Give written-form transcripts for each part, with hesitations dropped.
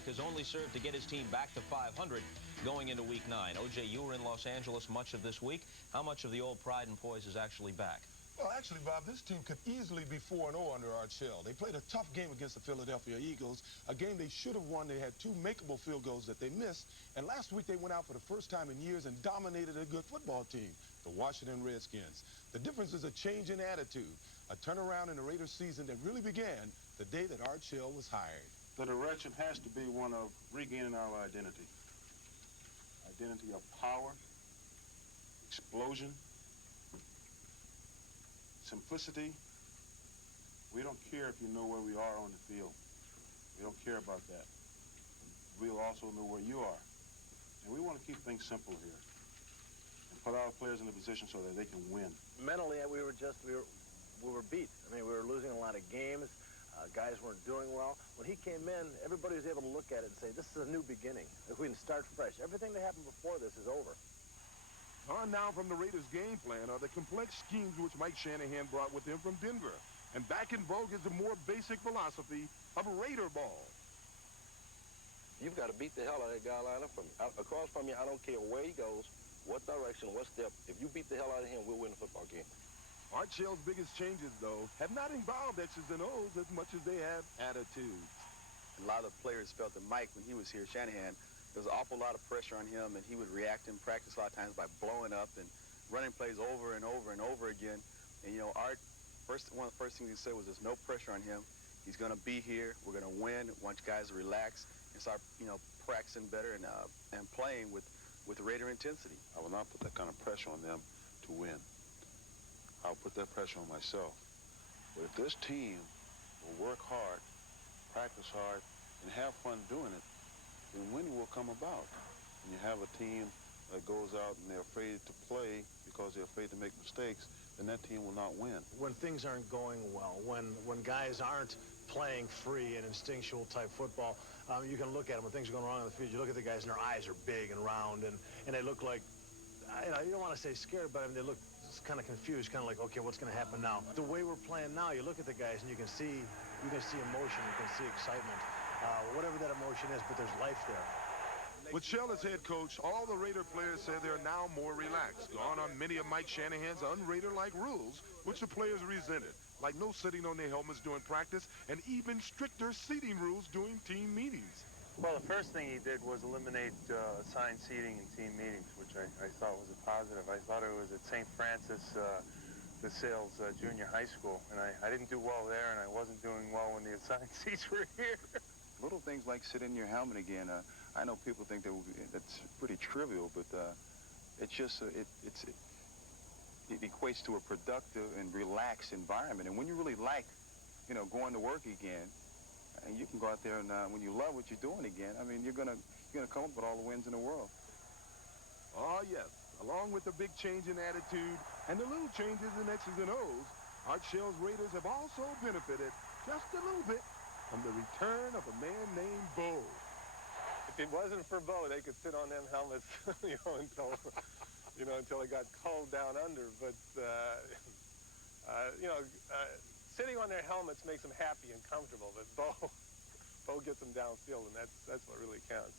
mark has only served to get his team back to 500 going into Week 9. O.J., you were in Los Angeles much of this week. How much of the old pride and poise is actually back? Well, actually, Bob, this team could easily be 4-0 under Art Shell. They played a tough game against the Philadelphia Eagles, a game they should have won. They had 2 makeable field goals that they missed. And last week they went out for the first time in years and dominated a good football team, the Washington Redskins. The difference is a change in attitude, a turnaround in the Raiders season that really began the day that Art Shell was hired. The direction has to be one of regaining our identity. Identity of power, explosion, simplicity. We don't care if you know where we are on the field. We don't care about that. We'll also know where you are. And we want to keep things simple here and put our players in a position so that they can win. Mentally, we were beat. I mean, we were losing a lot of games. Guys weren't doing well. When he came in, everybody was able to look at it and say, this is a new beginning. If we can start fresh, everything that happened before this is over. On now from the Raiders' game plan are the complex schemes which Mike Shanahan brought with him from Denver. And back in vogue is the more basic philosophy of Raider ball. You've got to beat the hell out of that guy lining from across from you. I don't care where he goes, what direction, what step. If you beat the hell out of him, we'll win the football game. Art Shell's biggest changes, though, have not involved X's and O's as much as they have attitudes. A lot of players felt that Mike, when he was here, Shanahan, there was an awful lot of pressure on him, and he would react in practice a lot of times by blowing up and running plays over and over and over again. And, you know, Art, one of the first things he said was there's no pressure on him. He's going to be here. We're going to win. Want you guys to relax and start, you know, practicing better and playing with Raider intensity. I will not put that kind of pressure on them to win. I'll put that pressure on myself. But if this team will work hard, practice hard, and have fun doing it, then winning will come about. When you have a team that goes out and they're afraid to play because they're afraid to make mistakes, then that team will not win. When things aren't going well, when guys aren't playing free and instinctual type football, you can look at them when things are going wrong on the field. You look at the guys and their eyes are big and round, and they look like, you don't want to say scared, but I mean, they look kind of confused, kind of like, okay, what's going to happen now? The way we're playing now, you look at the guys and you can see emotion, you can see excitement, whatever that emotion is, but there's life there. With Shell as head coach, all the Raider players say they're now more relaxed, gone on many of Mike Shanahan's un-Raider-like rules, which the players resented, like no sitting on their helmets during practice and even stricter seating rules during team meetings. Well, the first thing he did was eliminate assigned seating in team meetings, which I thought was a positive. I thought it was at St. Francis de Sales Junior High School, and I didn't do well there, and I wasn't doing well when the assigned seats were here. Little things like sit in your helmet again. I know people think that's pretty trivial, but it's just it equates to a productive and relaxed environment. And when you really like, you know, going to work again, and you can go out there and when you love what you're doing again, I mean, you're gonna come up with all the wins in the world. Oh yes, along with the big change in attitude and the little changes in X's and O's, Art Shell's Raiders have also benefited just a little bit from the return of a man named Bo. If it wasn't for Bo, they could sit on them helmets, until it got cold down under. But sitting on their helmets makes them happy and comfortable. But Bo gets them downfield, and that's what really counts.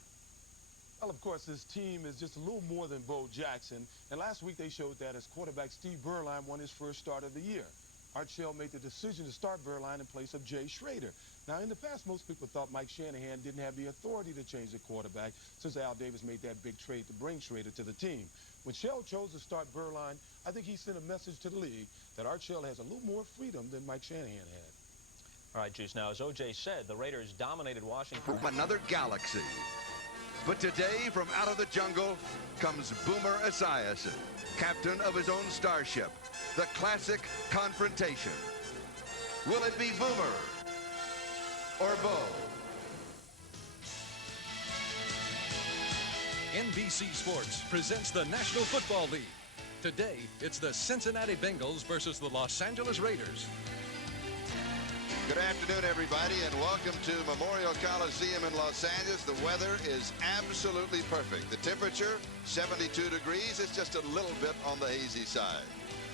Well, of course, this team is just a little more than Bo Jackson. And last week they showed that as quarterback Steve Berline won his first start of the year. Art Shell made the decision to start Berline in place of Jay Schrader. Now, in the past, most people thought Mike Shanahan didn't have the authority to change the quarterback since Al Davis made that big trade to bring Schrader to the team. When Shell chose to start Berline, I think he sent a message to the league that Art Shell has a little more freedom than Mike Shanahan had. All right, Juice. Now, as O.J. said, the Raiders dominated Washington. From another galaxy. But today, from out of the jungle, comes Boomer Esiason, captain of his own starship, the classic confrontation. Will it be Boomer or Bo? NBC Sports presents the National Football League. Today, it's the Cincinnati Bengals versus the Los Angeles Raiders. Good afternoon, everybody, and welcome to Memorial Coliseum in Los Angeles. The weather is absolutely perfect. The temperature, 72 degrees. It's just a little bit on the hazy side.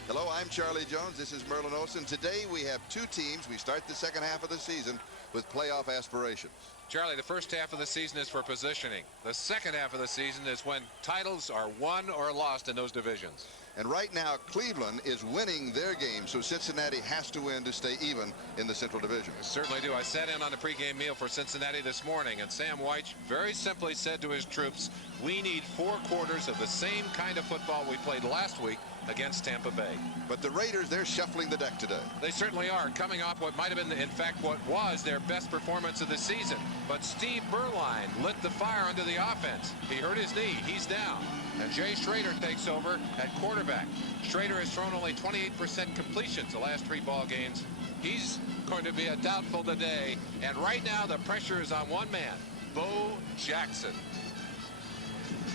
Hello, I'm Charlie Jones. This is Merlin Olsen. Today we have two teams. We start the second half of the season with playoff aspirations. Charlie, the first half of the season is for positioning. The second half of the season is when titles are won or lost in those divisions. And right now, Cleveland is winning their game, so Cincinnati has to win to stay even in the Central Division. I certainly do. I sat in on the pregame meal for Cincinnati this morning, and Sam White very simply said to his troops, we need 4 quarters of the same kind of football we played last week against Tampa Bay. But the Raiders, they're shuffling the deck today. They certainly are, coming off what might have been, in fact, what was their best performance of the season. But Steve Berline lit the fire under the offense. He hurt his knee. He's down. And Jay Schrader takes over at quarterback. Schrader has thrown only 28% completions the last 3 ball games. He's going to be a doubtful today. And right now, the pressure is on one man, Bo Jackson.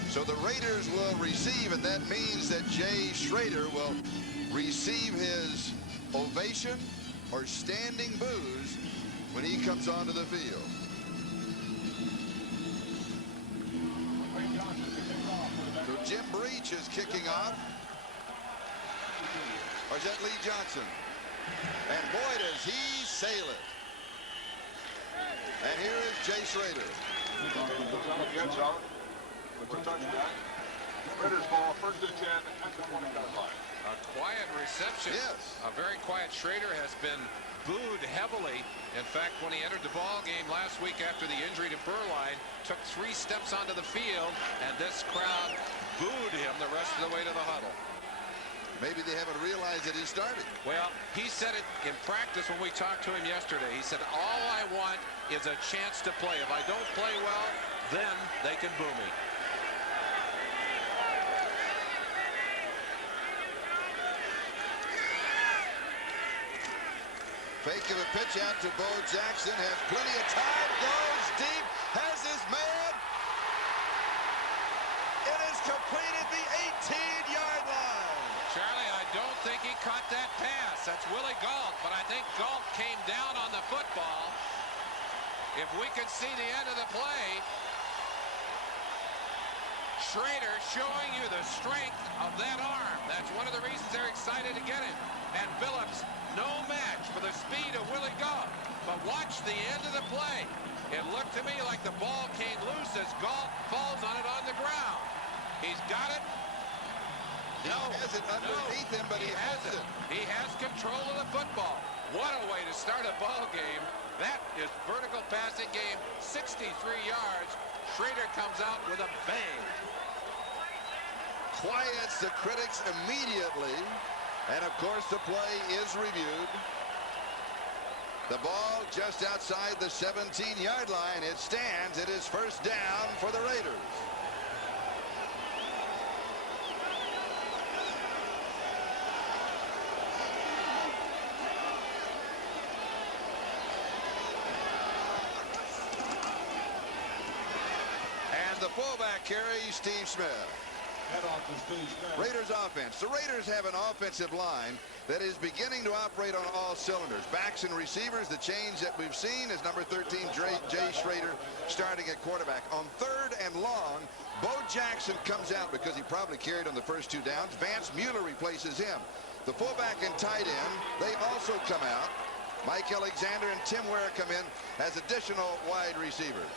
So the Raiders will receive, and that means that Jay Schrader will receive his ovation or standing boos when he comes onto the field. So Jim Breach is kicking off. Or is that Lee Johnson? And boy, does he sail it. And here is Jay Schrader. Raiders ball, first and 10 at the 20-yard line. A quiet reception. Yes. A very quiet Schrader has been booed heavily. In fact, when he entered the ball game last week after the injury to Berline, took 3 steps onto the field, and this crowd booed him the rest of the way to the huddle. Maybe they haven't realized that he started. Well, he said it in practice when we talked to him yesterday. He said, all I want is a chance to play. If I don't play well, then they can boo me. Fake of a pitch out to Bo Jackson, has plenty of time, goes deep, has his man. It is complete at the 18-yard line. Charlie, I don't think he caught that pass. That's Willie Gault, but I think Gault came down on the football. If we could see the end of the play, Schrader showing you the strength of that arm. That's one of the reasons they're excited to get him. And Phillips, no match for the speed of Willie Gault. But watch the end of the play. It looked to me like the ball came loose as Gault falls on it on the ground. He's got it. He has it underneath him, but he has it. He has control of the football. What a way to start a ball game. That is vertical passing game, 63 yards. Schrader comes out with a bang. Quiets the critics immediately. And of course the play is reviewed. The ball just outside the 17-yard line. It stands. It is first down for the Raiders. And the fullback carries Steve Smith. Raiders offense. The Raiders have an offensive line that is beginning to operate on all cylinders. Backs and receivers, the change that we've seen is number 13, Jay Schrader, starting at quarterback. On 3rd and long, Bo Jackson comes out because he probably carried on the first 2 downs. Vance Mueller replaces him. The fullback and tight end, they also come out. Mike Alexander and Tim Ware come in as additional wide receivers.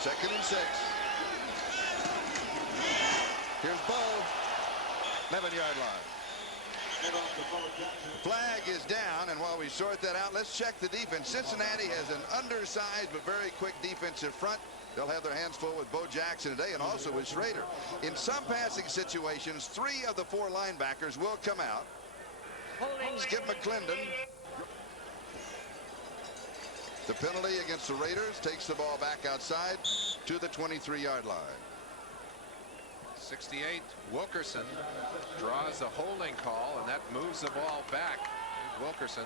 Second and 6. Here's Bo. 11-yard line. The flag is down, and while we sort that out, let's check the defense. Cincinnati has an undersized but very quick defensive front. They'll have their hands full with Bo Jackson today and also with Schrader. In some passing situations, 3 of the 4 linebackers will come out. Skip McClendon. The penalty against the Raiders takes the ball back outside to the 23-yard line. 68, Wilkerson draws the holding call, and that moves the ball back. Wilkerson,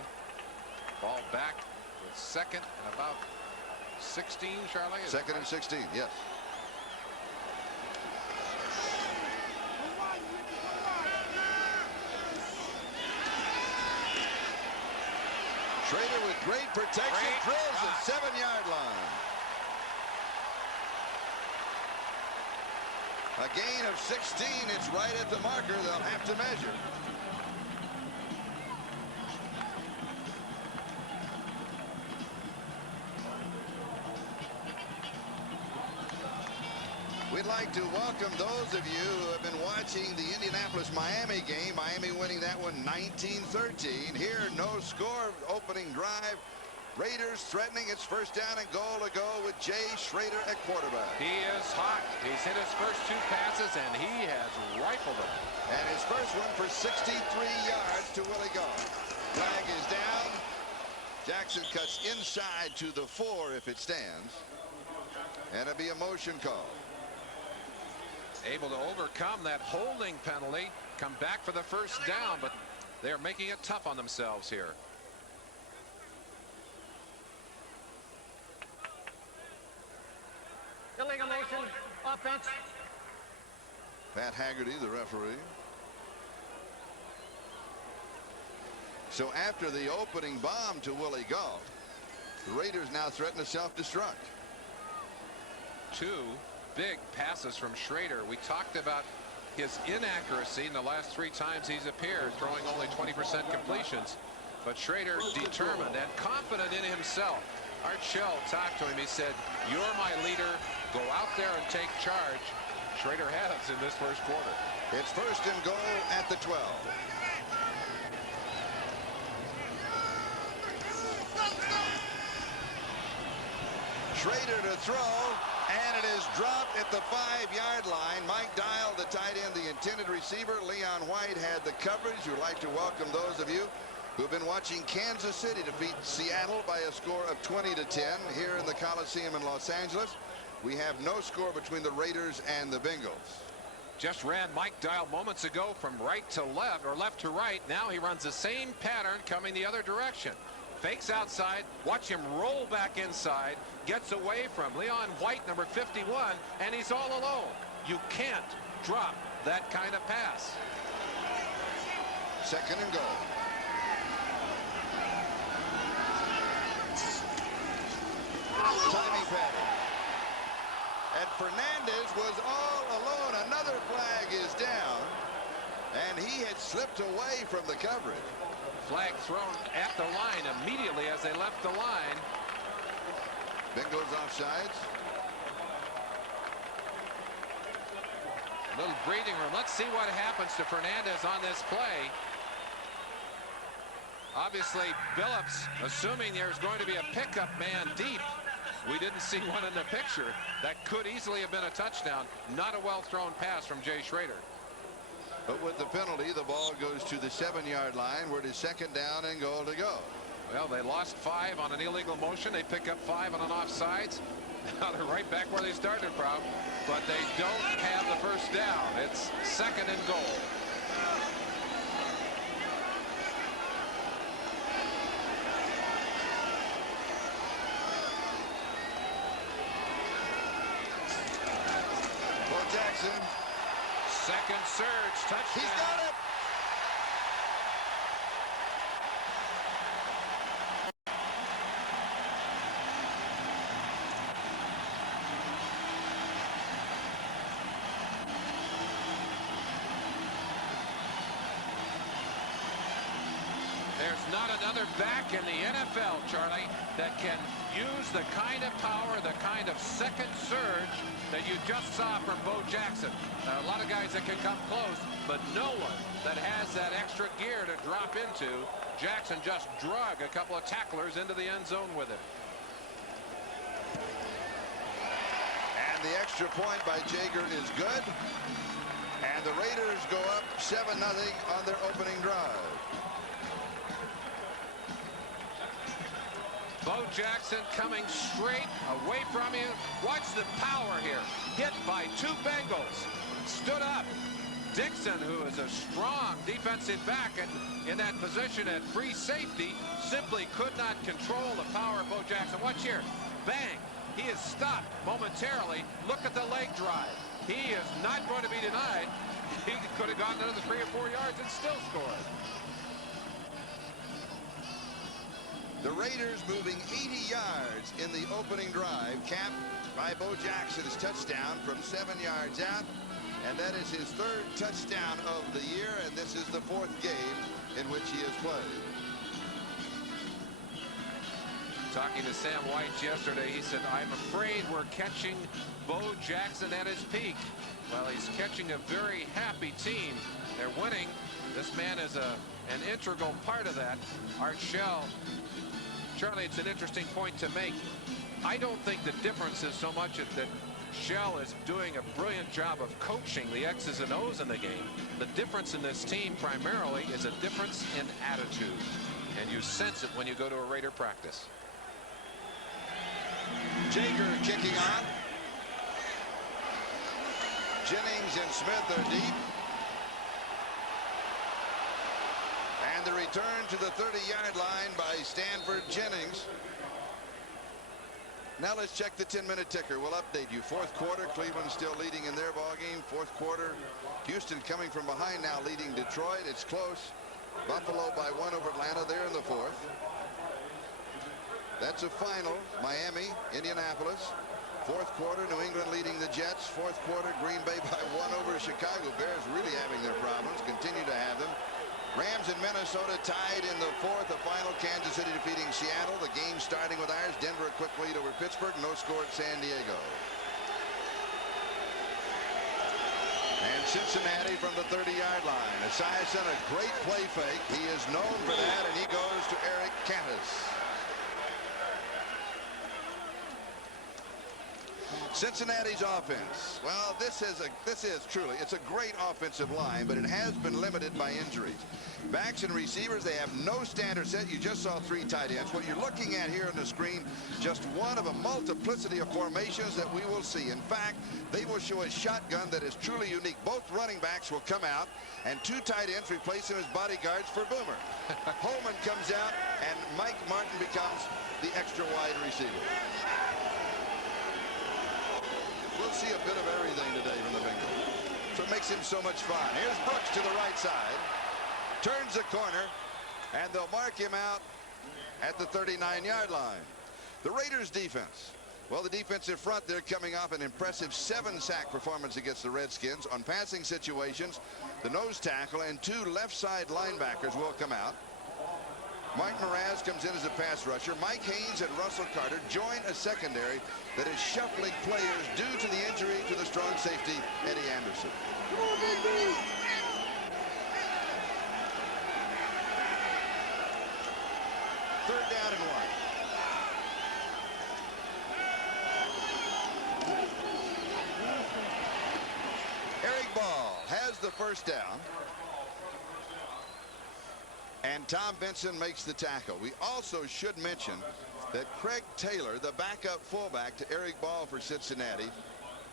ball back with 2nd and about 16, Charlie? 2nd and 16, yes. Schrader with great protection, drills the 7-yard line. A gain of 16. It's right at the marker. They'll have to measure. We'd like to welcome those of you who have been watching the Indianapolis-Miami game. Miami winning that one 19-13. Here, no score, opening drive. Raiders threatening. It's first down and goal to go with Jay Schrader at quarterback. He is hot. He's hit his first 2 passes, and he has rifled them. And his first one for 63 yards to Willie Gault. Flag is down. Jackson cuts inside to the 4 if it stands. And it'll be a motion call. Able to overcome that holding penalty, come back for the first down, but they're making it tough on themselves here. Illegal motion, offense. Pat Haggerty, the referee. So after the opening bomb to Willie Gault, the Raiders now threaten to self-destruct. 2 big passes from Schrader. We talked about his inaccuracy in the last 3 times he's appeared, throwing only 20% completions. But Schrader determined and confident in himself. Art Shell talked to him. He said, "You're my leader. Go out there and take charge." Schrader has in this first quarter. It's first and goal at the 12. Schrader to throw, and it is dropped at the 5-yard line. Mike Dial, the tight end, the intended receiver. Leon White had the coverage. We'd like to welcome those of you who've been watching Kansas City defeat Seattle by a score of 20-10 here in the Coliseum in Los Angeles. We have no score between the Raiders and the Bengals. Just ran Mike Dial moments ago from right to left, or left to right. Now he runs the same pattern coming the other direction. Fakes outside, watch him roll back inside, gets away from Leon White, number 51, and he's all alone. You can't drop that kind of pass. Second and goal. Timing pattern. And Fernandez was all alone. Another flag is down, and he had slipped away from the coverage. Flag thrown at the line immediately as they left the line. Bengals offsides. A little breathing room. Let's see what happens to Fernandez on this play. Obviously, Billups, assuming there's going to be a pickup man deep. We didn't see one in the picture. That could easily have been a touchdown. Not a well-thrown pass from Jay Schrader. But with the penalty, the ball goes to the 7-yard line, where it is second down and goal to go. Well, they lost 5 on an illegal motion. They pick up 5 on an offsides. Now they're right back where they started from. But they don't have the first down. It's second and goal. Jackson. Second surge, touchdown. He's got it. There's not another back in the NFL, Charlie, that can use the kind of power, the kind of second surge that you just saw from Bo Jackson. A lot of guys that can come close, but no one that has that extra gear to drop into. Jackson just drug a couple of tacklers into the end zone with him. And the extra point by Jager is good. And the Raiders go up 7-0 on their opening drive. Bo Jackson coming straight away from you. Watch the power here. Hit by 2 Bengals. Stood up. Dixon, who is a strong defensive back in that position at free safety, simply could not control the power of Bo Jackson. Watch here. Bang. He is stopped momentarily. Look at the leg drive. He is not going to be denied. He could have gotten another 3 or 4 yards and still scored. The Raiders moving 80 yards in the opening drive, capped by Bo Jackson's touchdown from 7 yards out. and that is his 3rd touchdown of the year, and this is the 4th game in which he has played. Talking to Sam White yesterday, he said, I'm afraid we're catching Bo Jackson at his peak. Well, he's catching a very happy team. They're winning. This man is an integral part of that. Art Shell. Charlie, it's an interesting point to make. I don't think the difference is so much that Shell is doing a brilliant job of coaching the X's and O's in the game. The difference in this team primarily is a difference in attitude. And you sense it when you go to a Raider practice. Jager kicking on. Jennings and Smith are deep. And the return to the 30-yard line by Stanford Jennings. Now let's check the 10-minute ticker. We'll update you. 4th quarter, Cleveland still leading in their ball game. 4th quarter, Houston coming from behind now, leading Detroit. It's close. Buffalo by 1 over Atlanta. They're in the 4th. That's a final. Miami, Indianapolis. 4th quarter, New England leading the Jets. 4th quarter, Green Bay by 1 over Chicago. Bears really having their problems, continue to have them. Rams and Minnesota tied in the 4th. The final, Kansas City defeating Seattle. The game starting with ours. Denver a quick lead over Pittsburgh. No score at San Diego. And Cincinnati from the 30-yard line. Esiason, a great play fake. He is known for that, and he goes to Eric Cantus. Cincinnati's offense. Well, this is truly, it's a great offensive line, but it has been limited by injuries. Backs and receivers, they have no standard set. You just saw 3 tight ends. What you're looking at here on the screen, just one of a multiplicity of formations that we will see. In fact, they will show a shotgun that is truly unique. Both running backs will come out, and 2 tight ends replace them as bodyguards for Boomer. Holman comes out, and Mike Martin becomes the extra wide receiver. We'll see a bit of everything today from the Bengals. So it makes him so much fun. Here's Brooks to the right side. Turns the corner, and they'll mark him out at the 39-yard line. The Raiders' defense. Well, the defensive front, they're coming off an impressive 7-sack performance against the Redskins. On passing situations, the nose tackle and 2 left side linebackers will come out. Mike Mraz comes in as a pass rusher. Mike Haynes and Russell Carter join a secondary that is shuffling players due to the injury to the strong safety, Eddie Anderson. Third down and 1. Eric Ball has the first down. And Tom Benson makes the tackle. We also should mention that Craig Taylor, the backup fullback to Eric Ball for Cincinnati,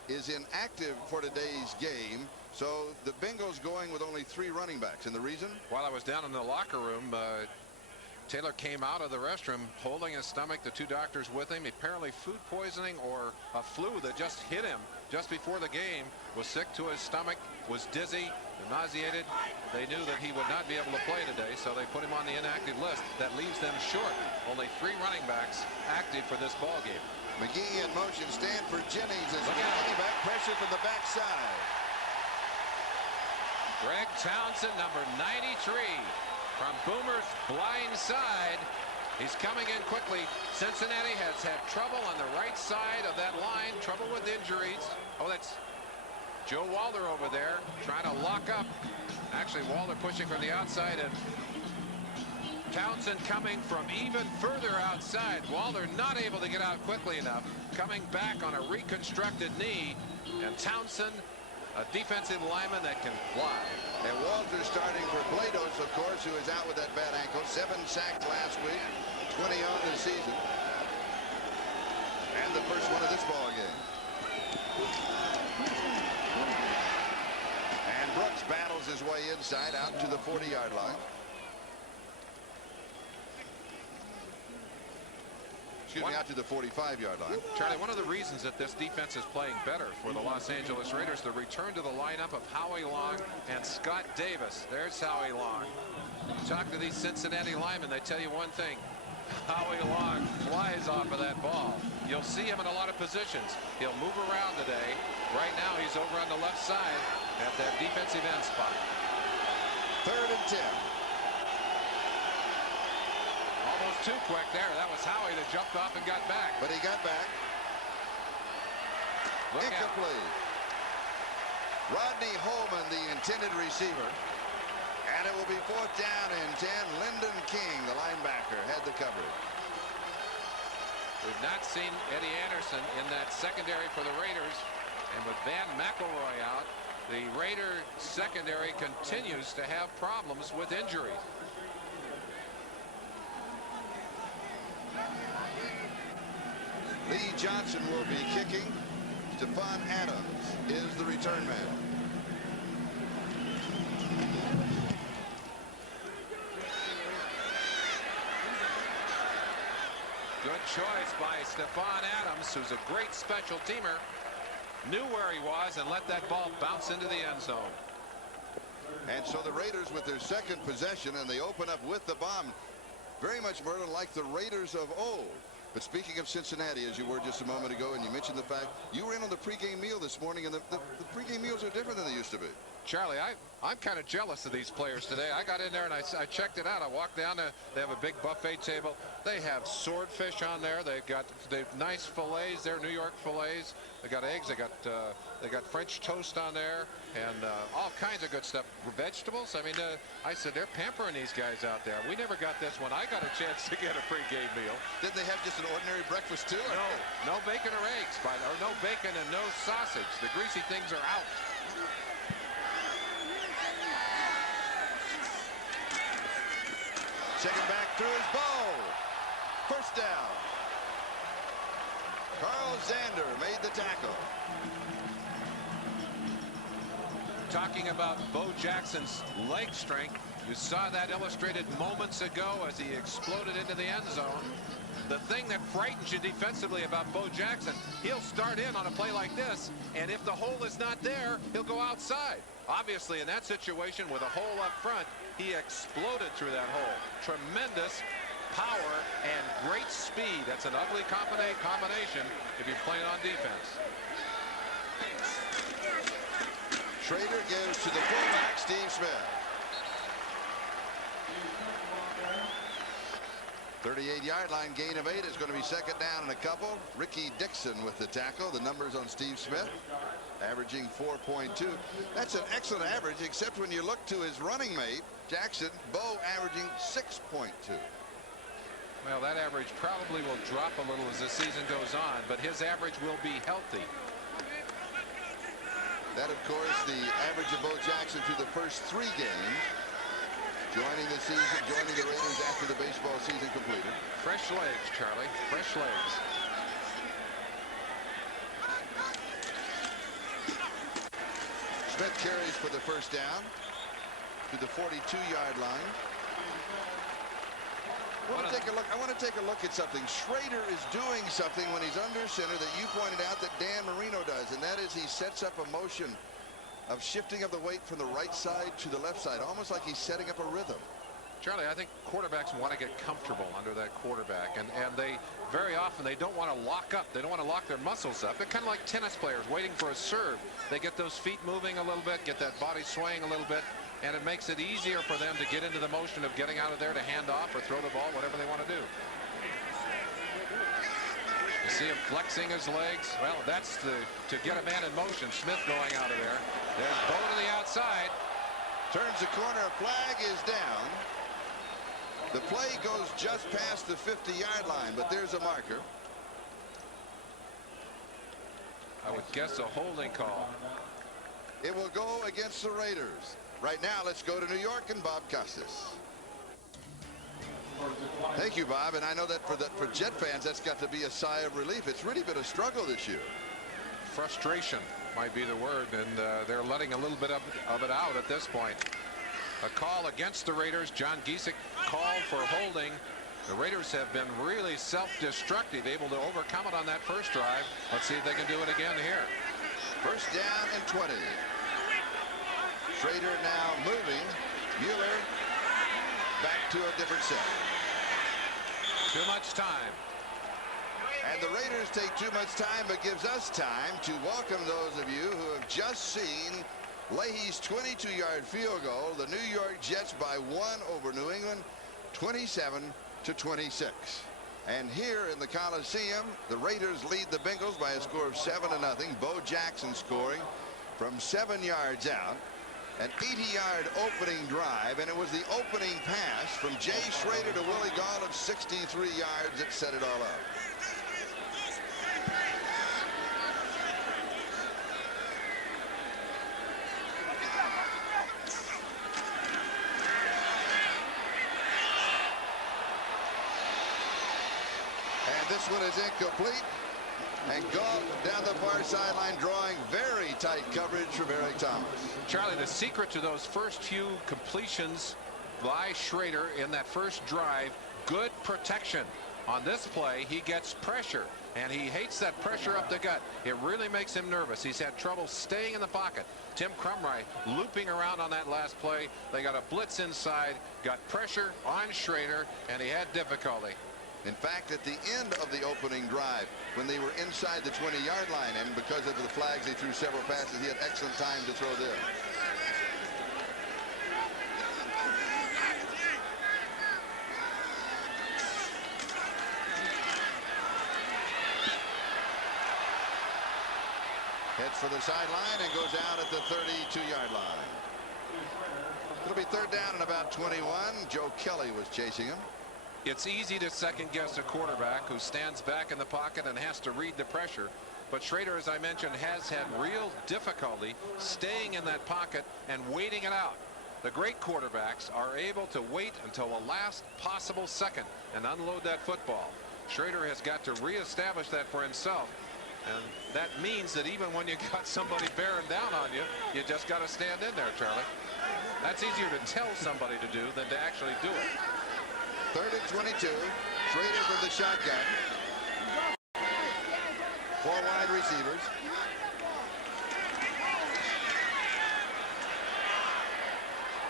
is inactive for today's game. So the Bengals going with only 3 running backs. And the reason? While I was down in the locker room, Taylor came out of the restroom holding his stomach. The 2 doctors with him. Apparently food poisoning or a flu that just hit him just before the game. Was sick to his stomach, was dizzy, nauseated. They knew that he would not be able to play today, so they put him on the inactive list. That leaves them short. Only 3 running backs active for this ball game. McGee in motion. Stanford Jennings is running back. Pressure from the backside. Greg Townsend, number 93, from Boomer's blind side. He's coming in quickly. Cincinnati has had trouble on the right side of that line. Trouble with injuries. Oh, that's Joe Walder over there trying to lock up. Actually, Walder pushing from the outside, and Townsend coming from even further outside. Walder not able to get out quickly enough. Coming back on a reconstructed knee. And Townsend, a defensive lineman that can fly. And Walter starting for Blados, of course, who is out with that bad ankle. 7 sacked last week, 20 on the season. And the first one of this ball game. And Brooks battles his way inside out to the 40-yard line. Excuse me, out to the 45-yard line. Charlie, one of the reasons that this defense is playing better for the Los Angeles Raiders, the return to the lineup of Howie Long and Scott Davis. There's Howie Long. Talk to these Cincinnati linemen, they tell you one thing. Howie Long flies off of that ball. You'll see him in a lot of positions. He'll move around today. Right now he's over on the left side at that defensive end spot. 3rd and 10. Almost too quick there. That was Howie that jumped off and got back. But he got back. Incomplete. Rodney Holman, the intended receiver. And it will be 4th down and 10. Lyndon King, the linebacker, had the coverage. We've not seen Eddie Anderson in that secondary for the Raiders. And with Van McElroy out, the Raider secondary continues to have problems with injuries. Lee Johnson will be kicking. Stephon Adams is the return man. Good choice by Stephon Adams, who's a great special teamer. Knew where he was and let that ball bounce into the end zone. And so the Raiders with their 2nd possession, and they open up with the bomb. Very much, Merlin, like the Raiders of old. But speaking of Cincinnati, as you were just a moment ago, and you mentioned the fact you were in on the pregame meal this morning, and the pregame meals are different than they used to be. Charlie, I'm kind of jealous of these players today. I got in there and I checked it out. I walked down there. They have a big buffet table. They have swordfish on there. They've nice fillets. They're New York fillets. They got eggs. They got French toast on there, and all kinds of good stuff. Vegetables. I mean, I said they're pampering these guys out there. We never got this when I got a chance to get a pregame meal. Didn't they have just an ordinary breakfast too? No bacon or eggs, or no bacon and no sausage. The greasy things are out. Second back through his bow. 1st down. Carl Zander made the tackle. Talking about Bo Jackson's leg strength, you saw that illustrated moments ago as he exploded into the end zone. The thing that frightens you defensively about Bo Jackson, he'll start in on a play like this, and if the hole is not there, he'll go outside. Obviously, in that situation with a hole up front, he exploded through that hole. Tremendous power and great speed. That's an ugly combination if you're playing on defense. Schrader gives to the fullback, Steve Smith. 38-yard line, gain of 8 is going to be 2nd down and a couple. Ricky Dixon with the tackle. The numbers on Steve Smith, averaging 4.2. That's an excellent average, except when you look to his running mate, Jackson, Bo, averaging 6.2. Well, that average probably will drop a little as the season goes on, but his average will be healthy. That, of course, the average of Bo Jackson through the first 3 games. Joining the season, joining the Raiders after the baseball season completed. Fresh legs, Charlie. Fresh legs. Smith carries for the 1st down to the 42-yard line. I want to take a look at something. Schrader is doing something when he's under center that you pointed out that Dan Marino does, and that is he sets up a motion of shifting of the weight from the right side to the left side, almost like he's setting up a rhythm. Charlie, I think quarterbacks want to get comfortable under that quarterback, and they very often they don't want to lock up. They don't want to lock their muscles up. They're kind of like tennis players waiting for a serve. They get those feet moving a little bit, get that body swaying a little bit, and it makes it easier for them to get into the motion of getting out of there to hand off or throw the ball, whatever they want to do. You see him flexing his legs. Well, that's to get a man in motion. Smith going out of there. There's Bo to the outside. Turns the corner. Flag is down. The play goes just past the 50-yard line, but there's a marker. I would guess a holding call. It will go against the Raiders. Right now, let's go to New York and Bob Costas. Thank you, Bob. And I know that for Jet fans, that's got to be a sigh of relief. It's really been a struggle this year. Frustration might be the word, and they're letting a little bit of it out at this point. A call against the Raiders. John Giesick called for holding. The Raiders have been really self-destructive, able to overcome it on that first drive. Let's see if they can do it again here. 1st down and 20. Schrader now moving. Mueller back to a different set. Too much time. And the Raiders take too much time, but gives us time to welcome those of you who have just seen Leahy's 22-yard field goal. The New York Jets by 1 over New England, 27-26. And here in the Coliseum, the Raiders lead the Bengals by a score of 7-0. Bo Jackson scoring from 7 yards out. An 80-yard opening drive, and it was the opening pass from Jay Schrader to Willie Gall of 63 yards that set it all up. And this one is incomplete. And Gall down the far sideline, drawing very tight coverage from Eric Thomas. Charlie, the secret to those first few completions by Schrader in that first drive, good protection. On this play, he gets pressure, and he hates that pressure up the gut. It really makes him nervous. He's had trouble staying in the pocket. Tim Crumry looping around on that last play. They got a blitz inside, got pressure on Schrader, and he had difficulty. In fact, at the end of the opening drive, when they were inside the 20-yard line, and because of the flags, they threw several passes, he had excellent time to throw there. Heads for the sideline and goes out at the 32-yard line. It'll be third down and about 21. Joe Kelly was chasing him. It's easy to second-guess a quarterback who stands back in the pocket and has to read the pressure. But Schrader, as I mentioned, has had real difficulty staying in that pocket and waiting it out. The great quarterbacks are able to wait until the last possible second and unload that football. Schrader has got to reestablish that for himself. And that means that even when you got somebody bearing down on you, you just got to stand in there, Charlie. That's easier to tell somebody to do than to actually do it. Third and 22. Schrader from the shotgun. 4 wide receivers.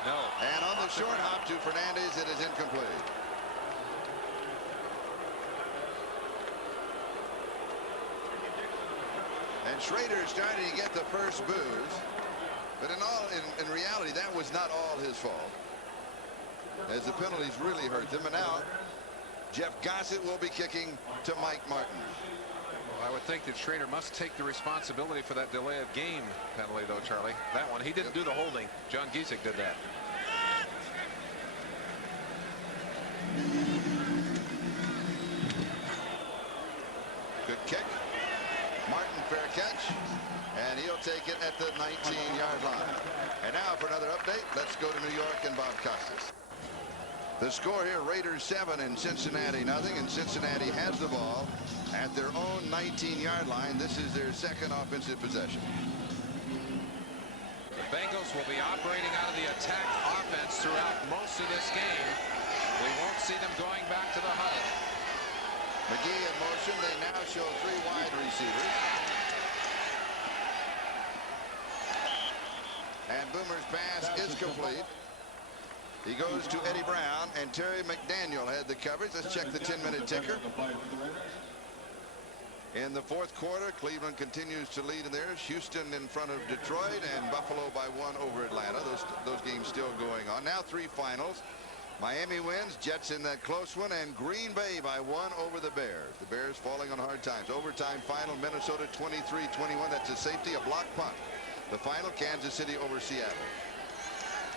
No. And on the short hop to Fernandez, it is incomplete. And Schrader is starting to get the first booze. But in reality, that was not all his fault, as the penalties really hurt them. And now Jeff Gossett will be kicking to Mike Martin. Well, I would think that Schrader must take the responsibility for that delay of game penalty, though, Charlie. That one, he didn't do the holding. John Giesick did that. Good kick. Martin, fair catch. And he'll take it at the 19-yard line. And now for another update, let's go to New York and Bob Costas. The score here, Raiders 7 and Cincinnati nothing, and Cincinnati has the ball at their own 19-yard line. This is their second offensive possession. The Bengals will be operating out of the attack offense throughout most of this game. We won't see them going back to the huddle. McGee in motion. They now show 3 wide receivers. And Boomer's pass is complete. He goes to Eddie Brown, and Terry McDaniel had the coverage. Let's check the 10-minute ticker. In the fourth quarter, Cleveland continues to lead in theirs. Houston in front of Detroit, and Buffalo by 1 over Atlanta. Those games still going on. Now 3 finals. Miami wins, Jets in that close one, and Green Bay by 1 over the Bears. The Bears falling on hard times. Overtime final, Minnesota 23-21. That's a safety, a block punt. The final, Kansas City over Seattle.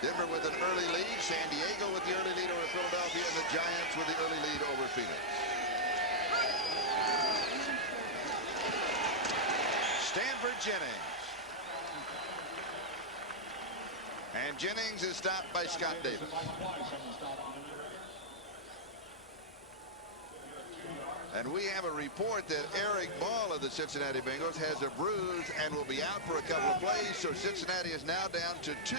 Denver with an early lead. San Diego with the early lead over Philadelphia, and the Giants with the early lead over Phoenix. Stanford Jennings. And Jennings is stopped by Scott Davis. And we have a report that Eric Ball of the Cincinnati Bengals has a bruise and will be out for a couple of plays. So Cincinnati is now down to 2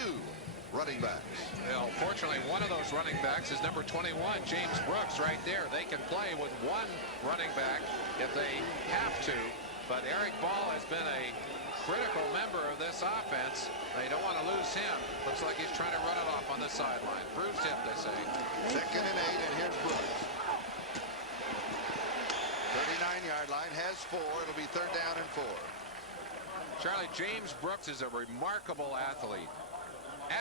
running backs. Well, fortunately, one of those running backs is number 21, James Brooks, right there. They can play with 1 running back if they have to. But Eric Ball has been a critical member of this offense. They don't want to lose him. Looks like he's trying to run it off on the sideline. Bruised hip, they say. Second and 8, and here's Brooks. 8-yard line, has 4. It'll be 3rd down and 4. Charlie, James Brooks is a remarkable athlete.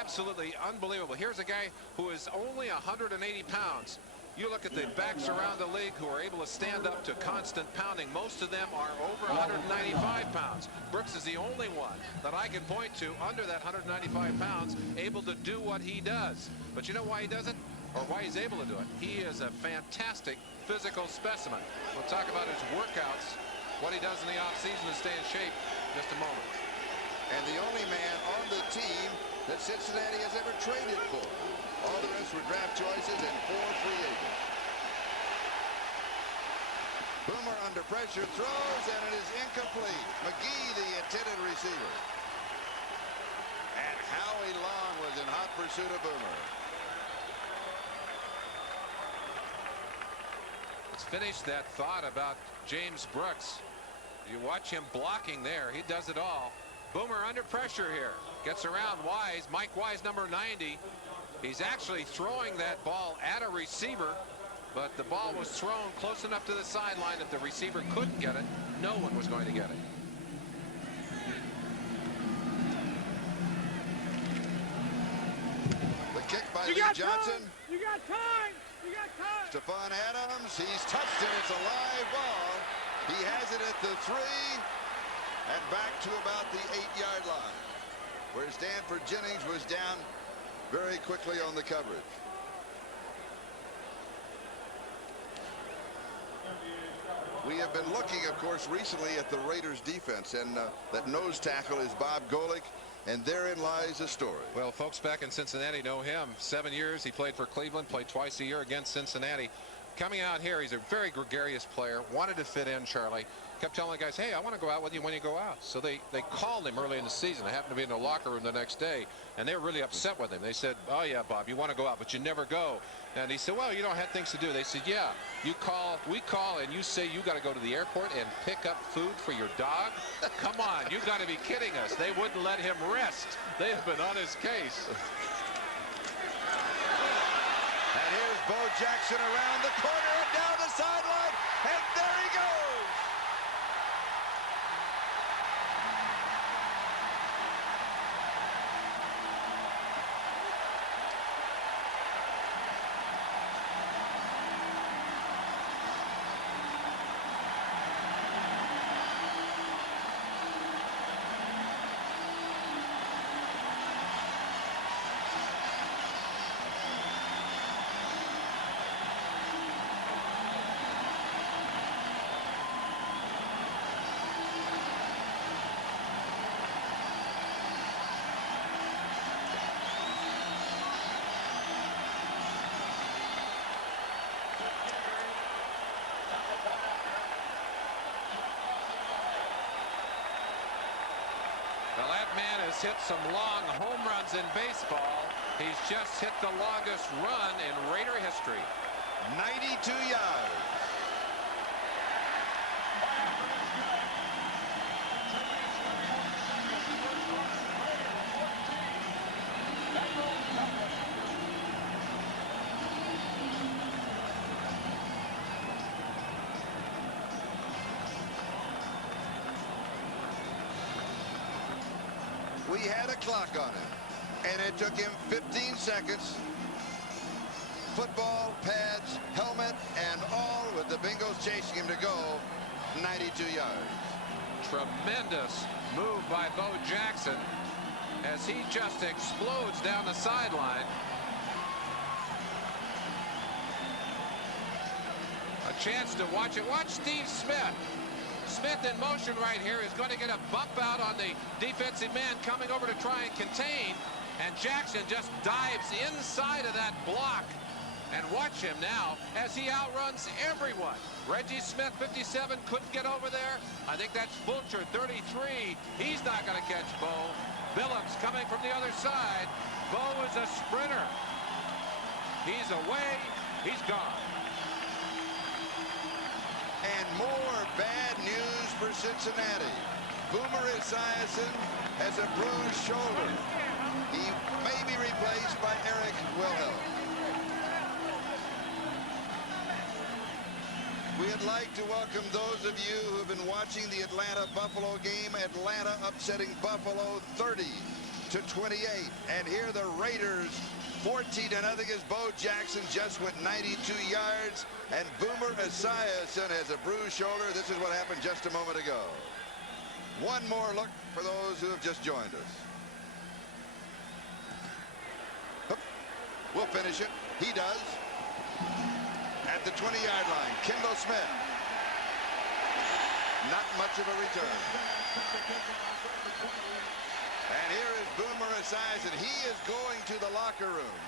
Absolutely unbelievable. Here's a guy who is only 180 pounds. You look at the backs around the league who are able to stand up to constant pounding. Most of them are over 195 pounds. Brooks is the only one that I can point to under that 195 pounds able to do what he does. But you know why he does it? Or why he's able to do it? He is a fantastic physical specimen. We'll talk about his workouts, what he does in the offseason to stay in shape in just a moment. And the only man on the team that Cincinnati has ever traded for. All the rest were draft choices and 4 free agents. Boomer under pressure throws, and it is incomplete. McGee, the intended receiver. And Howie Long was in hot pursuit of Boomer. Let's finish that thought about James Brooks. You watch him blocking there. He does it all. Boomer under pressure here. Gets around Wise. Mike Wise, number 90. He's actually throwing that ball at a receiver, but the ball was thrown close enough to the sideline that the receiver couldn't get it. No one was going to get it. The kick by Lee Johnson. You got time. You got time. Stephon Adams. He's touched it. It's a live ball. He has it at the 3 and back to about the 8-yard line, where Stanford Jennings was down very quickly on the coverage. We have been looking, of course, recently at the Raiders defense, and that nose tackle is Bob Golick, and therein lies a story. Well, folks back in Cincinnati know him. 7 years he played for Cleveland, played twice a year against Cincinnati. Coming out here, he's a very gregarious player, wanted to fit in, Charlie. Kept telling the guys, hey, I want to go out with you when you go out. So they called him early in the season. I happened to be in the locker room the next day, and they were really upset with him. They said, oh, yeah, Bob, you want to go out, but you never go. And he said, well, you don't have things to do. They said, yeah, we call, and you say you got to go to the airport and pick up food for your dog? Come on, you got to be kidding us. They wouldn't let him rest. They have been on his case. And here's Bo Jackson around the corner and down the sideline, and there he goes. Well, that man has hit some long home runs in baseball. He's just hit the longest run in Raider history. 92 yards. We had a clock on him, and it took him 15 seconds. Football, pads, helmet, and all, with the Bengals chasing him to go 92 yards. Tremendous move by Bo Jackson as he just explodes down the sideline. A chance to watch it. Watch Steve Smith. Smith in motion right here is going to get a bump out on the defensive man coming over to try and contain, and Jackson just dives inside of that block. And watch him now as he outruns everyone. Reggie Smith, 57, couldn't get over there. I think that's Fulcher, 33. He's not going to catch Bo. Billups coming from the other side. Bo is a sprinter. He's away. He's gone. And more bad news for Cincinnati. Boomer Esiason has a bruised shoulder. He may be replaced by Eric Wilhelm. We'd like to welcome those of you who have been watching the Atlanta-Buffalo game. Atlanta upsetting Buffalo 30-28. And here the Raiders 14-0 as Bo Jackson just went 92 yards. And Boomer Esiason has a bruised shoulder. This is what happened just a moment ago. One more look for those who have just joined us. We'll finish it. He does. At the 20-yard line, Kendall Smith. Not much of a return. And here is Boomer Esiason. He is going to the locker room.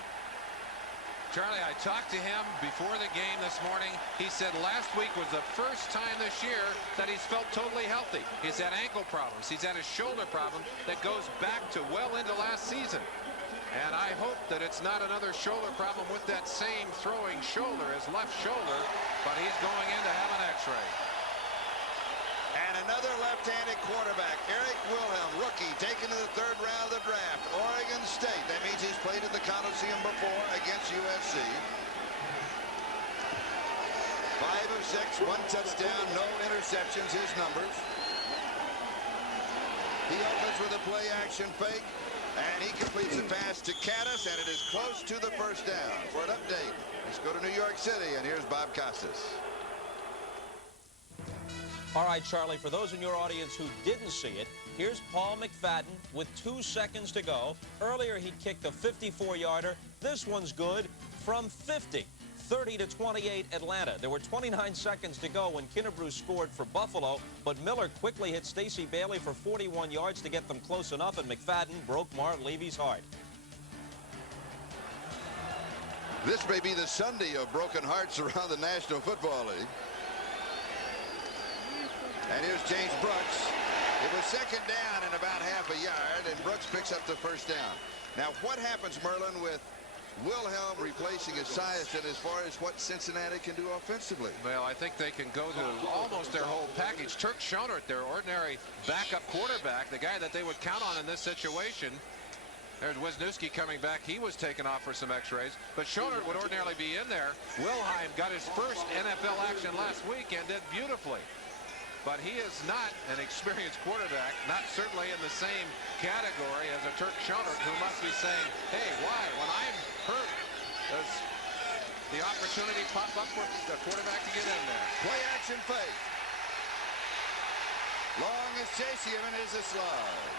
Charlie, I talked to him before the game this morning. He said last week was the first time this year that he's felt totally healthy. He's had ankle problems. He's had a shoulder problem that goes back to well into last season. And I hope that it's not another shoulder problem with that same throwing shoulder, his left shoulder, but he's going in to have an x-ray. And another left-handed quarterback, Eric Wilhelm, rookie, taken in the 3rd round of the draft, Oregon State. That means he's played at the Coliseum before against USC. 5 of 6, 1 touchdown, no interceptions, his numbers. He opens with a play-action fake, and he completes a pass to Caddis, and it is close to the first down. For an update, let's go to New York City, and here's Bob Costas. All right, Charlie, for those in your audience who didn't see it, here's Paul McFadden with 2 seconds to go. Earlier, he kicked a 54-yarder. This one's good from 50. 30-28 Atlanta. There were 29 seconds to go when Kennebrew scored for Buffalo, but Miller quickly hit Stacey Bailey for 41 yards to get them close enough, and McFadden broke Mart Levy's heart. This may be the Sunday of broken hearts around the National Football League. And here's James Brooks. It was 2nd down and about half a yard, and Brooks picks up the first down. Now, what happens, Merlin, with Wilhelm replacing Esiason as far as what Cincinnati can do offensively? Well, I think they can go to almost their whole package. Turk Schoenert, their ordinary backup quarterback, the guy that they would count on in this situation. There's Wisniewski coming back. He was taken off for some x-rays, but Schoenert would ordinarily be in there. Wilhelm got his first NFL action last week and did beautifully. But he is not an experienced quarterback, not certainly in the same category as a Turk Schoenert, who must be saying, hey, why? When I'm hurt, does the opportunity pop up for the quarterback to get in there? Play action fake. Long is chasing him, and is a slide.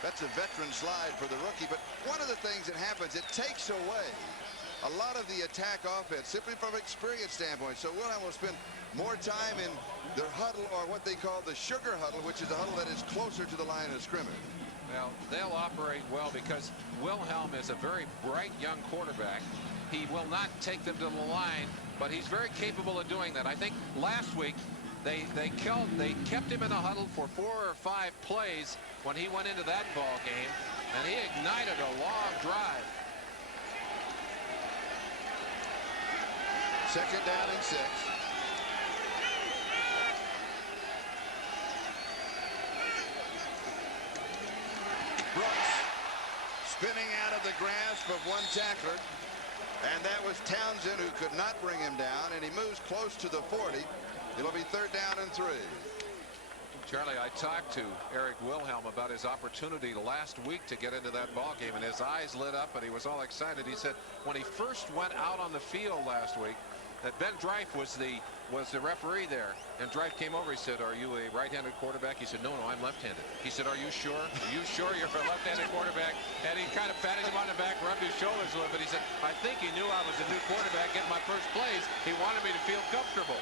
That's a veteran slide for the rookie, but one of the things that happens, it takes away a lot of the attack offense, simply from an experience standpoint. So Wilhelm will spend more time in their huddle, or what they call the sugar huddle, which is a huddle that is closer to the line of scrimmage. Well, they'll operate well because Wilhelm is a very bright young quarterback. He will not take them to the line, but he's very capable of doing that. I think last week they kept him in a huddle for 4 or 5 plays when he went into that ball game, and he ignited a long drive. 2nd down and 6. Brooks spinning out of the grasp of one tackler, and that was Townsend, who could not bring him down, and he moves close to the 40. It'll be 3rd down and 3. Charlie, I talked to Eric Wilhelm about his opportunity last week to get into that ball game, and his eyes lit up and he was all excited. He said when he first went out on the field last week that Ben Dreif was the referee there, and Dreif came over. He said, are you a right-handed quarterback? He said, no, I'm left-handed. He said, are you sure? Are you sure you're a left-handed quarterback? And he kind of patted him on the back, rubbed his shoulders a little bit. He said, I think he knew I was a new quarterback getting my first plays. He wanted me to feel comfortable.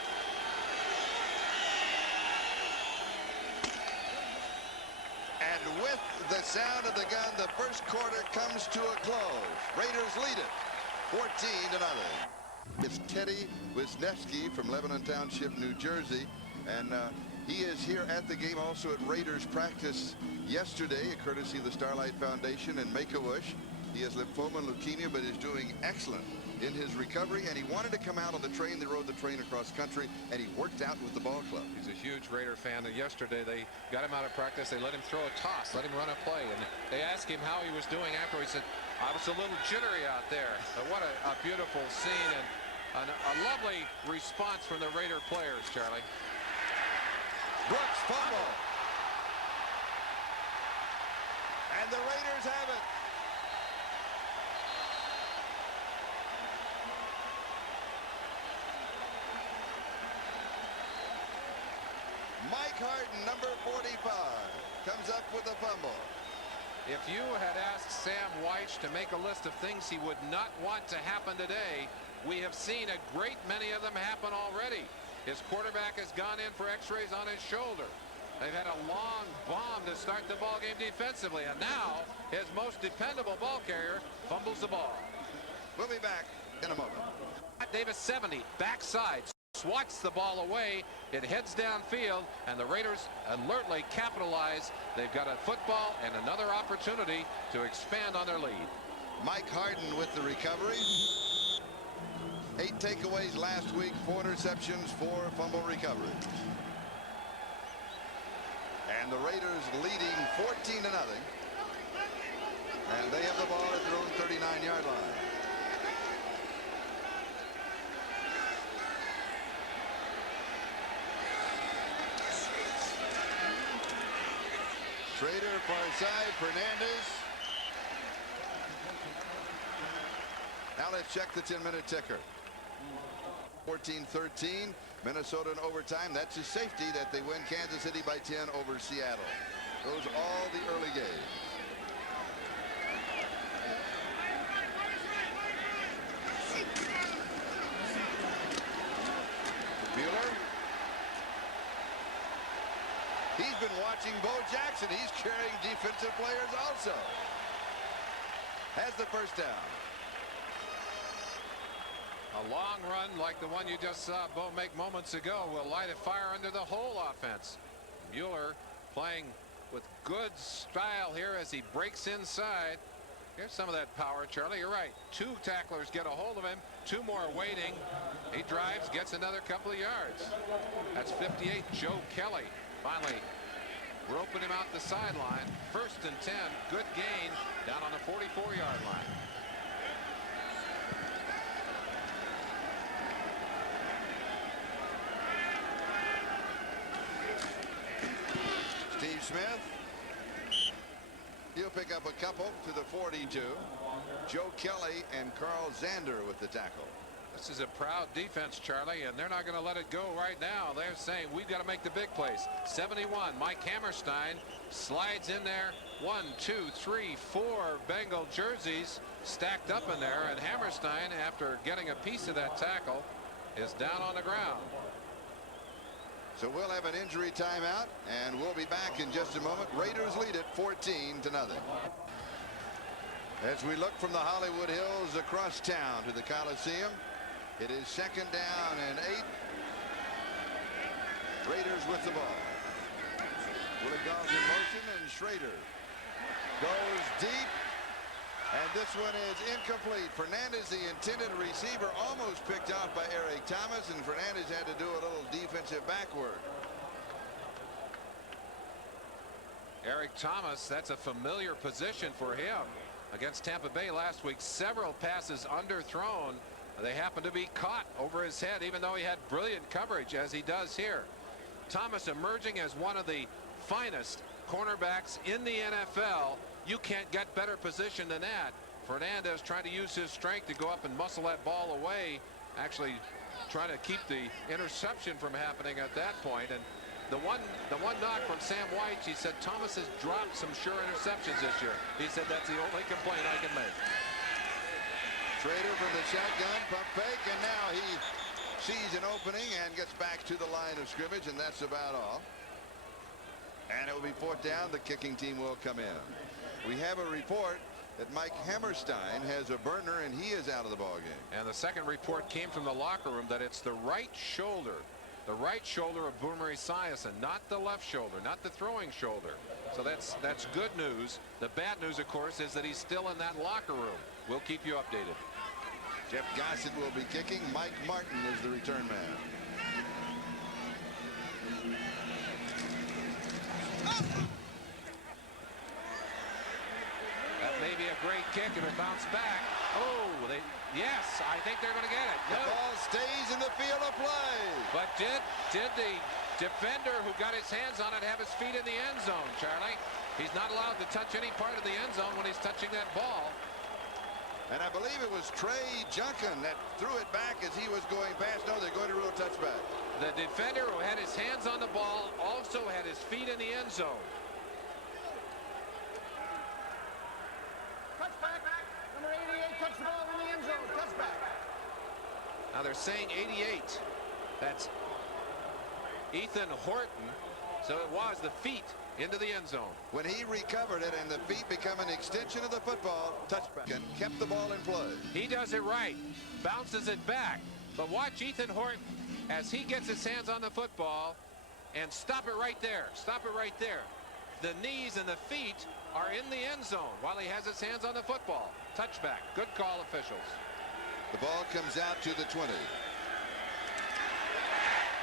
And with the sound of the gun, the first quarter comes to a close. Raiders lead it 14-0. It's Teddy Wisniewski from Lebanon Township, New Jersey, and he is here at the game, also at Raiders practice yesterday, courtesy of the Starlight Foundation and Make-A-Wish. He has lymphoma and leukemia, but is doing excellent in his recovery, and he wanted to come out on the train. They rode the train across country, and he worked out with the ball club. He's a huge Raider fan, and yesterday they got him out of practice. They let him throw a toss, let him run a play, and they asked him how he was doing after. He said, I was a little jittery out there. But what a beautiful scene, and A lovely response from the Raider players, Charlie. Brooks fumble. And the Raiders have it. Mike Harden, number 45, comes up with a fumble. If you had asked Sam Wyche to make a list of things he would not want to happen today, we have seen a great many of them happen already. His quarterback has gone in for x-rays on his shoulder. They've had a long bomb to start the ball game defensively, and now his most dependable ball carrier fumbles the ball. We'll be back in a moment. Davis 70, backside, swats the ball away. It heads downfield, and the Raiders alertly capitalize. They've got a football and another opportunity to expand on their lead. Mike Harden with the recovery. 8 takeaways last week, 4 interceptions, 4 fumble recoveries. And the Raiders leading 14-0. And they have the ball at their own 39-yard line. Schrader far side, Fernandez. Now let's check the 10-minute ticker. 14-13, Minnesota in overtime. That's a safety that they win Kansas City by 10 over Seattle. Those are all the early games. Bueller. He's been watching Bo Jackson. He's carrying defensive players also. Has the first down. A long run like the one you just saw Bo make moments ago will light a fire under the whole offense. Mueller playing with good style here as he breaks inside. Here's some of that power, Charlie. You're right. 2 tacklers get a hold of him. 2 more waiting. He drives, gets another couple of yards. That's 58. Joe Kelly finally roping him out the sideline. 1st and 10. Good gain down on the 44-yard line. Steve Smith. He'll pick up a couple to the 42. Joe Kelly and Carl Zander with the tackle. This is a proud defense, Charlie, and they're not going to let it go right now. They're saying we've got to make the big plays. 71. Mike Hammerstein slides in there. 1, 2, 3, 4 Bengal jerseys stacked up in there, and Hammerstein, after getting a piece of that tackle, is down on the ground. So we'll have an injury timeout, and we'll be back in just a moment. Raiders lead it 14-0. As we look from the Hollywood Hills across town to the Coliseum, it is 2nd down and 8. Raiders with the ball. Willie Gall's in motion, and Schrader goes deep. And this one is incomplete. Fernandez, the intended receiver, almost picked off by Eric Thomas, and Fernandez had to do a little defensive backwork. Eric Thomas, that's a familiar position for him. Against Tampa Bay last week, several passes underthrown. They happened to be caught over his head, even though he had brilliant coverage, as he does here. Thomas emerging as one of the finest cornerbacks in the NFL. You can't get better position than that. Fernandez trying to use his strength to go up and muscle that ball away, actually trying to keep the interception from happening at that point. And the one knock from Sam Wyche, he said Thomas has dropped some sure interceptions this year. He said that's the only complaint I can make. Schrader from the shotgun, pump fake, and now he sees an opening and gets back to the line of scrimmage, and that's about all. And it will be 4th down. The kicking team will come in. We have a report that Mike Hammerstein has a burner, and he is out of the ballgame. And the second report came from the locker room that it's the right shoulder. The right shoulder of Boomer Esiason, not the left shoulder, not the throwing shoulder. So that's good news. The bad news, of course, is that he's still in that locker room. We'll keep you updated. Jeff Gossett will be kicking. Mike Martin is the return man. That may be a great kick if it bounced back. Oh, Yes, I think they're going to get it. The ball stays in the field of play. But did the defender who got his hands on it have his feet in the end zone, Charlie? He's not allowed to touch any part of the end zone when he's touching that ball. And I believe it was Trey Junkin that threw it back as he was going past. No, they're going to rule touchback. The defender who had his hands on the ball also had his feet in the end zone. Touchback. Number 88 touched the ball in the end zone. Touchback. Now they're saying 88. That's Ethan Horton. So it was the feet into the end zone. When he recovered it and the feet become an extension of the football, touchback, and kept the ball in play. He does it right. Bounces it back. But watch Ethan Horton as he gets his hands on the football and stop it right there. Stop it right there. The knees and the feet are in the end zone while he has his hands on the football. Touchback. Good call, officials. The ball comes out to the 20.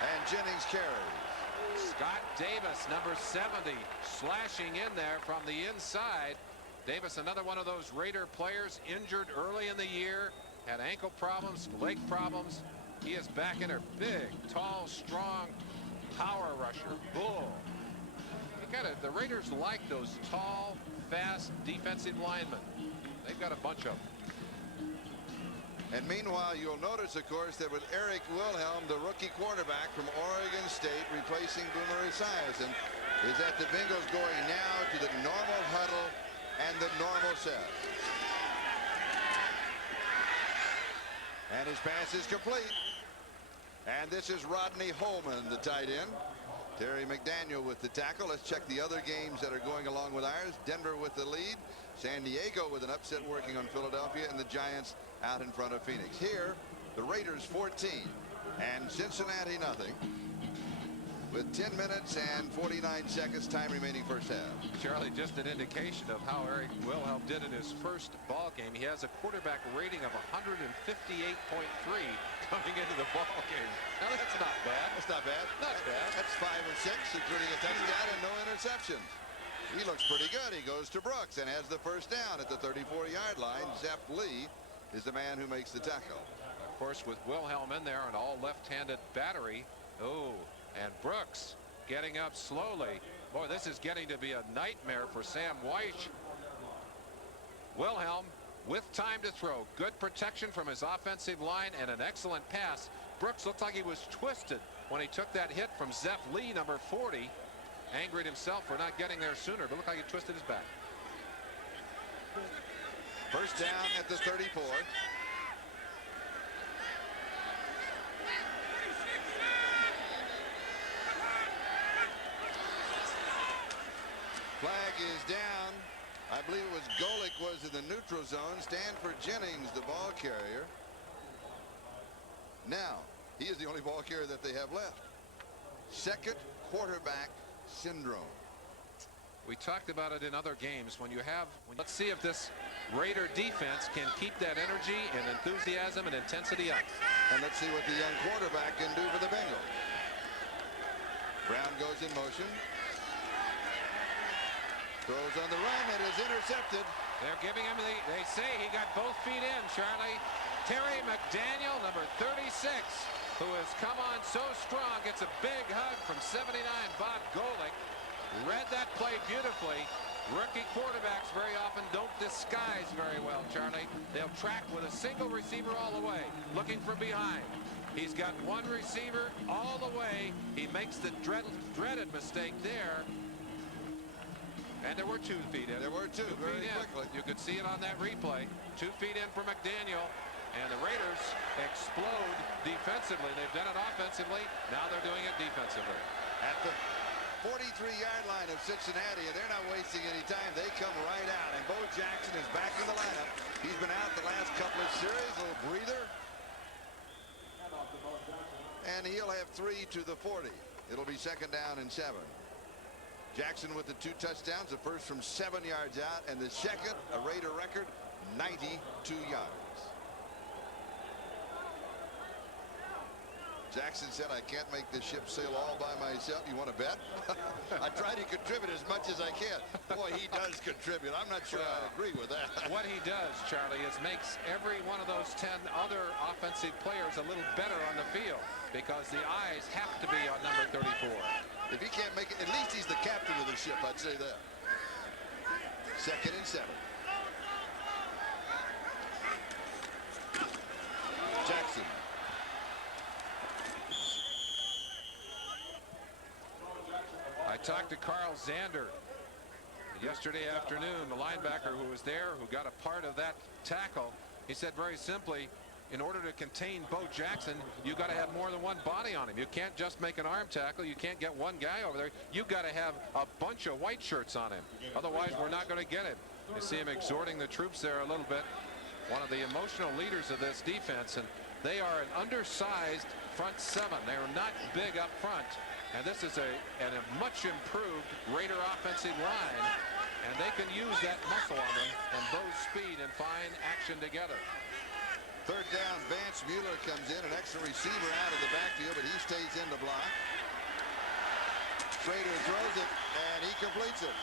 And Jennings carries. Scott Davis, number 70, slashing in there from the inside. Davis, another one of those Raider players injured early in the year, had ankle problems, leg problems. He is back in there. Big, tall, strong, power rusher. Bull. The Raiders like those tall, fast defensive linemen. They've got a bunch of them. And meanwhile, you'll notice, of course, that with Eric Wilhelm, the rookie quarterback from Oregon State, replacing Boomer Esiason, is that the Bengals going now to the normal huddle and the normal set. And his pass is complete. And this is Rodney Holman, the tight end. Terry McDaniel with the tackle. Let's check the other games that are going along with ours. Denver with the lead. San Diego with an upset working on Philadelphia, and the Giants out in front of Phoenix. Here, the Raiders 14 and Cincinnati nothing, with 10 minutes and 49 seconds time remaining first half. Charlie, just an indication of how Eric Wilhelm did in his first ball game. He has a quarterback rating of 158.3 coming into the ball game. Now that's not bad. That's not bad. Not bad. That's 5 of 6, including a touchdown and no interceptions. He looks pretty good. He goes to Brooks and has the first down at the 34-yard line. Zepp Lee is the man who makes the tackle. Of course, with Wilhelm in there, an all left-handed battery. Oh, and Brooks getting up slowly. Boy, this is getting to be a nightmare for Sam Wyche. Wilhelm with time to throw. Good protection from his offensive line and an excellent pass. Brooks looked like he was twisted when he took that hit from Zepp Lee, number 40. Angry at himself for not getting there sooner, but looked like he twisted his back. First down at the 34. Flag is down. I believe it was Golick was in the neutral zone. Stanford Jennings, the ball carrier. Now, he is the only ball carrier that they have left. Second quarterback syndrome. We talked about it in other games. Let's see if this Raider defense can keep that energy and enthusiasm and intensity up. And let's see what the young quarterback can do for the Bengals. Brown goes in motion. Throws on the run. It is intercepted. They're giving him they say he got both feet in, Charlie. Terry McDaniel, number 36, who has come on so strong, gets a big hug from 79 Bob Golick. Read that play beautifully. Rookie quarterbacks very often don't disguise very well, Charlie. They'll track with a single receiver all the way, looking from behind. He's got one receiver all the way. He makes the dreaded mistake there. And there were 2 feet in. There were two very quickly. You could see it on that replay. 2 feet in for McDaniel. And the Raiders explode defensively. They've done it offensively. Now they're doing it defensively. At the 43-yard line of Cincinnati, and they're not wasting any time. They come right out, and Bo Jackson is back in the lineup. He's been out the last couple of series, a little breather. And he'll have 3 to the 40. It'll be second down and 7. Jackson with the 2 touchdowns, the first from 7 yards out, and the second, a Raider record, 92 yards. Jackson said, I can't make this ship sail all by myself. You want to bet? I try to contribute as much as I can. Boy, he does contribute. I'm not sure I agree with that. What he does, Charlie, is makes every one of those 10 other offensive players a little better on the field because the eyes have to be on number 34. If he can't make it, at least he's the captain of the ship, I'd say that. 2nd and 7. Jackson. I talked to Carl Zander yesterday afternoon, the linebacker who was there, who got a part of that tackle. He said very simply, in order to contain Bo Jackson, you got to have more than one body on him. You can't just make an arm tackle. You can't get one guy over there. You got to have a bunch of white shirts on him. Otherwise, we're not going to get him. You see him exhorting the troops there a little bit. One of the emotional leaders of this defense, and they are an undersized front 7. They're not big up front. And this is a much improved Raider offensive line, and they can use that muscle on them and Bo's speed and find action together. 3rd down, Vance Mueller comes in, an extra receiver out of the backfield, but he stays in the block. Schrader throws it, and he completes it.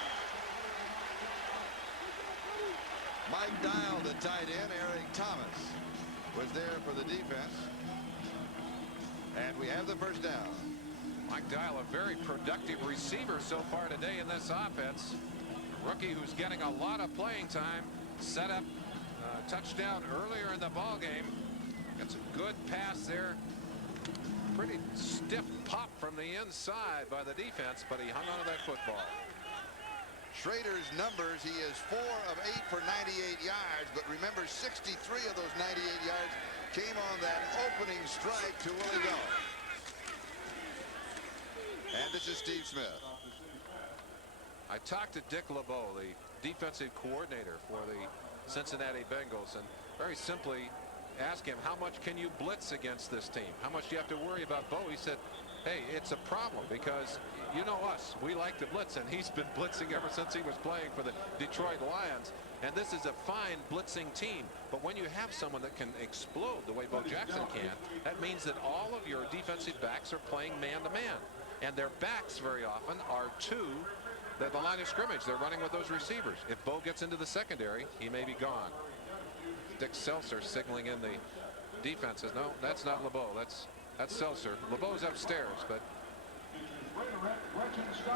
Mike Dial, the tight end. Eric Thomas was there for the defense. And we have the 1st down. Mike Dial, a very productive receiver so far today in this offense. A rookie who's getting a lot of playing time. Set up touchdown earlier in the ball game. Gets a good pass there. Pretty stiff pop from the inside by the defense, but he hung on to that football. Schrader's numbers, he is 4 of 8 for 98 yards, but remember 63 of those 98 yards came on that opening strike to Willie Go. And this is Steve Smith. I talked to Dick LeBeau, the defensive coordinator for the Cincinnati Bengals, and very simply asked him, how much can you blitz against this team? How much do you have to worry about Bo? He said, hey, it's a problem because you know us, we like to blitz, and he's been blitzing ever since he was playing for the Detroit Lions, and this is a fine blitzing team. But when you have someone that can explode the way Bo Jackson can, that means that all of your defensive backs are playing man-to-man, and their backs very often are the line of scrimmage. They're running with those receivers. If Bo gets into the secondary, he may be gone. Dick Seltzer signaling in the defenses. No, that's not LeBeau. That's Seltzer. LeBeau's upstairs, but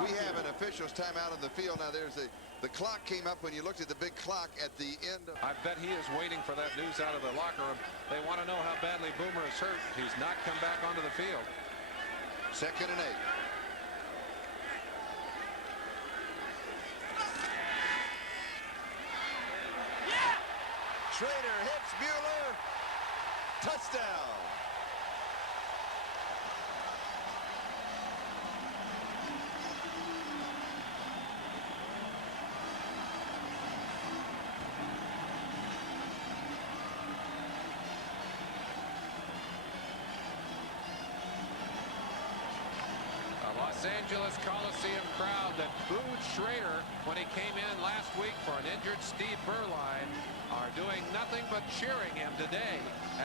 we have an official's timeout on the field. Now there's the clock came up when you looked at the big clock at the end of. I bet he is waiting for that news out of the locker room. They want to know how badly Boomer is hurt. He's not come back onto the field. 2nd and 8. Schrader hits Mueller. Touchdown. Los Angeles Coliseum crowd that booed Schrader when he came in last week for an injured Steve Berline are doing nothing but cheering him today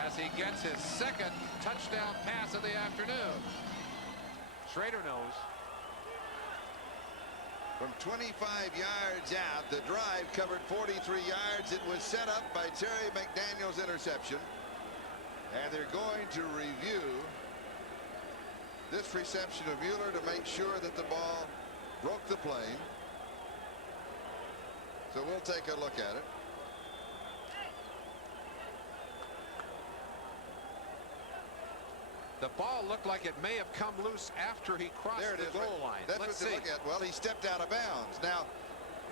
as he gets his 2nd touchdown pass of the afternoon. Schrader knows. From 25 yards out, the drive covered 43 yards. It was set up by Terry McDaniel's interception, and they're going to review this reception of Mueller to make sure that the ball broke the plane. So we'll take a look at it. The ball looked like it may have come loose after he crossed the goal line. That's Let's what see. they look at. Well, he stepped out of bounds. Now,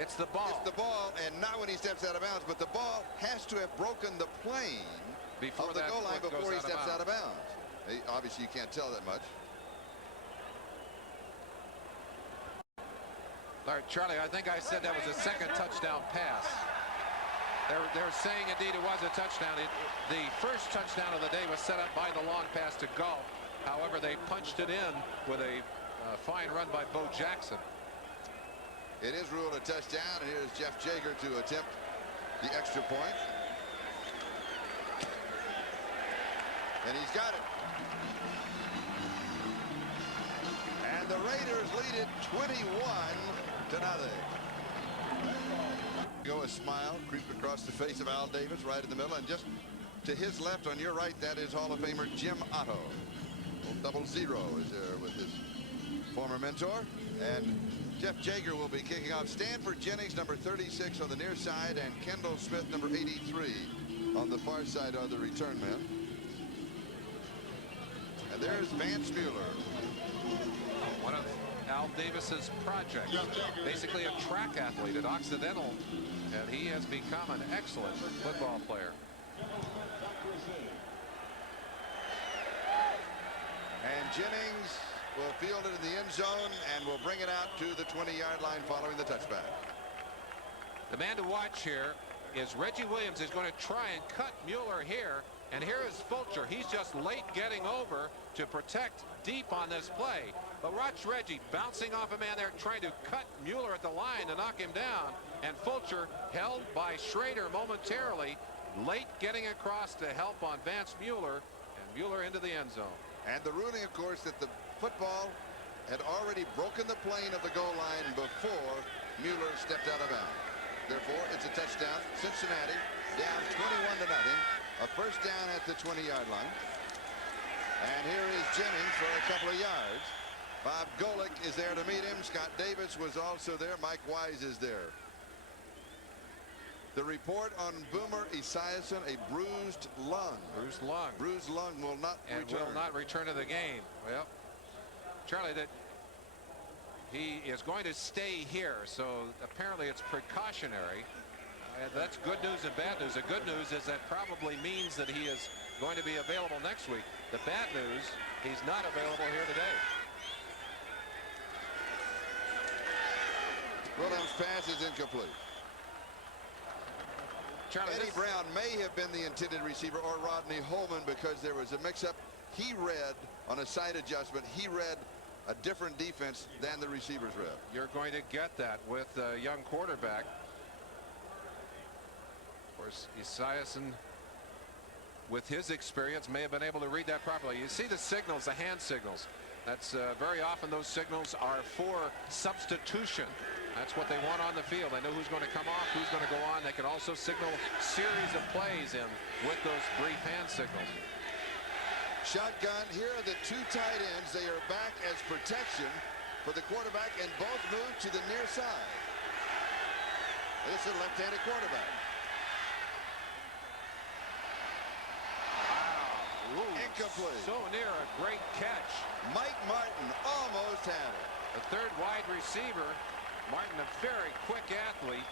it's the ball. It's the ball, and not when he steps out of bounds, but the ball has to have broken the plane before of the goal line before he steps out of bounds. Obviously, you can't tell that much. All right, Charlie, I think I said that was a 2nd touchdown pass. They're saying indeed it was a touchdown. The first touchdown of the day was set up by the long pass to Galt. However, they punched it in with a fine run by Bo Jackson. It is ruled a touchdown, and here's Jeff Jager to attempt the extra point. And he's got it. and the Raiders lead it 21-0. Go a smile creeped across the face of Al Davis right in the middle, and just to his left on your right, that is Hall of Famer Jim Otto. Double zero is there with his former mentor, and Jeff Jager will be kicking off. Stanford Jennings, number 36 on the near side, and Kendall Smith, number 83 on the far side are the return men. And there's Vance Mueller. One of Al Davis's projects. Basically a track athlete at Occidental, and he has become an excellent football player. And Jennings will field it in the end zone and will bring it out to the 20-yard line following the touchback. The man to watch here is Reggie Williams. Is going to try and cut Mueller here. And here is Fulcher. He's just late getting over to protect deep on this play. But watch Reggie bouncing off a man there, trying to cut Mueller at the line to knock him down. And Fulcher held by Schrader momentarily, late getting across to help on Vance Mueller, and Mueller into the end zone. And the ruling, of course, that the football had already broken the plane of the goal line before Mueller stepped out of bounds. Therefore, it's a touchdown. Cincinnati down 21-0. A first down at the 20-yard line. And here is Jennings for a couple of yards. Bob Golick is there to meet him. Scott Davis was also there. Mike Wise is there. The report on Boomer Esiason, a bruised lung. Bruised lung. Bruised lung will not return. Will not return to the game. Well, Charlie, that he is going to stay here, so apparently it's precautionary. That's good news and bad news. The good news is that probably means that he is going to be available next week. The bad news, he's not available here today. Williams' pass is incomplete. Charlie, Eddie Brown may have been the intended receiver, or Rodney Holman, because there was a mix-up. He read, on a side adjustment, he read a different defense than the receivers read. You're going to get that with a young quarterback. Of course, Esiason, with his experience, may have been able to read that properly. You see the signals, the hand signals. That's very often those signals are for substitution. That's what they want on the field. They know who's going to come off, who's going to go on. They can also signal series of plays in with those brief hand signals. Shotgun. Here are the two tight ends. They are back as protection for the quarterback, and both move to the near side. This is a left-handed quarterback. Wow. Ooh, incomplete. So near a great catch. Mike Martin almost had it. The third wide receiver. Martin, a very quick athlete.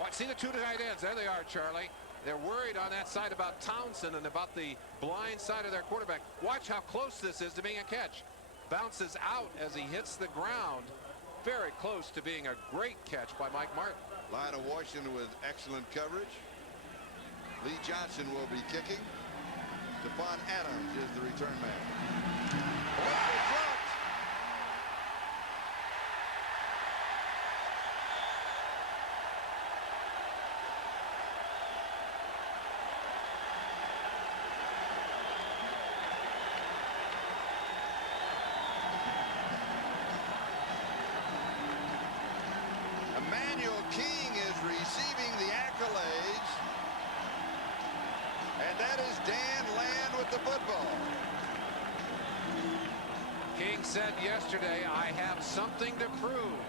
Watch, see the two tight ends. There they are, Charlie. They're worried on that side about Townsend and about the blind side of their quarterback. Watch how close this is to being a catch. Bounces out as he hits the ground. Very close to being a great catch by Mike Martin. Line of Washington with excellent coverage. Lee Johnson will be kicking. Stephon Adams is the return man. Emmanuel King is receiving the accolades. And that is Dan Land with the football. King said yesterday, I have something to prove.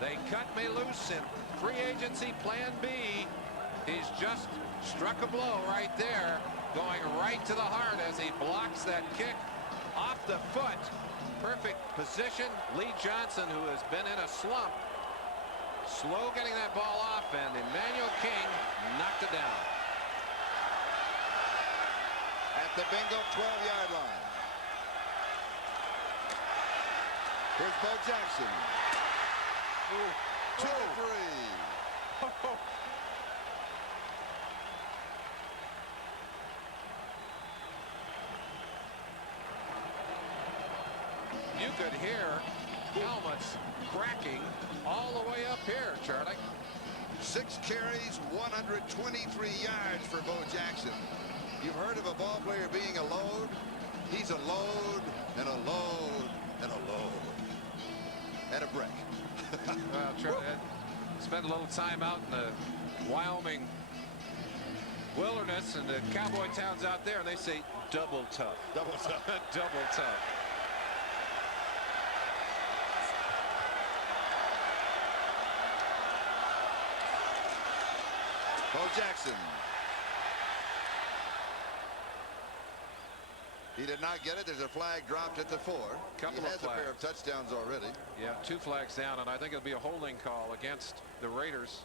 They cut me loose in free agency plan B. He's just struck a blow right there, going right to the heart as he blocks that kick off the foot. Perfect position. Lee Johnson, who has been in a slump, slow getting that ball off, and Emmanuel King knocked it down. At the Bengal 12-yard line. Here's Bo Jackson. 2 to 3. You could hear helmets cracking all the way up here, Charlie. 6 carries, 123 yards for Bo Jackson. You've heard of a ball player being a load. He's a load and a load and a load. And a brick. Well, Charlie spent a little time out in the Wyoming wilderness and the cowboy towns out there, and they say double tough. Double tough. Double tough. Bo Jackson. He did not get it. There's a flag dropped at the 4. Couple he of has a pair of flags. touchdowns already. Yeah, 2 flags down, and I think it'll be a holding call against the Raiders.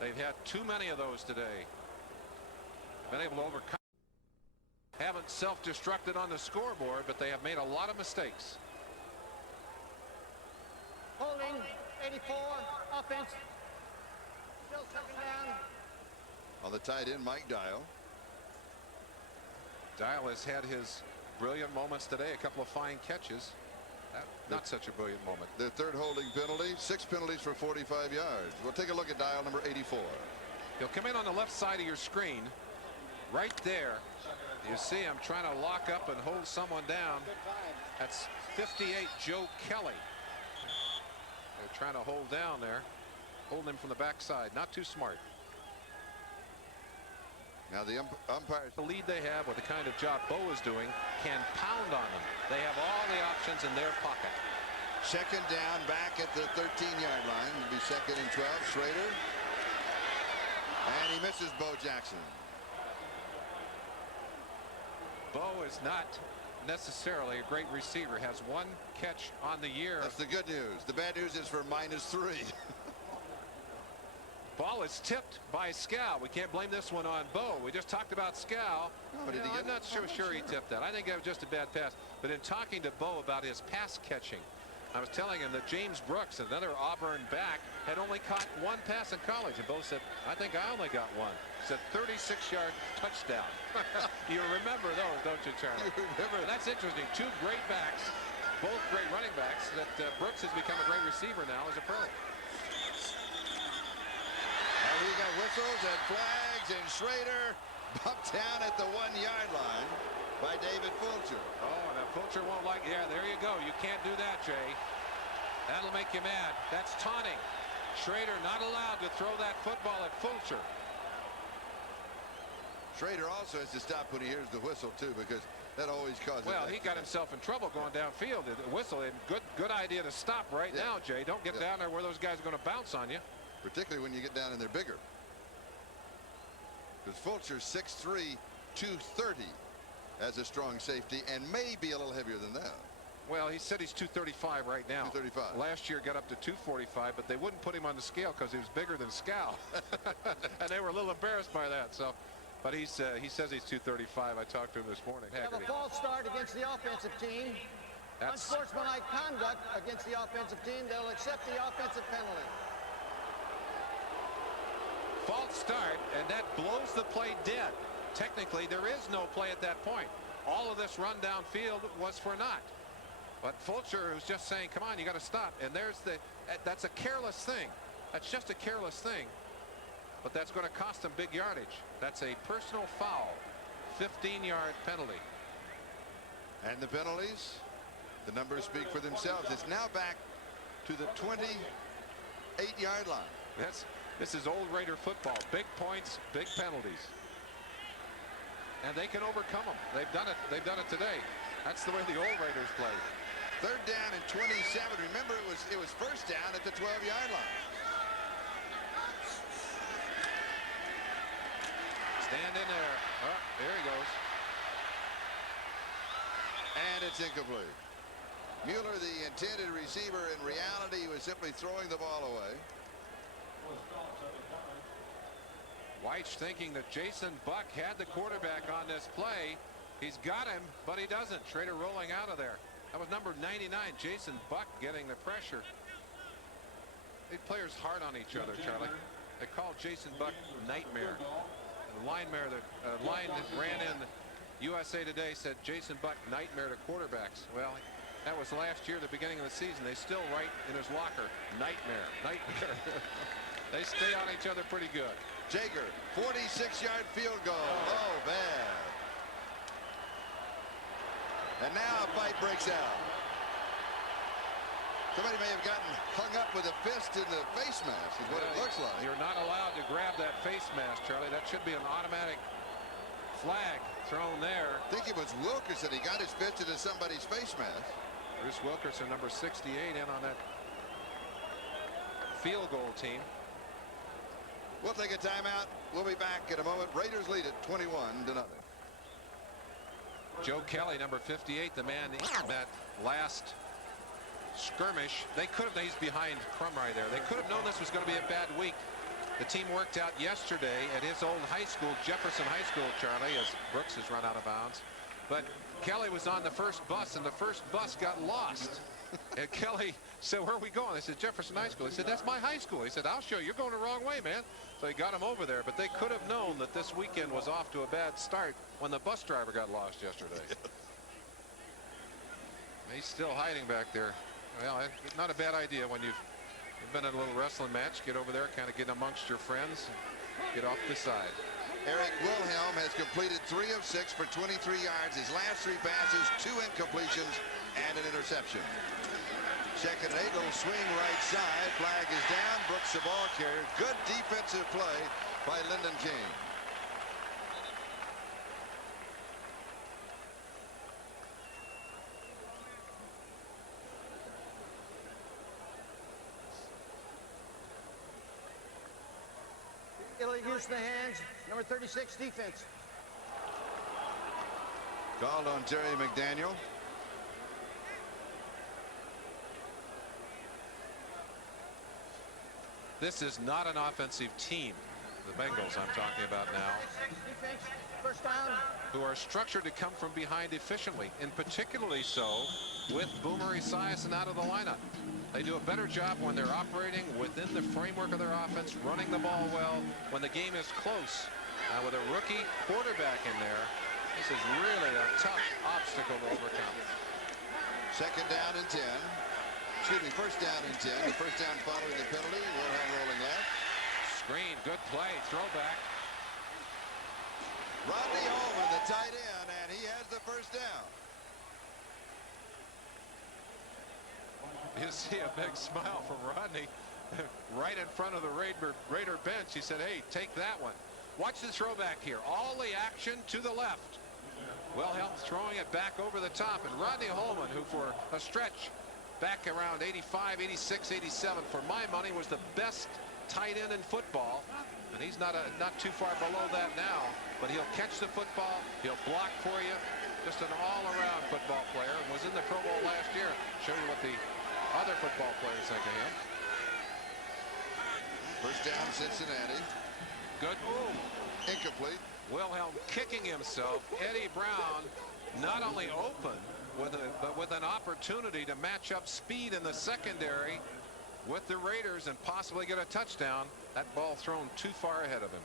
They've had too many of those today. Been able to overcome. Haven't self-destructed on the scoreboard, but they have made a lot of mistakes. Holding, 84, offense. Still second down. On the tight end, Mike Dial. Dial has had his brilliant moments today, a couple of fine catches. Not such a brilliant moment. The third holding penalty, 6 penalties for 45 yards. We'll take a look at Dial number 84. He'll come in on the left side of your screen. Right there, you see him trying to lock up and hold someone down. That's 58 Joe Kelly. They're trying to hold down there, holding him from the backside. Not too smart. Now the umpires, the lead they have with the kind of job Bo is doing, can pound on them. They have all the options in their pocket. Second down, back at the 13-yard line. It'll be 2nd and 12. Schrader. And he misses Bo Jackson. Bo is not necessarily a great receiver. Has 1 catch on the year. That's the good news. The bad news is for -3. Ball is tipped by Scal. We can't blame this one on Bo. We just talked about Scal. But I'm not sure he tipped that. I think that was just a bad pass. But in talking to Bo about his pass catching, I was telling him that James Brooks, another Auburn back, had only caught 1 pass in college. And Bo said, I think I only got 1. It's a 36-yard touchdown. You remember those, don't you, Charlie? You remember. And that's interesting. 2 great backs, both great running backs, that Brooks has become a great receiver now as a pro. We got whistles and flags, and Schrader bumped down at the 1-yard line by David Fulcher. Oh, now Fulcher won't like. Yeah, there you go. You can't do that, Jay. That'll make you mad. That's taunting. Schrader not allowed to throw that football at Fulcher. Schrader also has to stop when he hears the whistle too, because that always causes. Well, he got himself in trouble going downfield. The whistle, and good idea to stop right now, Jay. Don't get down there where those guys are going to bounce on you. Particularly when you get down and they're bigger. Because Fulcher's 6'3", 230 as a strong safety, and maybe a little heavier than that. Well, he said he's 235 right now. 235. Last year got up to 245, but they wouldn't put him on the scale because he was bigger than Scal. And they were a little embarrassed by that. So, but he says he's 235. I talked to him this morning. Have a false start against the offensive team. Unsportsmanlike conduct against the offensive team. They'll accept the offensive penalty. False start, and that blows the play dead. Technically, there is no play at that point. All of this run downfield was for naught. But Fulcher was just saying, come on, you got to stop. And that's a careless thing. That's just a careless thing. But that's going to cost them big yardage. That's a personal foul. 15-yard penalty. And the penalties, the numbers speak for themselves. It's now back to the 28-yard line. This is old Raider football. Big points, big penalties. And they can overcome them. They've done it. They've done it today. That's the way the old Raiders play. 3rd down and 27. Remember, it was first down at the 12-yard line. Stand in there. Oh, there he goes. And it's incomplete. Mueller, the intended receiver, in reality, was simply throwing the ball away. Weich thinking that Jason Buck had the quarterback on this play. He's got him, but he doesn't. Schrader rolling out of there. That was number 99, Jason Buck, getting the pressure. These players hard on each other, Charlie. They called Jason Buck Nightmare. The line that ran in USA Today said Jason Buck Nightmare to quarterbacks. Well, that was last year, the beginning of the season. They still write in his locker, Nightmare, Nightmare. They stay on each other pretty good. Jager, 46-yard field goal. Oh, bad. And now a fight breaks out. Somebody may have gotten hung up with a fist in the face mask is what it looks like. You're not allowed to grab that face mask, Charlie. That should be an automatic flag thrown there. I think it was Wilkerson. He got his fist into somebody's face mask. Bruce Wilkerson, number 68, in on that field goal team. We'll take a timeout. We'll be back in a moment. Raiders lead it 21-0. Joe Kelly, number 58, the man in that last skirmish. They could have, he's behind Crum right there. They could have known this was going to be a bad week. The team worked out yesterday at his old high school, Jefferson High School, Charlie, as Brooks has run out of bounds. But Kelly was on the first bus, and the first bus got lost. And Kelly said, "Where are we going?" They said, "Jefferson High School." He said, "That's my high school." He said, "I'll show you. You're going the wrong way, man." So he got him over there. But they could have known that this weekend was off to a bad start when the bus driver got lost yesterday. He's still hiding back there. Well, it's not a bad idea when you've been in a little wrestling match. Get over there, kind of get amongst your friends, and get off the side. Eric Wilhelm has completed 3 of 6 for 23 yards. His last 3 passes, 2 incompletions, and an interception. Second and 8, little swing right side. Flag is down. Brooks the ball carrier. Good defensive play by Lyndon King. Illegal use of the hands, number 36, defense. Called on Terry McDaniel. This is not an offensive team. The Bengals I'm talking about now. Defense, first down. Who are structured to come from behind efficiently, and particularly so with Boomer Esiason out of the lineup. They do a better job when they're operating within the framework of their offense, running the ball well when the game is close. With a rookie quarterback in there, this is really a tough obstacle to overcome. Second down and 10. Excuse me, first down and 10. The first down following the penalty. Wilhelm rolling left. Screen, good play, throwback. Rodney Holman, the tight end, and he has the first down. You see a big smile from Rodney right in front of the Raider bench. He said, "Hey, take that one." Watch the throwback here. All the action to the left. Wilhelm throwing it back over the top. And Rodney Holman, who for a stretch back around 85, 86, 87, for my money was the best tight end in football. And he's not too far below that now. But he'll catch the football. He'll block for you. Just an all-around football player. And was in the Pro Bowl last year. Show you what the other football players think of him. First down, Cincinnati. Good move. Incomplete. Wilhelm kicking himself. Eddie Brown not only open but with an opportunity to match up speed in the secondary with the Raiders and possibly get a touchdown. That ball thrown too far ahead of him.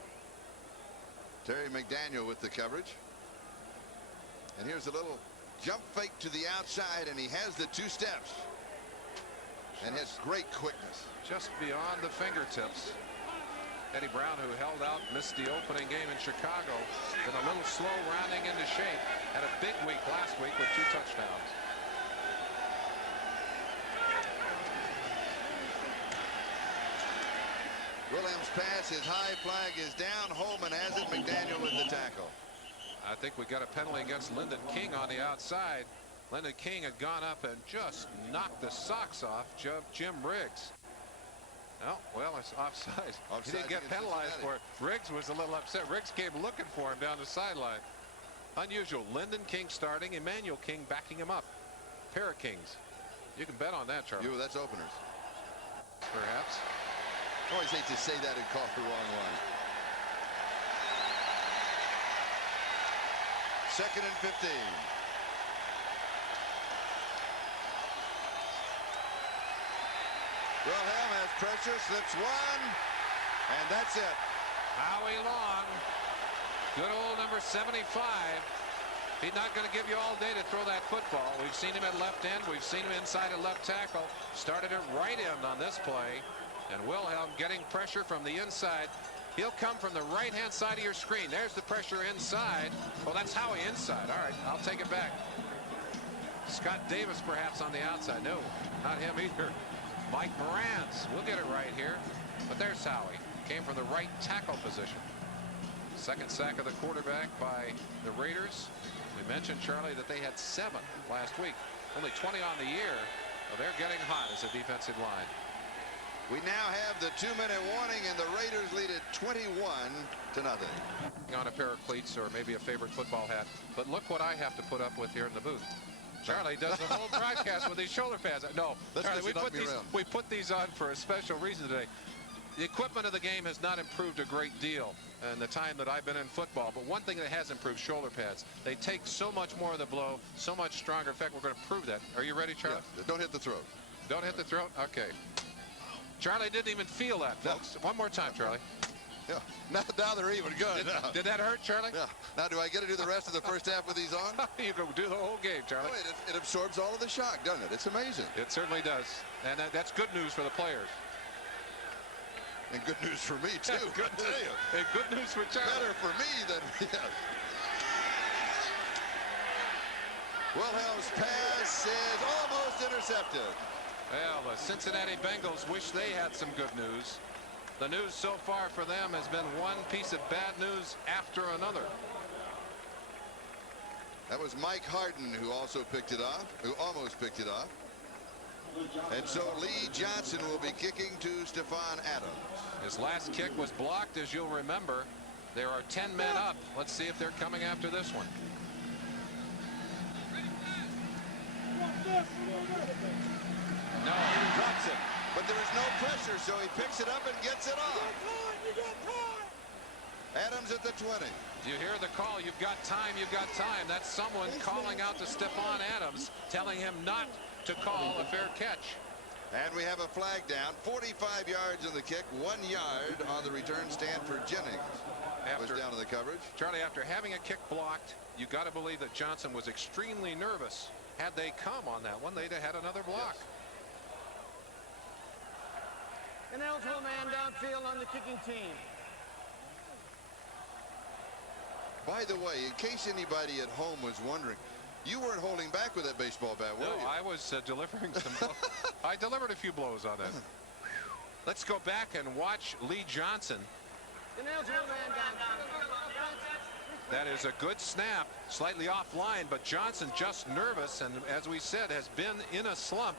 Terry McDaniel with the coverage. And here's a little jump fake to the outside, and he has the 2 steps. And has great quickness. Just beyond the fingertips. Eddie Brown, who held out, missed the opening game in Chicago. Been a little slow rounding into shape. Had a big week last week with 2 touchdowns. Williams' pass is high. Flag is down. Holman has it. McDaniel with the tackle. I think we got a penalty against Lyndon King on the outside. Lyndon King had gone up and just knocked the socks off Jim Riggs. Oh, well, it's offside. He didn't get penalized for it. Riggs was a little upset. Riggs came looking for him down the sideline. Unusual. Lyndon King starting, Emmanuel King backing him up. Pair of Kings. You can bet on that, Charlie. That's openers. Perhaps. I always hate to say that and call the wrong one. Second and 15. Wilhelm has pressure, slips one, and that's it. Howie Long, good old number 75. He's not going to give you all day to throw that football. We've seen him at left end. We've seen him inside at left tackle. Started at right end on this play. And Wilhelm getting pressure from the inside. He'll come from the right-hand side of your screen. There's the pressure inside. Oh, that's Howie inside. All right, I'll take it back. Scott Davis perhaps on the outside. No, not him either. Mike Morantz. We'll get it right here. But there's Howie. Came from the right tackle position. Second sack of the quarterback by the Raiders. We mentioned, Charlie, that they had 7 last week. Only 20 on the year. Well, they're getting hot as a defensive line. We now have the 2-minute warning, and the Raiders lead it 21-0. On a pair of cleats or maybe a favorite football hat. But look what I have to put up with here in the booth. Charlie does the whole broadcast with these shoulder pads. No, Charlie, we put these on for a special reason today. The equipment of the game has not improved a great deal in the time that I've been in football. But one thing that has improved, shoulder pads. They take so much more of the blow, so much stronger. In fact, we're going to prove that. Are you ready, Charlie? Yes. Don't hit the throat. Don't hit the throat? Okay. Charlie didn't even feel that, folks. No. One more time, Charlie. Yeah. Now they're even good. Did that hurt, Charlie? Yeah. Now, do I get to do the rest of the first half with these on? You can do the whole game, Charlie. Oh, it absorbs all of the shock, doesn't it? It's amazing. It certainly does. And that's good news for the players. And good news for me, too. Good news. And good news for Charlie. Better for me than, yes. Wilhelm's pass is almost intercepted. Well, the Cincinnati Bengals wish they had some good news. The news so far for them has been one piece of bad news after another. That was Mike Harden who also picked it off, who almost picked it off. And so Lee Johnson will be kicking to Stephon Adams. His last kick was blocked, as you'll remember. There are 10 men up. Let's see if they're coming after this one. No, he drops it. But there is no pressure, so he picks it up and gets it off. Adams at the 20. You hear the call, you've got time, you've got time. That's someone calling out to Stephon Adams, telling him not to call a fair catch. And we have a flag down. 45 yards on the kick, 1 yard on the return. Stanford Jennings was down in the coverage. Charlie, after having a kick blocked, you got to believe that Johnson was extremely nervous. Had they come on that one, they'd have had another block. Yes. An eligible man downfield on the kicking team. By the way, in case anybody at home was wondering, you weren't holding back with that baseball bat, were you? No, I was delivering some blows. I delivered a few blows on that. Let's go back and watch Lee Johnson. An eligible man downfield. That is a good snap, slightly offline, but Johnson just nervous, and as we said, has been in a slump.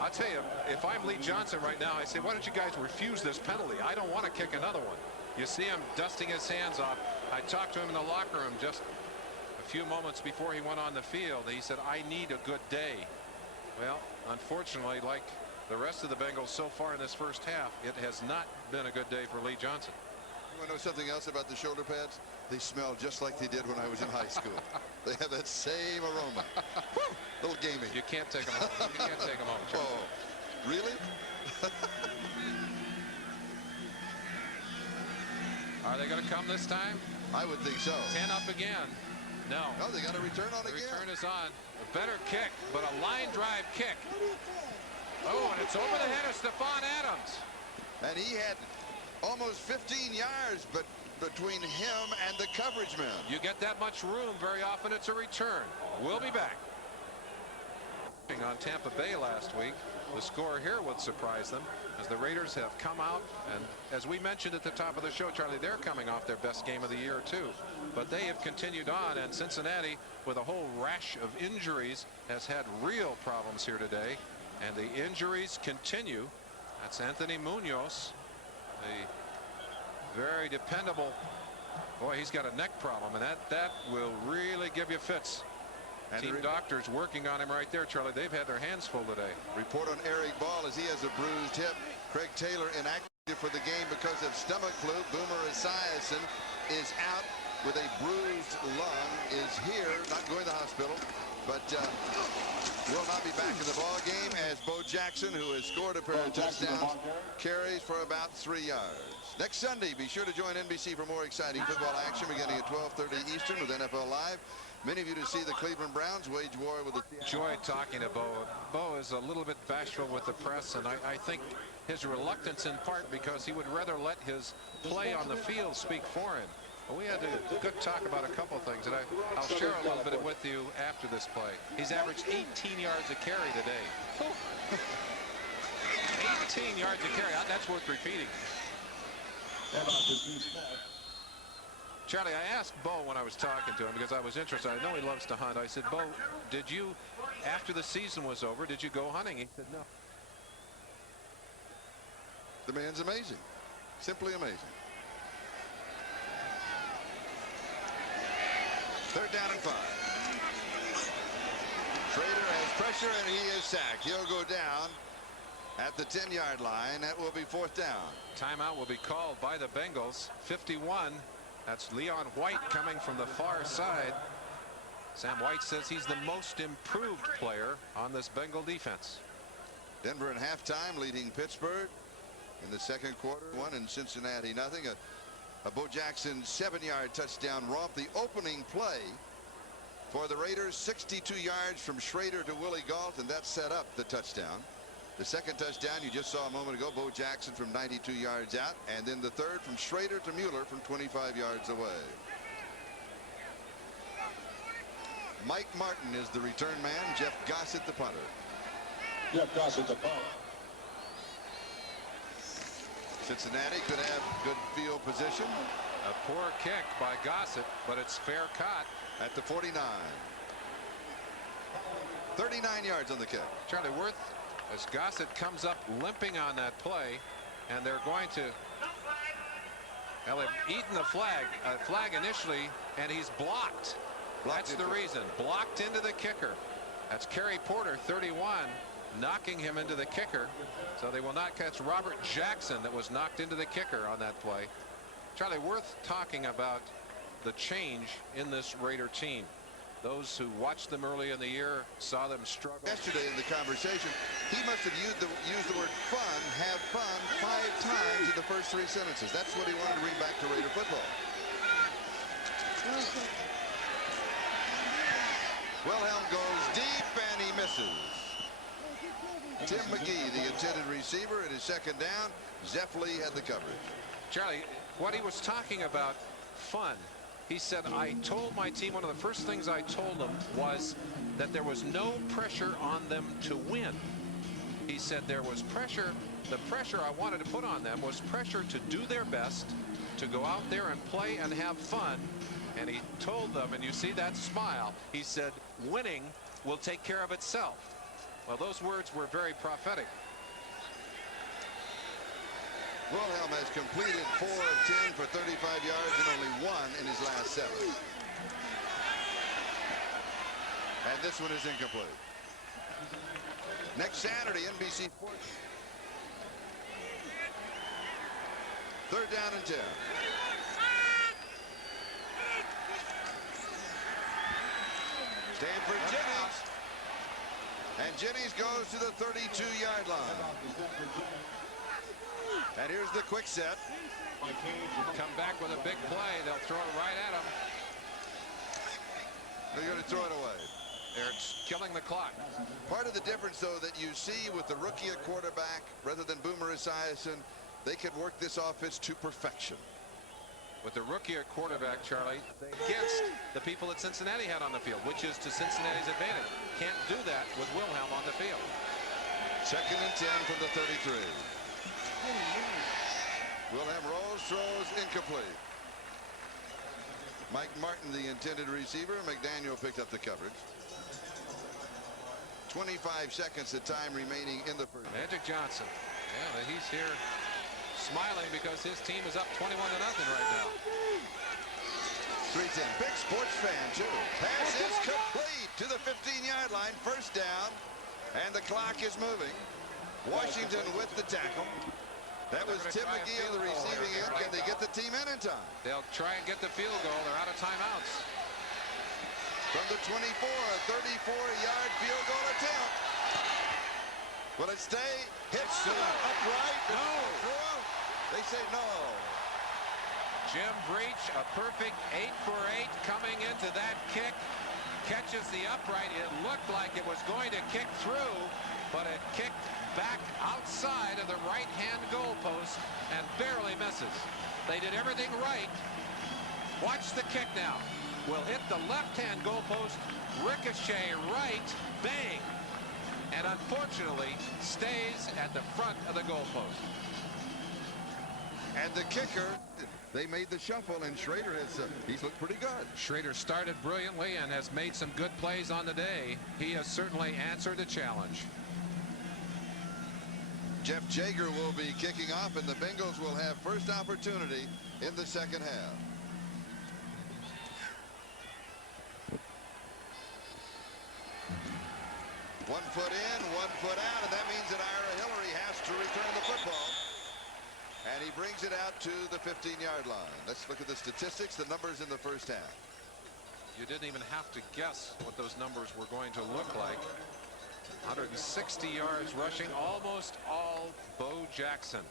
I'll tell you, if I'm Lee Johnson right now, I say, why don't you guys refuse this penalty? I don't want to kick another one. You see him dusting his hands off. I talked to him in the locker room just a few moments before he went on the field. He said, I need a good day. Well, unfortunately, like the rest of the Bengals so far in this first half, it has not been a good day for Lee Johnson. You want to know something else about the shoulder pads? They smell just like they did when I was in high school. They have that same aroma. Woo! Little gamey. You can't take them home. You can't take them home, Charlie. Oh, really? Are they going to come this time? I would think so. 10 up again. No. No, they got a return on the again. Return is on. A better kick, but a line drive kick. Oh, and it's over the head of Stephon Adams. And he had almost 15 yards, but between him and the coverage man. You get that much room, very often it's a return. We'll be back. On Tampa Bay last week, the score here would surprise them as the Raiders have come out, and as we mentioned at the top of the show, Charlie, they're coming off their best game of the year too, but they have continued on, and Cincinnati, with a whole rash of injuries, has had real problems here today, and the injuries continue. That's Anthony Munoz, a very dependable boy. He's got a neck problem, and that will really give you fits. And team doctors working on him right there, Charlie. They've had their hands full today. Report on Eric Ball as he has a bruised hip. Craig Taylor inactive for the game because of stomach flu. Boomer Esiason is out with a bruised lung, is here, not going to the hospital, but will not be back in the ball game as Bo Jackson, who has scored a pair of touchdowns, carries for about 3 yards. Next Sunday, be sure to join NBC for more exciting football action beginning at 12:30 Eastern with NFL Live. Many of you to see the Cleveland Browns wage war with the... Joy talking to Bo. Bo is a little bit bashful with the press, and I think his reluctance in part because he would rather let his play on the field speak for him. Well, we had a good talk about a couple things, and I'll share a little bit with you after this play. He's averaged 18 yards a carry today. 18 yards a carry. That's worth repeating. Charlie, I asked Bo when I was talking to him because I was interested. I know he loves to hunt. I said, Bo, did you, after the season was over, did you go hunting? He said, no. The man's amazing. Simply amazing. Third down and 5. Schrader has pressure and he is sacked. He'll go down at the 10-yard line. That will be 4th down. Timeout will be called by the Bengals. 51. That's Leon White coming from the far side. Sam White says he's the most improved player on this Bengal defense. Denver in halftime leading Pittsburgh in the second quarter. 1 in Cincinnati, nothing. A Bo Jackson 7-yard touchdown romp. The opening play for the Raiders, 62 yards from Schrader to Willie Gault, and that set up the touchdown. The second touchdown you just saw a moment ago, Bo Jackson from 92 yards out, and then the third from Schrader to Mueller from 25 yards away. Mike Martin is the return man. Jeff Gossett the punter. Jeff Gossett the punter. Cincinnati could have good field position. A poor kick by Gossett, but it's fair caught at the 49. 39 yards on the kick. Charlie Worth, as Gossett comes up limping on that play, and they're going to, well, they've eaten the flag initially, and he's blocked. That's the reason. Blocked into the kicker. That's Kerry Porter, 31, knocking him into the kicker. So they will not catch Robert Jackson that was knocked into the kicker on that play. Charlie Worth talking about the change in this Raider team. Those who watched them early in the year saw them struggle. Yesterday in the conversation, he must have used the word fun, have fun 5 times in the first 3 sentences. That's what he wanted to bring back to Raider football. Wilhelm goes deep and he misses. Tim McGee, the intended receiver, at his second down. Zeff Lee had the coverage. Charlie, what he was talking about, fun. He said, I told my team, one of the first things I told them was that there was no pressure on them to win. He said there was pressure. The pressure I wanted to put on them was pressure to do their best, to go out there and play and have fun. And he told them, and you see that smile, he said, winning will take care of itself. Well, those words were very prophetic. Wilhelm has completed 4 of 10 for 35 yards and only 1 in his last 7. And this one is incomplete. Next Saturday, NBC Sports. 3rd down and 10. Stanford Jennings. And Jennings goes to the 32-yard line. And here's the quick set. Come back with a big play. They'll throw it right at him. They're going to throw it away. They're killing the clock. Part of the difference, though, that you see with the rookie at quarterback, rather than Boomer Esiason, they could work this offense to perfection. With the rookie at quarterback, Charlie, against the people that Cincinnati had on the field, which is to Cincinnati's advantage. Can't do that with Wilhelm on the field. 2nd and 10 from the 33. Wilhelm rolls, throws, incomplete. Mike Martin, the intended receiver. McDaniel picked up the coverage. 25 seconds of time remaining in the first. Magic Johnson. Yeah, he's here smiling because his team is up 21-0 right now. 310. Big sports fan, too. Pass is complete to the 15-yard line. 1st down. And the clock is moving. Washington with the tackle. That was Tim McGee on the receiving end. Can they get the team in time? They'll try and get the field goal. They're out of timeouts. From the 24, a 34-yard field goal attempt. Will it stay? Hits to the upright. No. They say no. Jim Breach, a perfect 8 for 8 coming into that kick. Catches the upright. It looked like it was going to kick through, but it kicked back outside of the right-hand goalpost and barely misses. They did everything right, Watch the kick now. Will hit the left-hand goalpost, ricochet right, bang, and unfortunately stays at the front of the goalpost. And the kicker, they made the shuffle, and Schrader he's looked pretty good. Schrader started brilliantly and has made some good plays on the day. He has certainly answered the challenge. Jeff Jager will be kicking off, and the Bengals will have first opportunity in the second half. One foot in, 1 foot out, and that means that Ira Hillary has to return the football. And he brings it out to the 15-yard line. Let's look at the statistics, the numbers in the first half. You didn't even have to guess what those numbers were going to look like. 160 yards rushing, almost all Bo Jackson.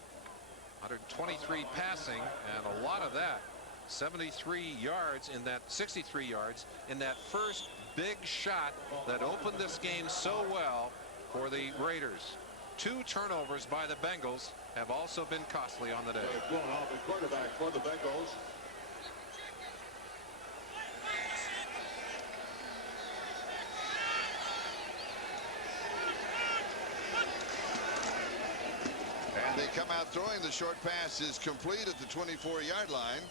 123 passing, and a lot of that, 63 yards in that, 63 yards in that first big shot that opened this game so well for the Raiders. 2 turnovers by the Bengals have also been costly on the day. The quarterback for the Bengals. And they come out throwing. The short pass is complete at the 24-yard line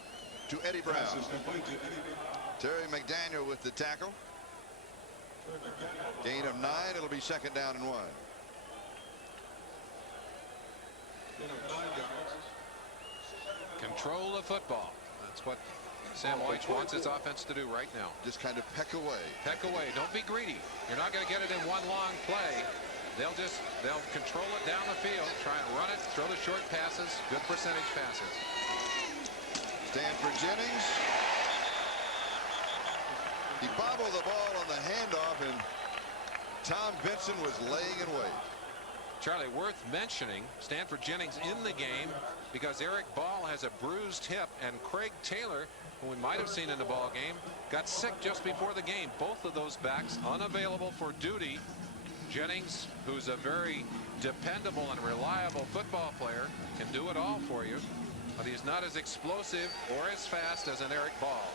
to Eddie Brown. Terry McDaniel with the tackle. Gain of 9. It'll be second down and 1. Control the football. That's what Sam White wants his offense to do right now. Just kind of peck away. Peck away. Don't be greedy. You're not going to get it in one long play. They'll control it down the field, try and run it, throw the short passes, good percentage passes. Stanford Jennings. He bobbled the ball on the handoff, and Tom Benson was laying in wait. Charlie, worth mentioning, Stanford Jennings in the game because Eric Ball has a bruised hip, and Craig Taylor, who we might have seen in the ball game, got sick just before the game. Both of those backs unavailable for duty. Jennings, who's a very dependable and reliable football player, can do it all for you, but he's not as explosive or as fast as an Eric Ball.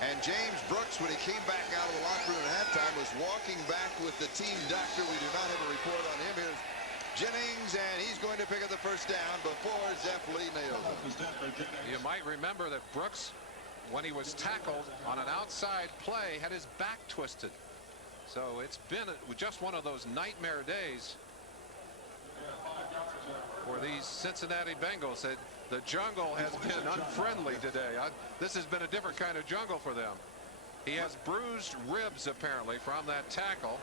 And James Brooks, when he came back out of the locker room at halftime, was walking back with the team doctor. We do not have a report on him. Here's Jennings, and he's going to pick up the first down before Zeff Lee nails him. You might remember that Brooks, when he was tackled on an outside play, had his back twisted. So it's been just one of those nightmare days for these Cincinnati Bengals. The jungle has been unfriendly today. This has been a different kind of jungle for them. He has bruised ribs apparently from that tackle.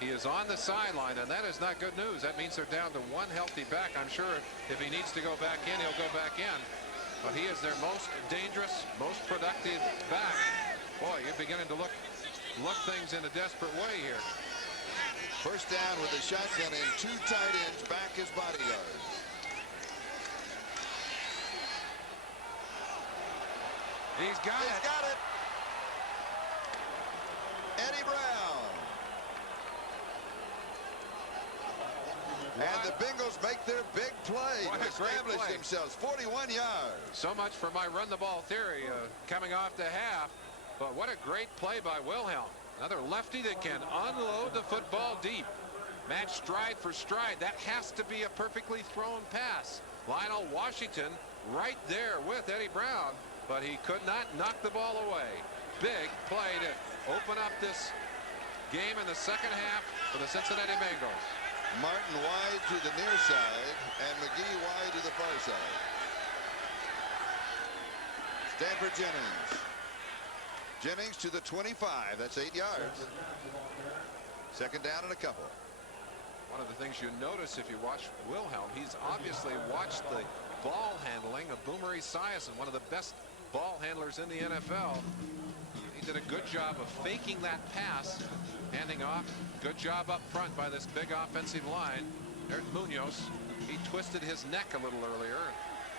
He is on the sideline, and that is not good news. That means they're down to one healthy back. I'm sure if he needs to go back in, he'll go back in. But he is their most dangerous, most productive back. Boy, you're beginning to look things in a desperate way here. First down with a shotgun and 2 tight ends back as bodyguards. He's got it. Eddie Brown. And the Bengals make their big play to establish themselves. 41 yards. So much for my run the ball theory coming off the half. But what a great play by Wilhelm. Another lefty that can unload the football deep. Match stride for stride. That has to be a perfectly thrown pass. Lionel Washington right there with Eddie Brown, but he could not knock the ball away. Big play to open up this game in the second half for the Cincinnati Bengals. Martin wide to the near side and McGee wide to the far side. Stanford Jennings. Jennings to the 25. That's 8 yards. Second down and a couple. One of the things you notice if you watch Wilhelm, he's obviously watched the ball handling of Boomer Esiason, one of the best ball handlers in the NFL. He did a good job of faking that pass, handing off. Good job up front by this big offensive line. There's Munoz. He twisted his neck a little earlier.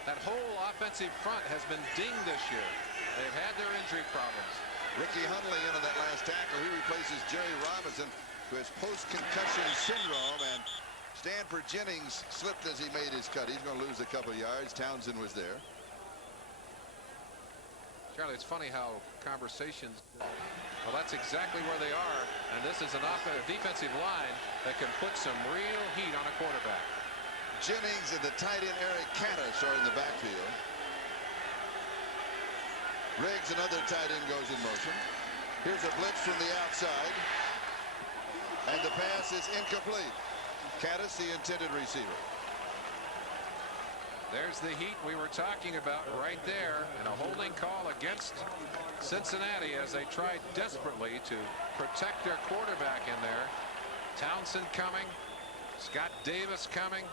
That whole offensive front has been dinged this year. They've had their injury problems. Ricky Hundley into that last tackle. He replaces Jerry Robinson, who has post-concussion syndrome, and Stanford Jennings slipped as he made his cut. He's going to lose a couple yards. Townsend was there. Charlie, it's funny how conversations, well, that's exactly where they are. And this is an defensive line that can put some real heat on a quarterback. Jennings and the tight end Eric Caddis are in the backfield. Riggs, another tight end, goes in motion. Here's a blitz from the outside. And the pass is incomplete. Caddis, the intended receiver. There's the heat we were talking about right there, and a holding call against Cincinnati as they tried desperately to protect their quarterback in there. Townsend coming, Scott Davis coming,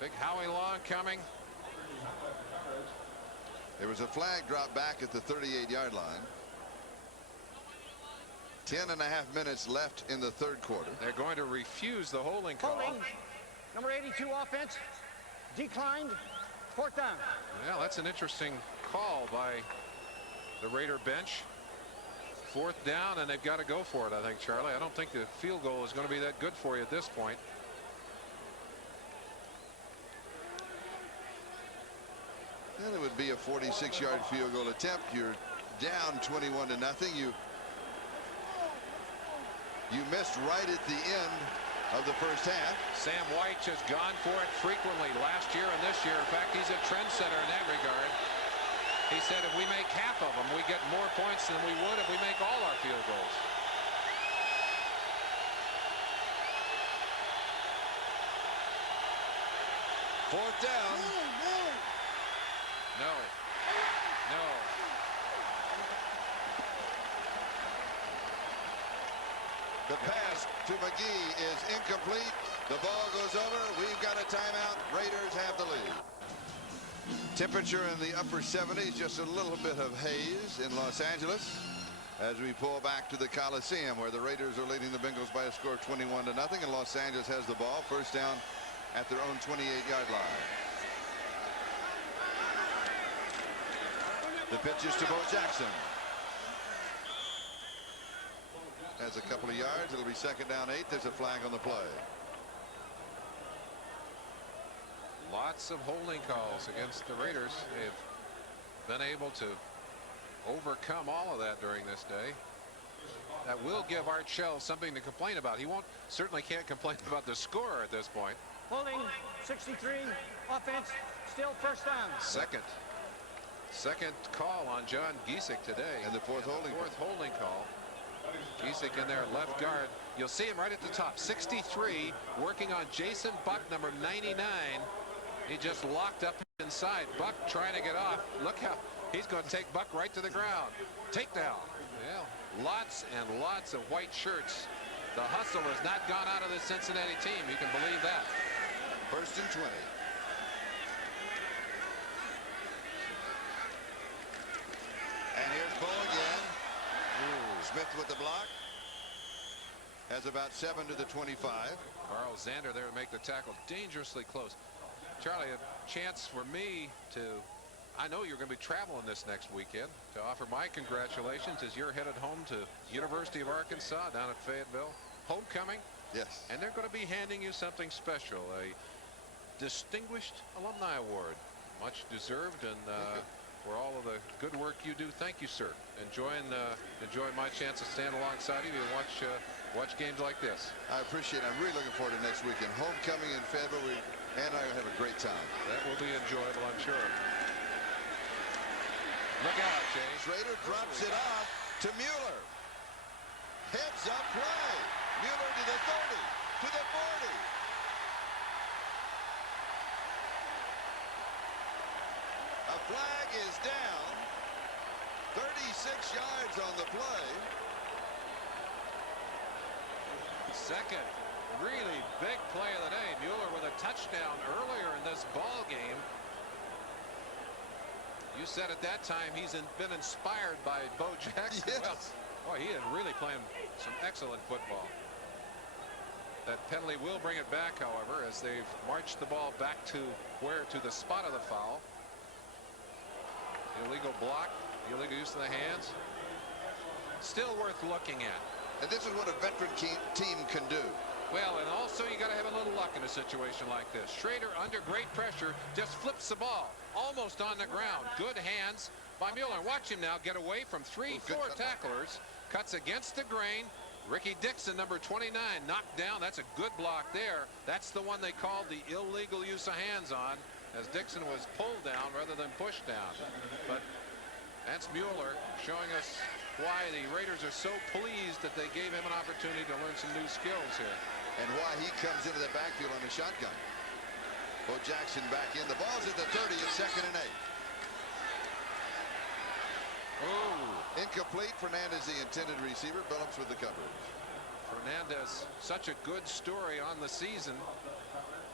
Big Howie Long coming. There was a flag dropped back at the 38-yard line. 10.5 minutes left in the third quarter. They're going to refuse the holding call. Holding. Number 82 offense. Declined. 4th down. Well, that's an interesting call by the Raider bench. 4th down, and they've got to go for it, I think, Charlie. I don't think the field goal is going to be that good for you at this point. And it would be a 46-yard field goal attempt. You're down 21-0. You missed right at the end of the first half. Sam White has gone for it frequently last year and this year. In fact, he's a trendsetter in that regard. He said if we make half of them, we get more points than we would if we make all our field goals. Fourth down. No. No. The pass to McGee is incomplete. The ball goes over. We've got a timeout. Raiders have the lead. Temperature in the upper 70s, just a little bit of haze in Los Angeles as we pull back to the Coliseum, where the Raiders are leading the Bengals by a score of 21-0, and Los Angeles has the ball. First down at their own 28-yard line. The pitch is to Bo Jackson. Has a couple of yards. It'll be 2nd down 8. There's a flag on the play. Lots of holding calls against the Raiders. They've been able to overcome all of that during this day. That will give Art Shell something to complain about. He certainly can't complain about the score at this point. Holding. 63 offense. Still 1st down. Second call on John Giesick today. And the fourth holding call. Giesick in there, left guard. You'll see him right at the top. 63, working on Jason Buck, number 99. He just locked up inside. Buck trying to get off. Look how he's going to take Buck right to the ground. Takedown. Yeah, lots and lots of white shirts. The hustle has not gone out of the Cincinnati team. You can believe that. 1st and 20. And here's Bo again. Smith with the block. Has about 7 to the 25. Carl Zander there to make the tackle. Dangerously close. Charlie, a chance for me to, I know you're going to be traveling this next weekend, to offer my congratulations as you're headed home to University of Arkansas down at Fayetteville. Homecoming. Yes. And they're going to be handing you something special, a Distinguished Alumni Award. Much deserved, and for all of the good work you do, thank you, sir. Enjoying my chance to stand alongside of you and watch games like this. I appreciate it. I'm really looking forward to next weekend. Homecoming in Fayetteville. And I have a great time. That will be enjoyable, I'm sure. Look out, Jay. Schrader drops it off to Mueller. Heads up play. Mueller to the 30, to the 40. A flag is down. 36 yards on the play. Second really big play of the day. Mueller with a touchdown earlier in this ball game. You said at that time he's been inspired by Bo Jackson. Yes. Well, boy, he is really playing some excellent football. That penalty will bring it back, however, as they've marched the ball back to the spot of the foul. Illegal block, illegal use of the hands. Still worth looking at. And this is what a veteran team can do. Well, and also you got to have a little luck in a situation like this. Schrader, under great pressure, just flips the ball almost on the ground. Good hands, by Mueller. Watch him now get away from 3-4 tacklers. Cuts against the grain. Ricky Dixon, number 29, knocked down. That's a good block there. That's the one they called the illegal use of hands on, as Dixon was pulled down rather than pushed down. But that's Mueller showing us why the Raiders are so pleased that they gave him an opportunity to learn some new skills here. And why he comes into the backfield on a shotgun. Bo Jackson back in. The ball's at the 30. It's 2nd and 8. Oh, incomplete. Fernandez, the intended receiver. Billups with the coverage. Fernandez, such a good story on the season.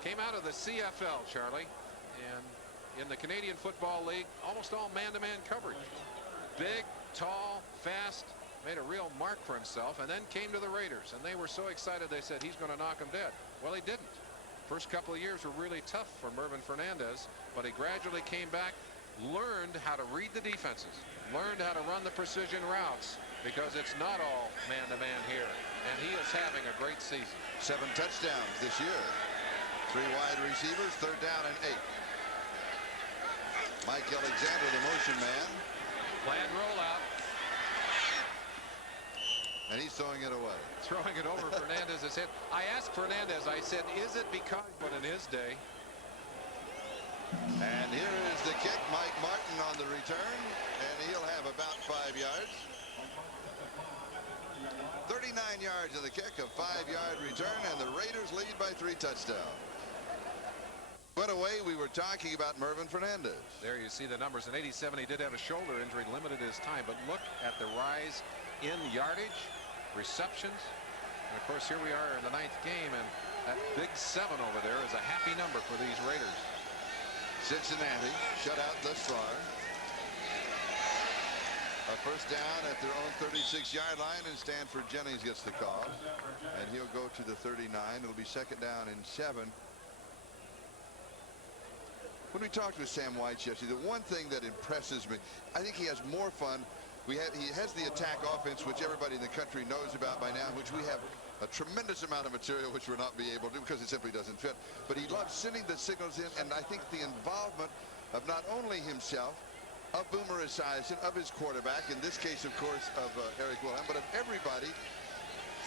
Came out of the CFL, Charlie, and in the Canadian Football League, almost all man-to-man coverage. Big, tall, fast, made a real mark for himself, and then came to the Raiders, and they were so excited they said he's going to knock him dead. Well, he didn't. First couple of years were really tough for Mervin Fernandez, but he gradually came back, learned how to read the defenses, learned how to run the precision routes, because it's not all man-to-man here, and he is having a great season. 7 touchdowns this year. 3 wide receivers, 3rd down and 8. Mike Alexander, the motion man. Planned rollout. And he's throwing it away. Throwing it over Fernandez's head. I asked Fernandez, I said, is it because, but in his day. And here is the kick. Mike Martin on the return, and he'll have about 5 yards. 39 yards of the kick, a 5-yard return, and the Raiders lead by 3 touchdowns. But away, we were talking about Mervin Fernandez. There you see the numbers. In 87, he did have a shoulder injury, limited his time, but look at the rise in yardage, receptions, and of course here we are in the 9th game, and that big 7 over there is a happy number for these Raiders. Cincinnati shut out thus far. A first down at their own 36-yard line, and Stanford Jennings gets the call, and he'll go to the 39. It'll be 2nd down and 7. When we talked with Sam White yesterday, the one thing that impresses me, I think he has more fun. He has the attack offense, which everybody in the country knows about by now, which we have a tremendous amount of material which we're not be able to do because it simply doesn't fit. But he loves sending the signals in, and I think the involvement of not only himself, of Boomer Esiason, of his quarterback, in this case, of course, of Eric Wilhelm, but of everybody,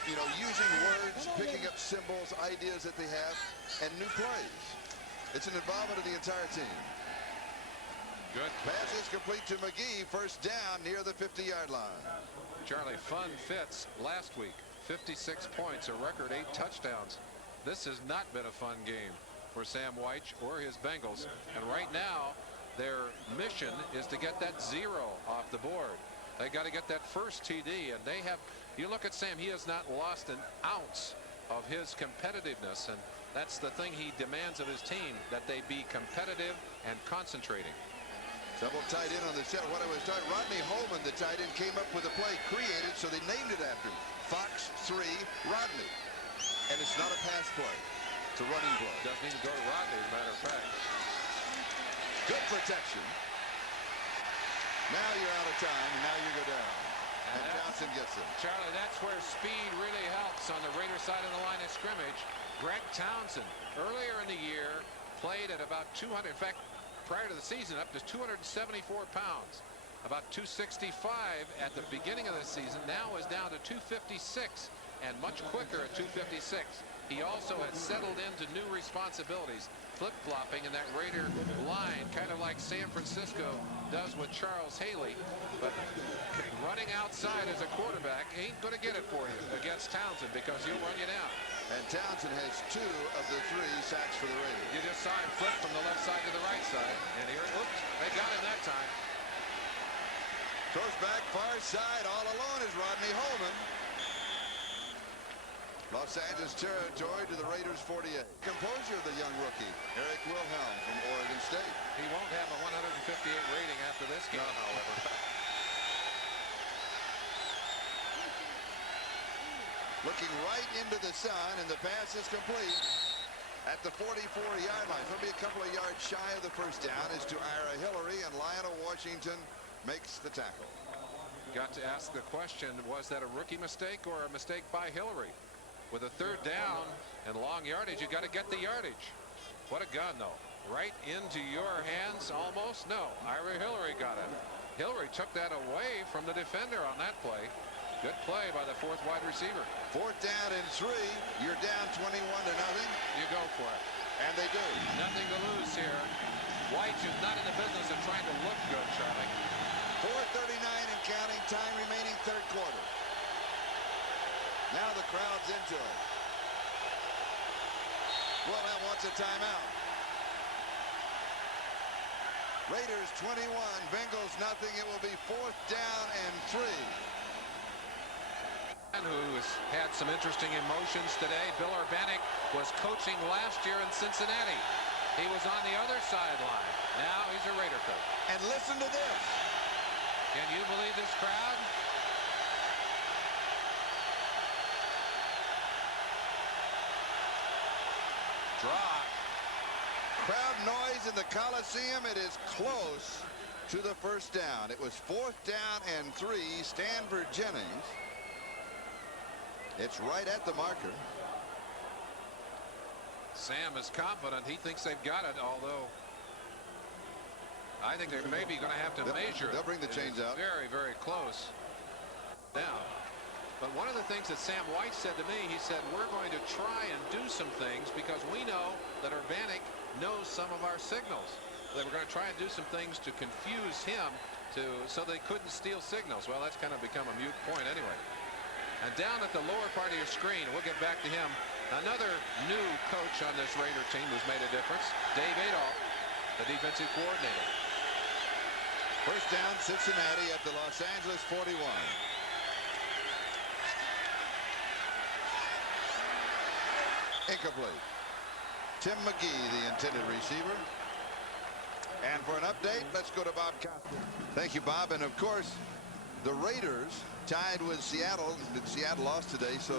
you know, using words, picking up symbols, ideas that they have, and new plays. It's an involvement of the entire team. Good. Pass is complete to McGee. First down near the 50-yard line. Charlie, fun fits last week. 56 points, a record 8 touchdowns. This has not been a fun game for Sam White or his Bengals. And right now, their mission is to get that 0 off the board. They got to get that first TD, and they have. You look at Sam, he has not lost an ounce of his competitiveness, and that's the thing he demands of his team, that they be competitive and concentrating. Double tight end on the set. What I was talking, Rodney Holman, the tight end, came up with a play created, so they named it after him. Fox 3, Rodney. And it's not a pass play. It's a running play. Doesn't even go to Rodney, as a matter of fact. Good protection. Now you're out of time, and now you go down. And Johnson gets it. Charlie, that's where speed really helps on the Raider side of the line of scrimmage. Greg Townsend, earlier in the year, played at about 200. In fact, prior to the season, up to 274 pounds. About 265 at the beginning of the season. Now is down to 256 and much quicker at 256. He also had settled into new responsibilities, flip-flopping in that Raider line, kind of like San Francisco does with Charles Haley. But running outside as a quarterback ain't going to get it for you against Townsend, because he'll run you down. And Townsend has 2 of the 3 sacks for the Raiders. You just saw him flip from the left side to the right side. And here, oops, they got him that time. Throws back far side. All alone is Rodney Holman. Los Angeles territory to the Raiders 48. Composure of the young rookie, Eric Wilhelm from Oregon State. He won't have a 158 rating after this game, however. Looking right into the sun, and the pass is complete at the 44-yard line. It'll be a couple of yards shy of the first down as to Ira Hillary, and Lionel Washington makes the tackle. Got to ask the question, was that a rookie mistake or a mistake by Hillary? With a 3rd down and long yardage, you got to get the yardage. What a gun, though. Right into your hands, almost. No, Ira Hillary got it. Hillary took that away from the defender on that play. Good play by the fourth wide receiver. 4th down and 3. You're down 21-0. You go for it. And they do. Nothing to lose here. White is not in the business of trying to look good, Charlie. 4:39 and counting. Time remaining, third quarter. Now the crowd's into it. Wilhelm wants a timeout. Raiders 21, Bengals nothing. It will be 4th down and 3. And who's had some interesting emotions today. Bill Urbanek was coaching last year in Cincinnati. He was on the other sideline. Now he's a Raider coach. And listen to this. Can you believe this crowd? Draw. Crowd noise in the Coliseum. It is close to the first down. It was 4th down and 3. Stanford Jennings. It's right at the marker. Sam is confident. He thinks they've got it, although I think they're maybe going to have to measure it. They'll bring the chains out. Very, very close. Now, but one of the things that Sam White said to me, he said, we're going to try and do some things because we know that Urbanek knows some of our signals. They were going to try and do some things to confuse him so they couldn't steal signals. Well, that's kind of become a moot point anyway. And down at the lower part of your screen, we'll get back to him. Another new coach on this Raider team who's made a difference, Dave Adolph, the defensive coordinator. First down, Cincinnati at the Los Angeles 41. Incomplete. Tim McGee, the intended receiver. And for an update, let's go to Bob Costas. Thank you, Bob. And of course, the Raiders tied with Seattle. Seattle lost today, so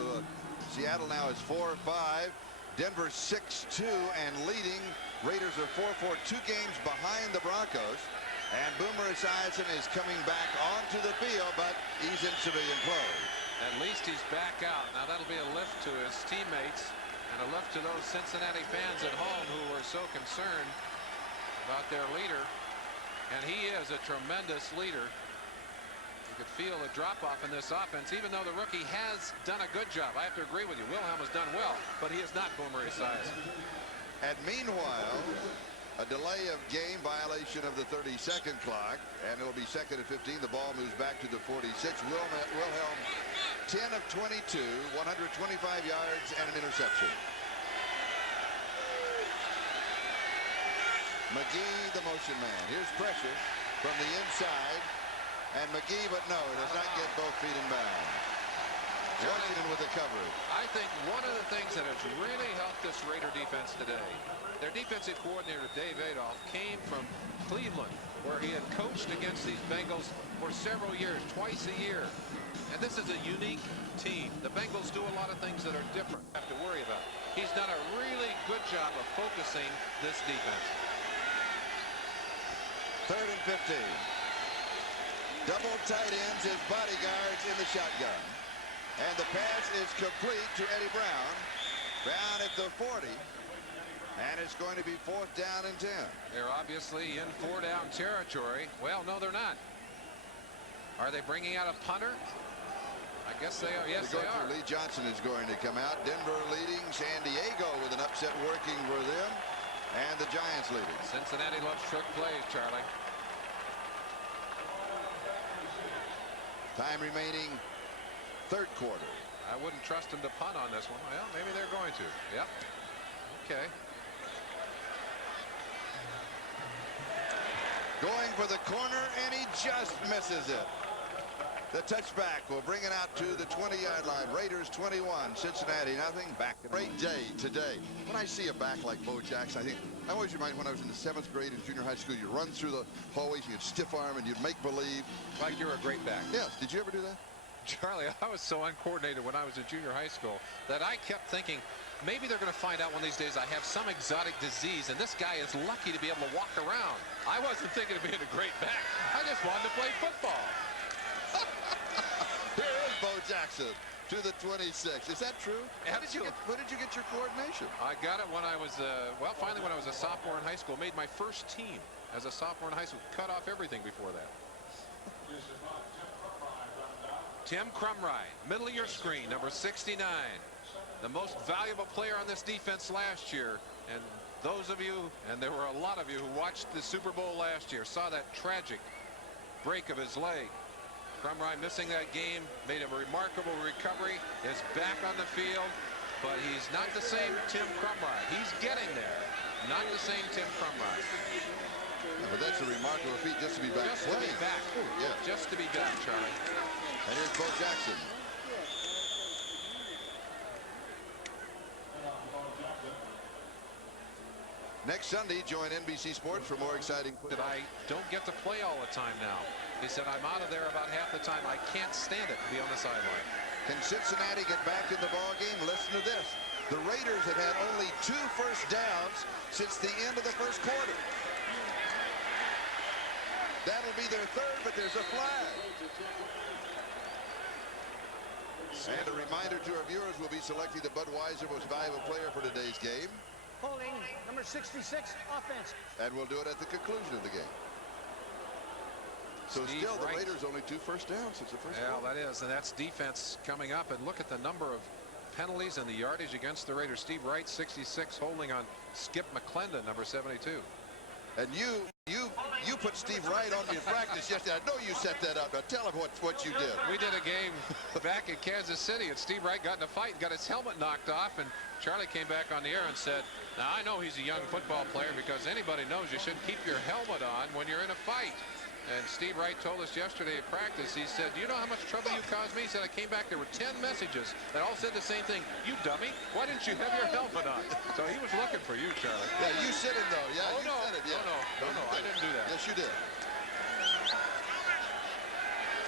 Seattle now is 4-5. Denver 6-2 and leading. Raiders are 4-4, 2 games behind the Broncos. And Boomer Esiason is coming back onto the field, but he's in civilian clothes. At least he's back out. Now that'll be a lift to his teammates and a lift to those Cincinnati fans at home who were so concerned about their leader. And he is a tremendous leader. You could feel the drop-off in this offense, even though the rookie has done a good job. I have to agree with you. Wilhelm has done well, but he is not Boomer Esiason. And meanwhile, a delay of game violation of the 30-second clock, and it'll be 2nd and 15. The ball moves back to the 46. Wilhelm 10 of 22, 125 yards and an interception. McGee, the motion man. Here's pressure from the inside. And McGee, but no, does not get both feet in bounds. Washington with the coverage. I think one of the things that has really helped this Raider defense today, their defensive coordinator, Dave Adolph, came from Cleveland, where he had coached against these Bengals for several years, twice a year. And this is a unique team. The Bengals do a lot of things that are different, have to worry about. He's done a really good job of focusing this defense. 3rd and 15. Double tight ends as bodyguards in the shotgun. And the pass is complete to Eddie Brown. Brown at the 40. And it's going to be 4th down and 10. They're obviously in 4-down territory. Well, no, they're not. Are they bringing out a punter? I guess they are. Yes, they are. Lee Johnson is going to come out. Denver leading. San Diego with an upset working for them. And the Giants leading. Cincinnati loves trick plays, Charlie. Time remaining, 3rd quarter. I wouldn't trust him to punt on this one. Well, maybe they're going to. Yep. Okay. Going for the corner, and he just misses it. The touchback will bring it out to the 20-yard line. Raiders 21, Cincinnati nothing. Back. Great day today. When I see a back like Bo Jackson, I always remind when I was in the 7th grade in junior high school, you run through the hallways, you'd stiff arm, and you'd make believe. Like you're a great back. Yes. Did you ever do that? Charlie, I was so uncoordinated when I was in junior high school that I kept thinking, maybe they're going to find out one of these days I have some exotic disease, and this guy is lucky to be able to walk around. I wasn't thinking of being a great back. I just wanted to play football. Here is Bo Jackson to the 26. Is that true? Where did you get your coordination? I got it when I was, well, finally when I was a sophomore in high school. Made my first team as a sophomore in high school. Cut off everything before that. Tim Crumrye, middle of your screen, number 69. The most valuable player on this defense last year. And those of you, and there were a lot of you who watched the Super Bowl last year, saw that tragic break of his leg. Crumrye missing that game, made a remarkable recovery, is back on the field, but he's not the same Tim Crumrye. He's getting there. Not the same Tim Crumrye. Yeah, but that's a remarkable feat just to be back. Just to be back. Ooh, yeah. Just to be back, Charlie. And here's Bo Jackson. Next Sunday, join NBC Sports for more exciting. That I don't get to play all the time now. He said, I'm out of there about half the time. I can't stand it to be on the sideline. Can Cincinnati get back in the ball game? Listen to this. The Raiders have had only 2 first downs since the end of the first quarter. That'll be their 3rd, but there's a flag. And a reminder to our viewers, we'll be selecting the Budweiser Most Valuable Player for today's game. Holding number 66, offense. And we'll do it at the conclusion of the game. So Steve still, the Wright. Raiders only 2 first downs since the first Yeah, quarter. that is, and that's defense coming up. And look at the number of penalties and the yardage against the Raiders. Steve Wright, 66, holding on Skip McClendon, number 72. And you put Steve Wright on in practice yesterday. I know you set that up. Now tell him what you did. We did a game back in Kansas City, and Steve Wright got in a fight and got his helmet knocked off, and Charlie came back on the air and said, now I know he's a young football player because anybody knows you shouldn't keep your helmet on when you're in a fight. And Steve Wright told us yesterday at practice, he said, do you know how much trouble you caused me? He said, I came back, there were 10 messages that all said the same thing. You dummy, why didn't you have your helmet on? So he was looking for you, Charlie. Yeah, you said it, though. Yeah, oh, you no. said it. Yeah. No, I didn't do that. Yes, you did.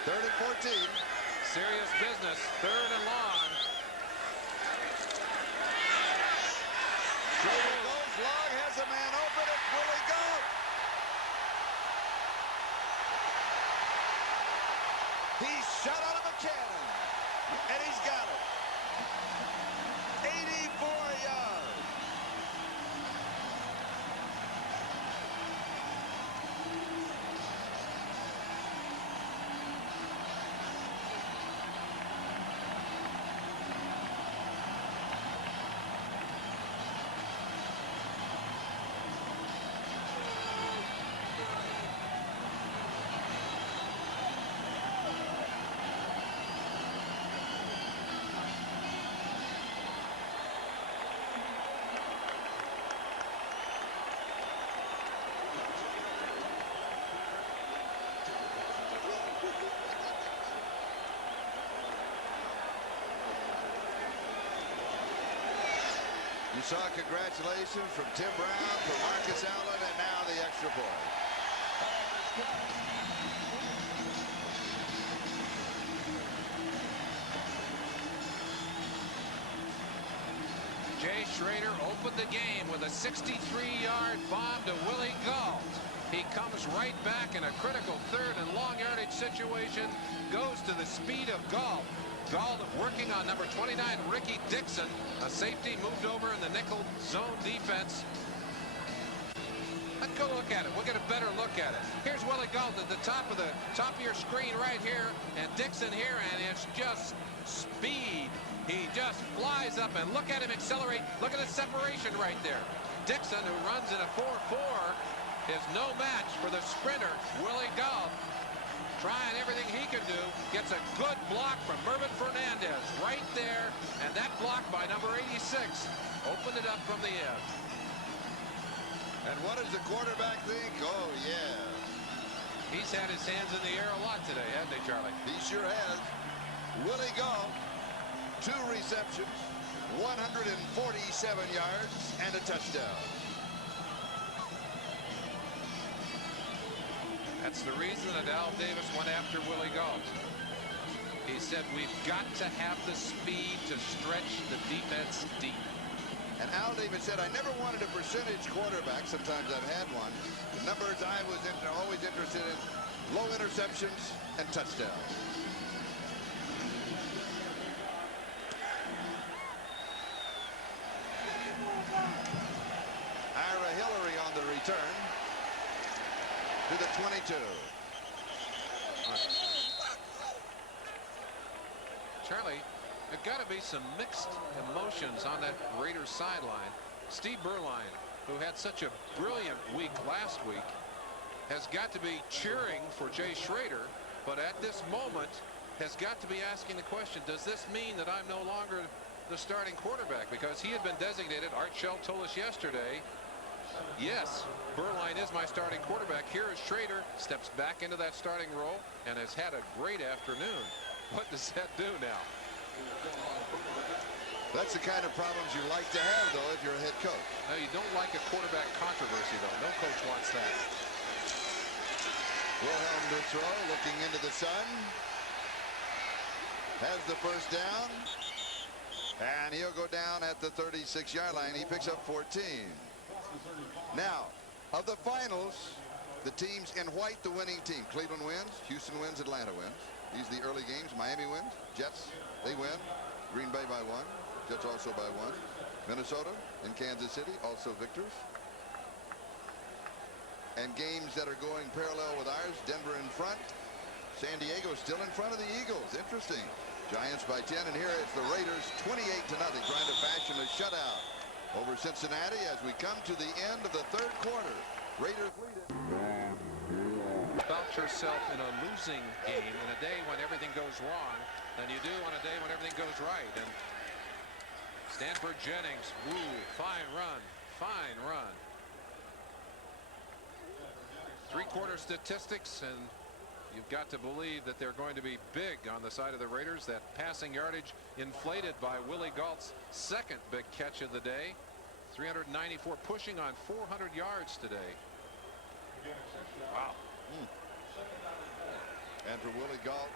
3rd and 14. Serious business, 3rd and long. Schrader goes long, has a man open. It's Willie Galt. He's shot out of a cannon, and he's got it. 84 yards. You saw congratulations from Tim Brown, from Marcus Allen, and now the extra point. Jay Schrader opened the game with a 63-yard bomb to Willie Galt. He comes right back in a critical 3rd and long yardage situation, goes to the speed of Galt. Galt working on number 29, Ricky Dixon. A safety moved over in the nickel zone defense. Let's go look at it. We'll get a better look at it. Here's Willie Galt at the top of your screen right here, and Dixon here, and it's just speed. He just flies up, and look at him accelerate. Look at the separation right there. Dixon, who runs in a 4.4, is no match for the sprinter, Willie Galt. Trying everything he can do, gets a good block from Mervin Fernandez right there, and that block by number 86 opened it up from the end. And what does the quarterback think? Oh, yeah. He's had his hands in the air a lot today, hasn't he, Charlie? He sure has. Willie Galt, 2 receptions, 147 yards, and a touchdown. That's the reason that Al Davis went after Willie Galt. He said, we've got to have the speed to stretch the defense deep. And Al Davis said, I never wanted a percentage quarterback. Sometimes I've had one. The numbers I was always interested in, low interceptions and touchdowns. Ira Hillary on the return to the 22. Charlie, there's got to be some mixed emotions on that Raiders sideline. Steve Berline, who had such a brilliant week last week, has got to be cheering for Jay Schroeder, but at this moment has got to be asking the question, does this mean that I'm no longer the starting quarterback? Because he had been designated, Art Shell told us yesterday, yes, Berline is my starting quarterback. Here is Schroeder, steps back into that starting role and has had a great afternoon. What does that do now? That's the kind of problems you like to have, though, if you're a head coach. No, you don't like a quarterback controversy, though. No coach wants that. Wilhelm to throw, looking into the sun. Has the first down. And he'll go down at the 36-yard line. He picks up 14. Now, of the finals, the teams in white, the winning team. Cleveland wins, Houston wins, Atlanta wins. These are the early games. Miami wins. Jets, they win. Green Bay by 1. Jets also by 1. Minnesota and Kansas City also victors. And games that are going parallel with ours, Denver in front. San Diego still in front of the Eagles. Interesting. Giants by 10, and here it's the Raiders 28-0 trying to fashion a shutout over Cincinnati as we come to the end of the third quarter. Raiders lead it. About yourself in a losing game in a day when everything goes wrong than you do on a day when everything goes right. And Stanford Jennings, woo, fine run, fine run. Three-quarter statistics, and you've got to believe that they're going to be big on the side of the Raiders. That passing yardage inflated by Willie Galt's second big catch of the day. 394, pushing on 400 yards today. Wow. And for Willie Galt,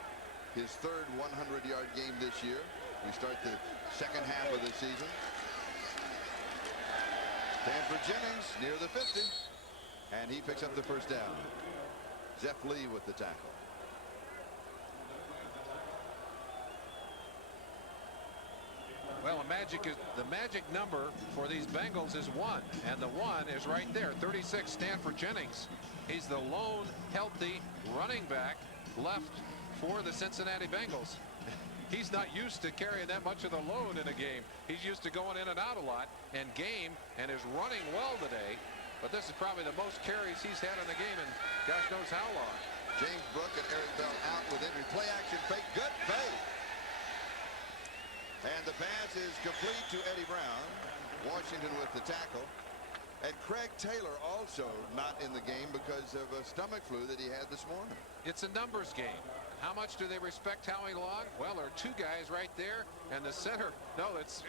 his third 100-yard game this year. We start the second half of the season. Stanford Jennings near the 50. And he picks up the first down. Jeff Lee with the tackle. Well, the magic number for these Bengals is 1, and the 1 is right there. 36, Stanford Jennings. He's the lone healthy running back left for the Cincinnati Bengals. He's not used to carrying that much of the load in a game. He's used to going in and out a lot and is running well today. But this is probably the most carries he's had in the game in gosh knows how long. James Brooke and Eric Bell out with injury. Play action fake. Good fake. And the pass is complete to Eddie Brown. Washington with the tackle. And Craig Taylor also not in the game because of a stomach flu that he had this morning. It's a numbers game. How much do they respect Howie Long? Well, there are two guys right there, and the center. No, it's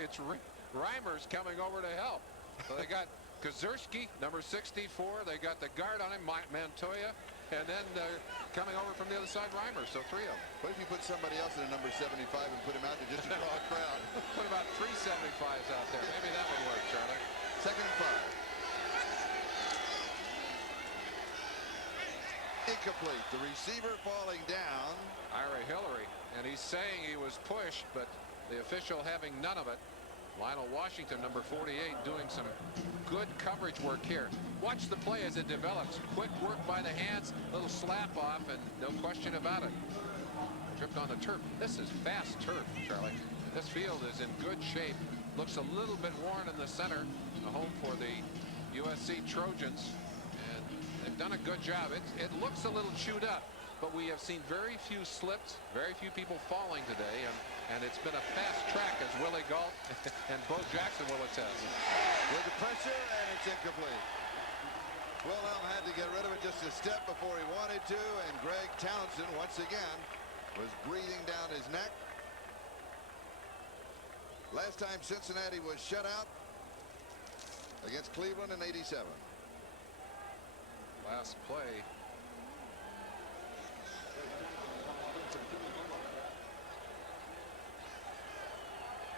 Reimers coming over to help. So they got Kazurski, number 64. They got the guard on him, Montoya, and then coming over from the other side, Reimers. So 3 of them. What if you put somebody else in a number 75 and put him out there just to draw a crowd? Put about 3 75s out there. Maybe that would work, Charlie. Second and 5. Incomplete. The receiver falling down. Ira Hillary, and he's saying he was pushed, but the official having none of it. Lionel Washington, number 48, doing some good coverage work here. Watch the play as it develops. Quick work by the hands, little slap off, and no question about it. Tripped on the turf. This is fast turf, Charlie. This field is in good shape. Looks a little bit worn in the center. A home for the USC Trojans. And they've done a good job. It looks a little chewed up, but we have seen very few slips, very few people falling today, and it's been a fast track, as Willie Galt and Bo Jackson will attest. With the pressure, and it's incomplete. Wilhelm had to get rid of it just a step before he wanted to, and Greg Townsend once again was breathing down his neck. Last time Cincinnati was shut out against Cleveland in '87. Last play.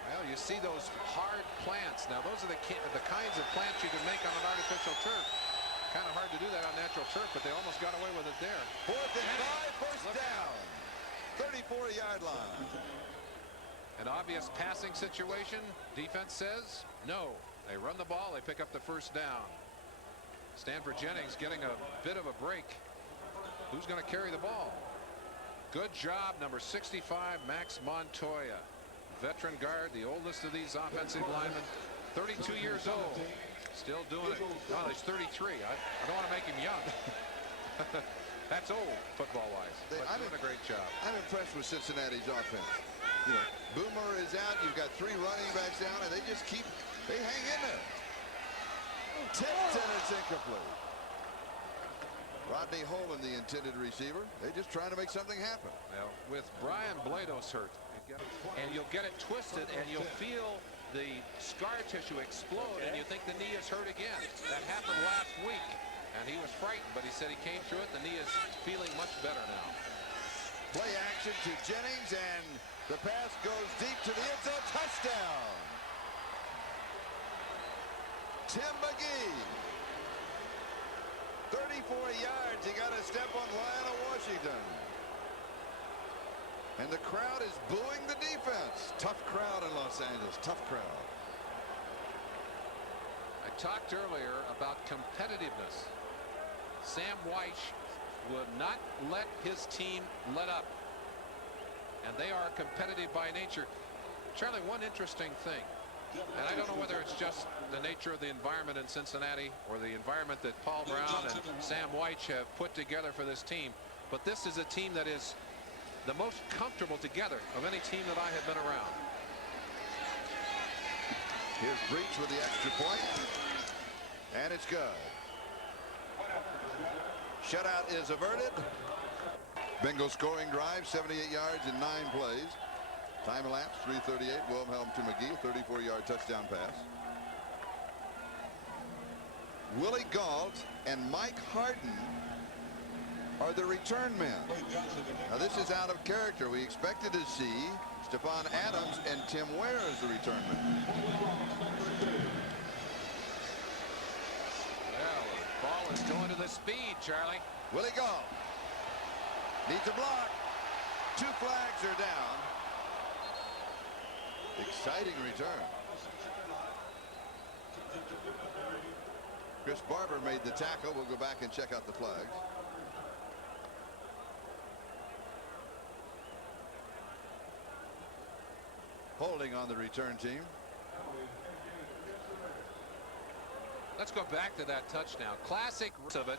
Well, you see those hard plants. Now, those are the kinds of plants you can make on an artificial turf. Kind of hard to do that on natural turf, but they almost got away with it there. 4th and 5, first down. 34-yard line. An obvious passing situation. Defense says no. They run the ball. They pick up the first down. Stanford Jennings getting a bit of a break. Who's going to carry the ball? Good job, number 65, Max Montoya. Veteran guard, the oldest of these offensive linemen. 32 years old. Still doing it. No, he's 33. I don't want to make him young. That's old, football-wise. But doing a great job. I'm impressed with Cincinnati's offense. You know, Boomer is out. You've got 3 running backs down, and they hang in there. Tipped, and it's incomplete. Rodney Holman, the intended receiver. They're just trying to make something happen. Well, with Brian Blados hurt, and you'll get it twisted, and you'll feel the scar tissue explode, and you think the knee is hurt again. That happened last week, and he was frightened, but he said he came through it. The knee is feeling much better now. Play action to Jennings, and the pass goes deep to the end zone. Touchdown! Tim McGee. 34 yards. He got a step on Lionel Washington. And the crowd is booing the defense. Tough crowd in Los Angeles. Tough crowd. I talked earlier about competitiveness. Sam Wyche would not let his team let up. And they are competitive by nature. Charlie, one interesting thing. And I don't know whether it's just the nature of the environment in Cincinnati or the environment that Paul Brown and Sam Wyche have put together for this team. But this is a team that is the most comfortable together of any team that I have been around. Here's Breach with the extra point. And it's good. Shutout is averted. Bengals scoring drive, 78 yards in 9 plays. Time elapsed, 3:38. Wilhelm to McGee, 34-yard touchdown pass. Willie Gault and Mike Harden are the return men. Now this is out of character. We expected to see Stephon Adams and Tim Ware as the return men. Well, the ball is going to the speed, Charlie. Willie Gault needs a block. 2 flags are down. Exciting return. Chris Barber made the tackle. We'll go back and check out the flags. Holding on the return team. Let's go back to that touchdown. Classic of it,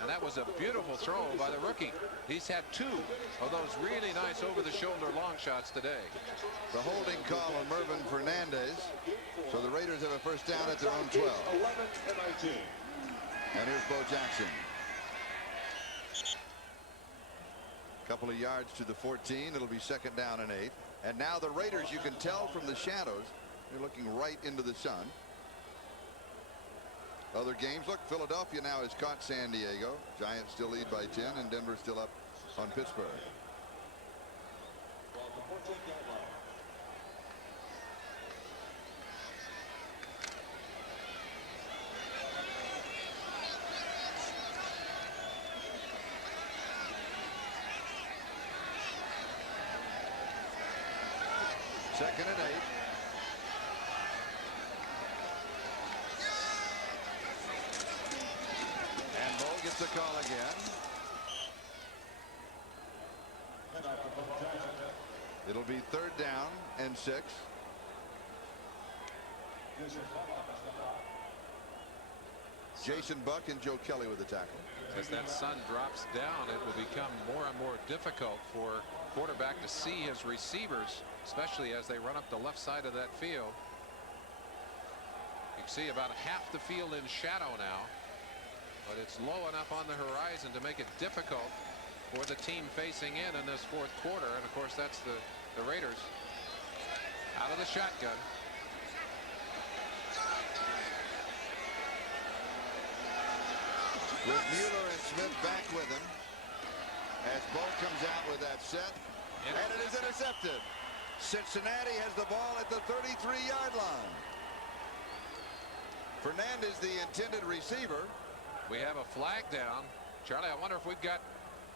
and that was a beautiful throw by the rookie. He's had 2 of those really nice over-the-shoulder long shots today. The holding call on Mervin Fernandez. So the Raiders have a first down at their own 12. 11-19. And here's Bo Jackson. Couple of yards to the 14. It'll be second down and 8. And now the Raiders, you can tell from the shadows, they're looking right into the sun. Other games, look, Philadelphia now has caught San Diego. Giants still lead by 10, and Denver still up on Pittsburgh. Second and 8. And Bo gets the call again. It'll be third down and 6. Jason Buck and Joe Kelly with the tackle. As that sun drops down, it will become more and more difficult for quarterback to see his receivers, especially as they run up the left side of that field. You can see about half the field in shadow now, but it's low enough on the horizon to make it difficult for the team facing in this 4th quarter. And of course, that's the Raiders out of the shotgun. With Mueller and Smith back with him as Bo comes out with that set, and it is intercepted. Cincinnati has the ball at the 33-yard line. Fernandez, the intended receiver. We have a flag down. Charlie, I wonder if we've got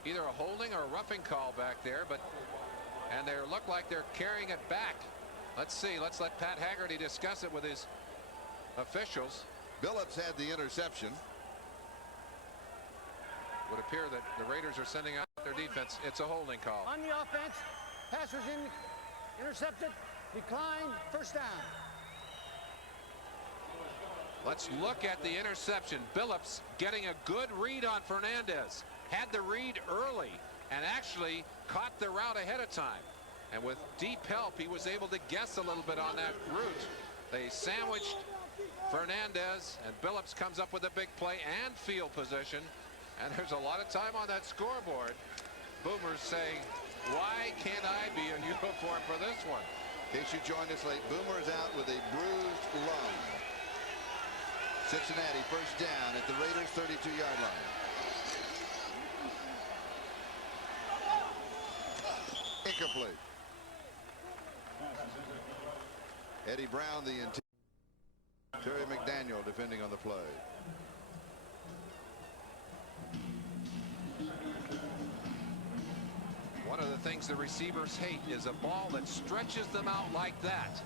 either a holding or a roughing call back there, and they look like they're carrying it back. Let's see. Let's let Pat Haggerty discuss it with his officials. Billups had the interception. Would appear that the Raiders are sending out their defense. It's a holding call. On the offense, pass was intercepted, declined, first down. Let's look at the interception. Billups getting a good read on Fernandez. Had the read early and actually caught the route ahead of time. And with deep help, he was able to guess a little bit on that route. They sandwiched Fernandez, and Billups comes up with a big play and field position. And there's a lot of time on that scoreboard. Boomer's saying, why can't I be in uniform for this one? In case you joined us late, Boomer's out with a bruised lung. Cincinnati first down at the Raiders' 32-yard line. Incomplete. Eddie Brown, the interior. Terry McDaniel defending on the play. One of the things the receivers hate is a ball that stretches them out like that.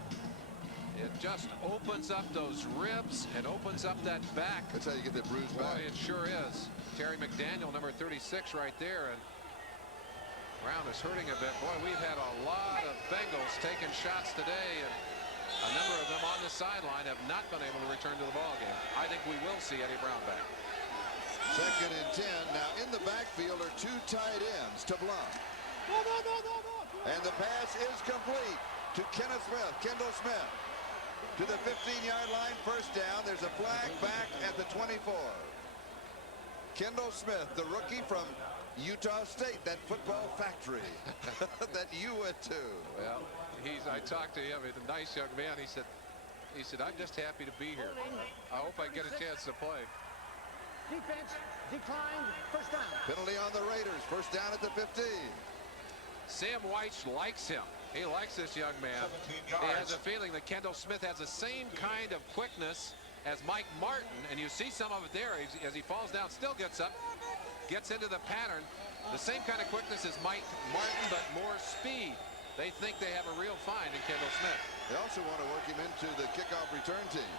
It just opens up those ribs and opens up that back. That's how you get that bruised back. Boy, it sure is. Terry McDaniel, number 36 right there. And Brown is hurting a bit. Boy, we've had a lot of Bengals taking shots today, and a number of them on the sideline have not been able to return to the ball game. I think we will see Eddie Brown back. 2nd and 10. Now in the backfield are two tight ends to block. And the pass is complete to Kendall Smith. To the 15-yard line, first down. There's a flag back at the 24. Kendall Smith, the rookie from Utah State, that football factory that you went to. Well, I talked to him. He's a nice young man. He said, I'm just happy to be here. I hope I get a chance to play. Defense declined, first down. Penalty on the Raiders, first down at the 15. Sam Weich likes him. He likes this young man. He has a feeling that Kendall Smith has the same kind of quickness as Mike Martin, and you see some of it there as he falls down, still gets up, gets into the pattern. The same kind of quickness as Mike Martin, but more speed. They think they have a real find in Kendall Smith. They also want to work him into the kickoff return team.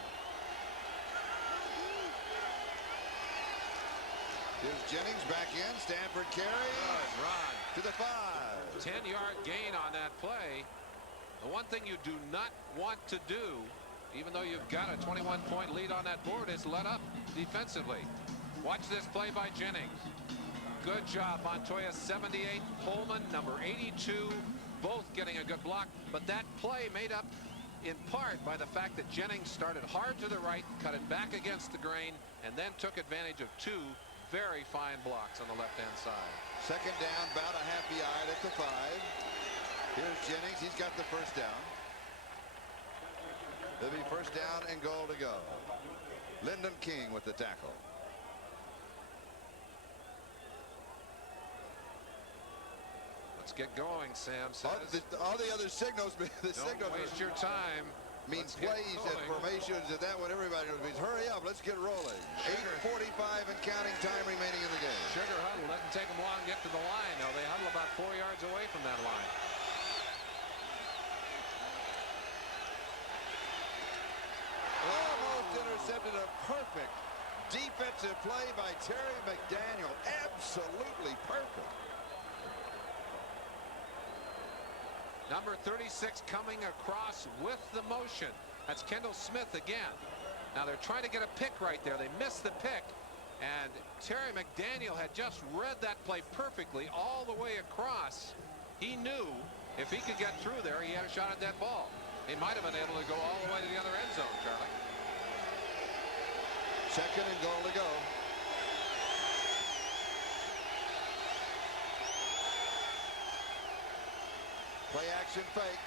Here's Jennings back in. Stanford carry. Good run. To the 5. 10-yard gain on that play. The one thing you do not want to do, even though you've got a 21-point lead on that board, is let up defensively. Watch this play by Jennings. Good job, Montoya. 78. Holman, number 82, both getting a good block. But that play made up in part by the fact that Jennings started hard to the right, cut it back against the grain, and then took advantage of two very fine blocks on the left-hand side. Second down, about a half yard at the 5. Here's Jennings. He's got the first down. There'll be first down and goal to go. Lyndon King with the tackle. Let's get going, Sam says. All the other signals, Don't waste your time. Means plays and formations and that what everybody means. Hurry up, let's get rolling. 8:45 and counting time remaining in the game. Sugar huddle doesn't take them long to get to the line. Now they huddle about 4 yards away from that line. Almost intercepted. A perfect defensive play by Terry McDaniel. Absolutely perfect. Number 36 coming across with the motion. That's Kendall Smith again. Now they're trying to get a pick right there. They missed the pick. And Terry McDaniel had just read that play perfectly all the way across. He knew if he could get through there, he had a shot at that ball. He might have been able to go all the way to the other end zone, Charlie. Second and goal to go. Play action fake.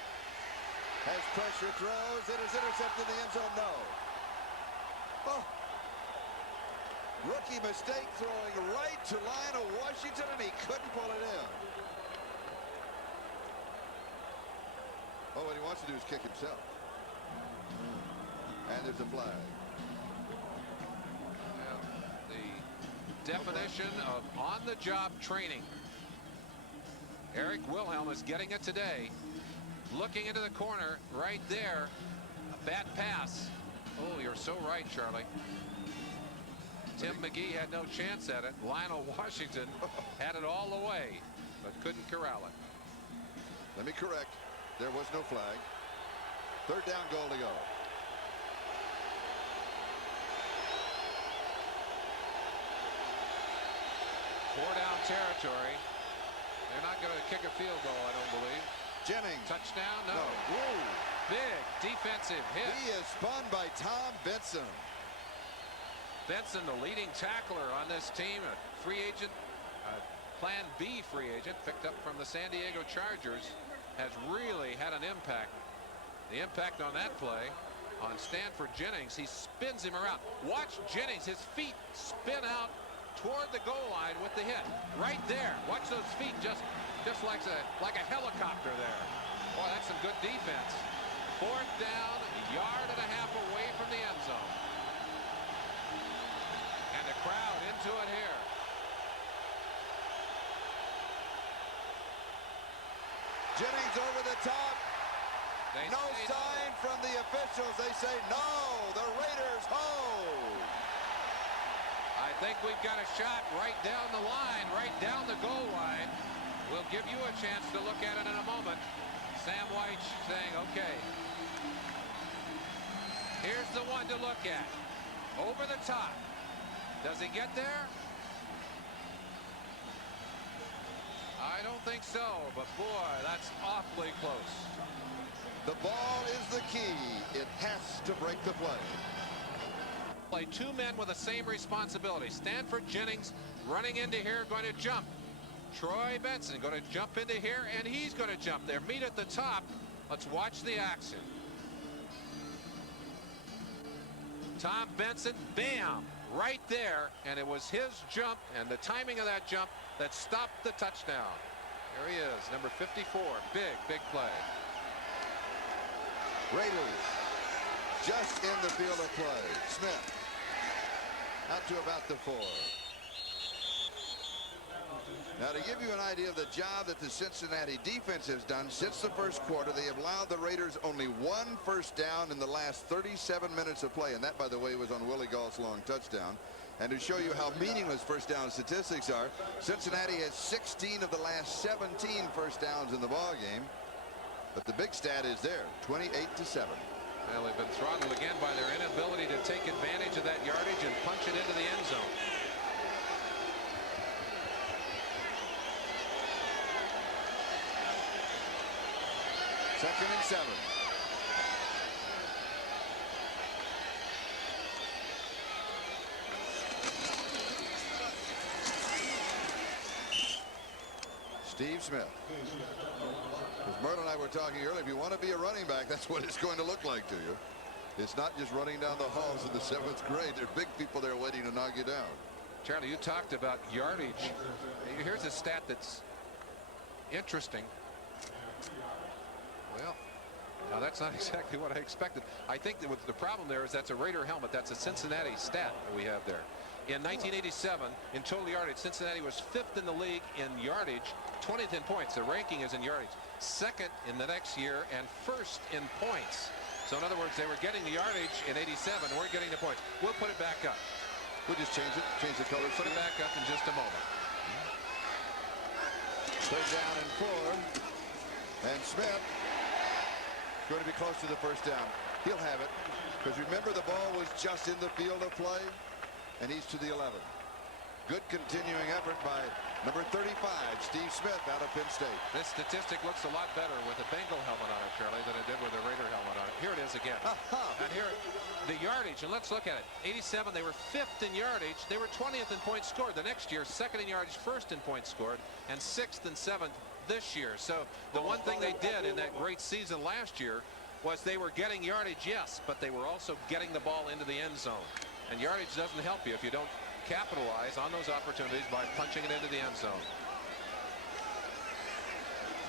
Has pressure, throws. It is intercepted in the end zone. No. Oh. Rookie mistake, throwing right to line of Washington, and he couldn't pull it in. Oh, what he wants to do is kick himself. And there's a flag. Well, the definition of on-the-job training. Eric Wilhelm is getting it today. Looking into the corner right there. A bad pass. Oh, you're so right, Charlie. Tim McGee had no chance at it. Lionel Washington had it all the way, but couldn't corral it. Let me correct. There was no flag. Third down, goal to go. Four-down territory. They're not going to kick a field goal, I don't believe. Jennings. Touchdown? No. Whoa. Big defensive hit. He is spun by Tom Benson. Benson, the leading tackler on this team, a free agent, Plan B free agent, picked up from the San Diego Chargers, has really had an impact. The impact on that play on Stanford Jennings, he spins him around. Watch Jennings, his feet spin out toward the goal line with the hit. Right there. Watch those feet just like a helicopter there. Boy, that's some good defense. Fourth down, a yard and a half away from the end zone. And the crowd into it here. Jennings over the top. No sign from the officials. They say no. The Raiders hold. I think we've got a shot right down the line, right down the goal line. We'll give you a chance to look at it in a moment. Sam White saying, okay. Here's the one to look at. Over the top. Does he get there? I don't think so, but boy, that's awfully close. The ball is the key. It has to break the play. Play two men with the same responsibility. Stanford Jennings running into here, going to jump. Troy Benson going to jump into here, and he's going to jump there. Meet at the top. Let's watch the action. Tom Benson, bam, right there, and it was his jump and the timing of that jump that stopped the touchdown. There he is, number 54. Big play. Raiders just in the field of play. Smith out to about the 4. Now, to give you an idea of the job that the Cincinnati defense has done since the first quarter, they have allowed the Raiders only one first down in the last 37 minutes of play, and that, by the way, was on Willie Gault's long touchdown. And to show you how meaningless first down statistics are, Cincinnati has 16 of the last 17 first downs in the ball game. But the big stat is there, 28-7. Well, they've been throttled again by their inability to take advantage of that yardage and punch it into the end zone. Second and 7. Steve Smith. As Merle and I were talking earlier, if you want to be a running back, that's what it's going to look like to you. It's not just running down the halls in the 7th grade. There are big people there waiting to knock you down. Charlie, you talked about yardage. Here's a stat that's interesting. Well, now that's not exactly what I expected. I think that the problem there is that's a Raider helmet. That's a Cincinnati stat that we have there. In 1987, in total yardage, Cincinnati was 5th in the league in yardage, 20th in points. The ranking is in yardage. 2nd in the next year and 1st in points. So in other words, they were getting the yardage in 87. We're getting the points. We'll put it back up. We'll just change it. Change the color. Put it back up in just a moment. Third down and 4. And Smith going to be close to the first down. He'll have it. Because remember, the ball was just in the field of play. And he's to the 11. Good continuing effort by number 35, Steve Smith, out of Penn State. This statistic looks a lot better with a Bengal helmet on it, Charlie, than it did with a Raider helmet on it. Here it is again. And here, the yardage, and let's look at it. 87, they were 5th in yardage. They were 20th in points scored. The next year, 2nd in yardage, 1st in points scored, and 6th and 7th this year. So the one thing they did in that great season last year was they were getting yardage, yes, but they were also getting the ball into the end zone. And yardage doesn't help you if you don't capitalize on those opportunities by punching it into the end zone.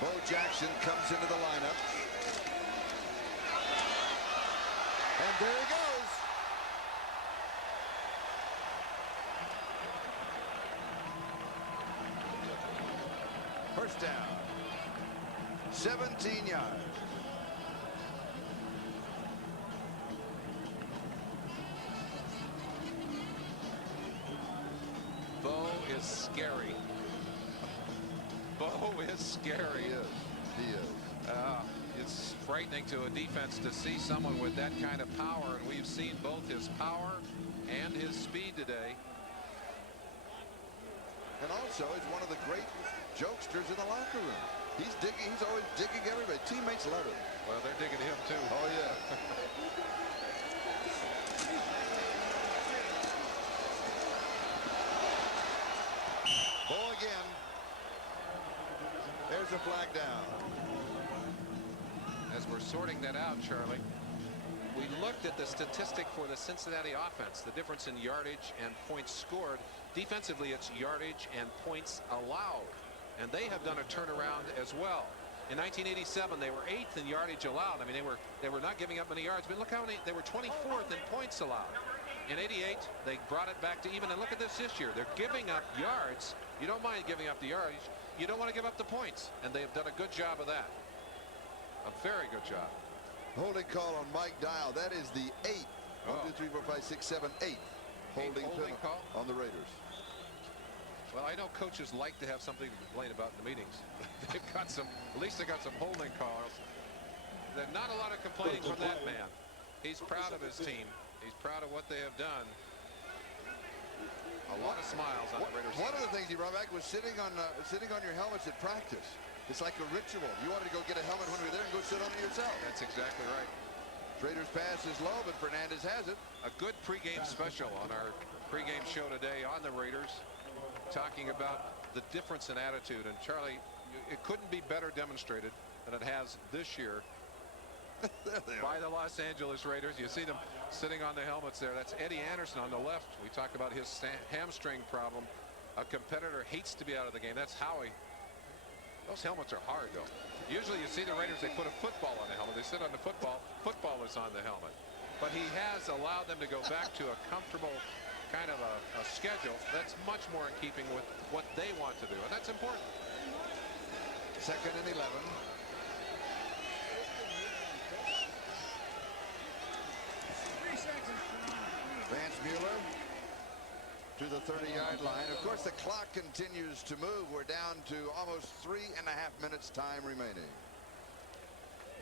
Bo Jackson comes into the lineup. And there he goes. First down. 17 yards. is scary. Bo is scary. He is. It's frightening to a defense to see someone with that kind of power, and we've seen both his power and his speed today. And also, he's one of the great jokesters in the locker room. He's digging. He's always digging everybody. Teammates love him. Well, they're digging him too. Oh yeah. Bo again. There's a flag down. As we're sorting that out, Charlie, we looked at the statistic for the Cincinnati offense, the difference in yardage and points scored. Defensively, it's yardage and points allowed, and they have done a turnaround as well. In 1987, they were 8th in yardage allowed. I mean, they were not giving up many yards, but look how many, they were 24th in points allowed. In 88, they brought it back to even, and look at this year. They're giving up yards. You don't mind giving up the yardage. You don't want to give up the points, and they've done a good job of that. A very good job. Holding call on Mike Dial. That is the 8th. 1, 2, 3, 4, 5, 6, 7, 8th holding call on the Raiders. Well, I know coaches like to have something to complain about in the meetings. They've got some, at least they got some holding calls. There's not a lot of complaining from that man. He's proud of his team. He's proud of what they have done. A lot of smiles on the Raiders. One of the things he brought back was sitting on your helmets at practice. It's like a ritual. You wanted to go get a helmet when we were there and go sit on it yourself. That's exactly right. Raiders pass is low, but Fernandez has it. A good pregame special on our pregame show today on the Raiders, talking about the difference in attitude. And Charlie, it couldn't be better demonstrated than it has this year by the Los Angeles Raiders. You see them sitting on the helmets there. That's Eddie Anderson on the left. We talked about his hamstring problem. A competitor hates to be out of the game. That's Howie. Those helmets are hard, though. Usually you see the Raiders, they put a football on the helmet. They sit on the football. Football is on the helmet. But he has allowed them to go back to a comfortable kind of a schedule that's much more in keeping with what they want to do. And that's important. 2nd and 11. Vance Mueller to the 30-yard line. Of course, the clock continues to move. We're down to almost 3.5 minutes time remaining.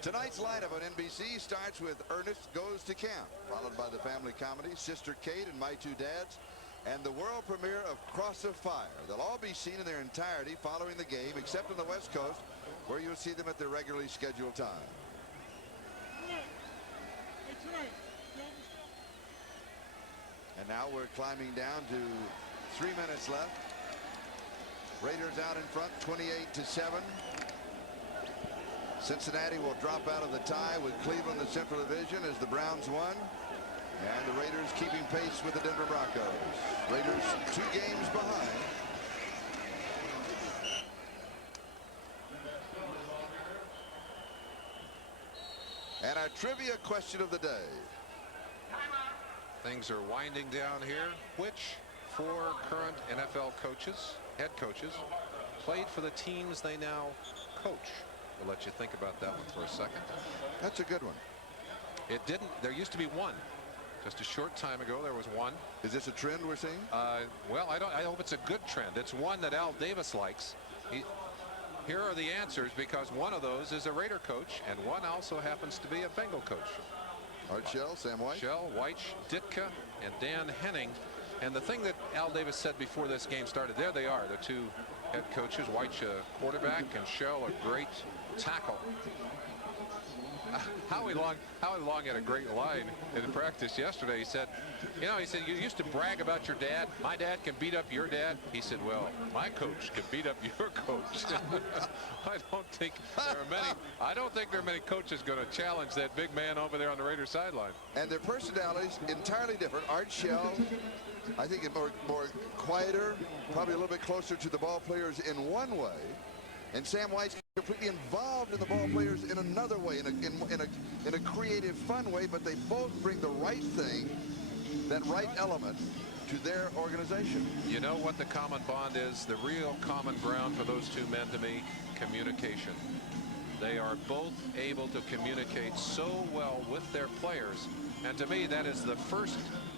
Tonight's lineup on NBC starts with Ernest Goes to Camp, followed by the family comedy Sister Kate and My Two Dads, and the world premiere of Cross of Fire. They'll all be seen in their entirety following the game, except on the West Coast, where you'll see them at their regularly scheduled time. And now we're climbing down to 3 minutes left. Raiders out in front, 28-7. Cincinnati will drop out of the tie with Cleveland in the Central Division as the Browns won. And the Raiders keeping pace with the Denver Broncos. Raiders 2 games behind. And our trivia question of the day. Things are winding down here. Which 4 current NFL coaches, head coaches, played for the teams they now coach? We'll let you think about that one for a second. That's a good one. It didn't. There used to be one. Just a short time ago, there was one. Is this a trend we're seeing? Well, I hope it's a good trend. It's one that Al Davis likes. Here are the answers, because one of those is a Raider coach, and one also happens to be a Bengal coach. Art Shell, Sam White. Shell, White, Ditka, and Dan Henning. And the thing that Al Davis said before this game started, there they are, the 2 head coaches. White's a quarterback, and Shell a great tackle. Howie Long had a great line in practice yesterday. He said, you used to brag about your dad. My dad can beat up your dad. He said, well, my coach can beat up your coach. I don't think there are many coaches going to challenge that big man over there on the Raiders sideline. And their personalities entirely different. Art Shell, I think, more quieter, probably a little bit closer to the ball players in one way. And Sam White's completely involved in the ball players in another way, in a creative, fun way, but they both bring the right thing, that right element, to their organization. You know what the common bond is? The real common ground for those 2 men, to me, communication. They are both able to communicate so well with their players, and to me, that is the first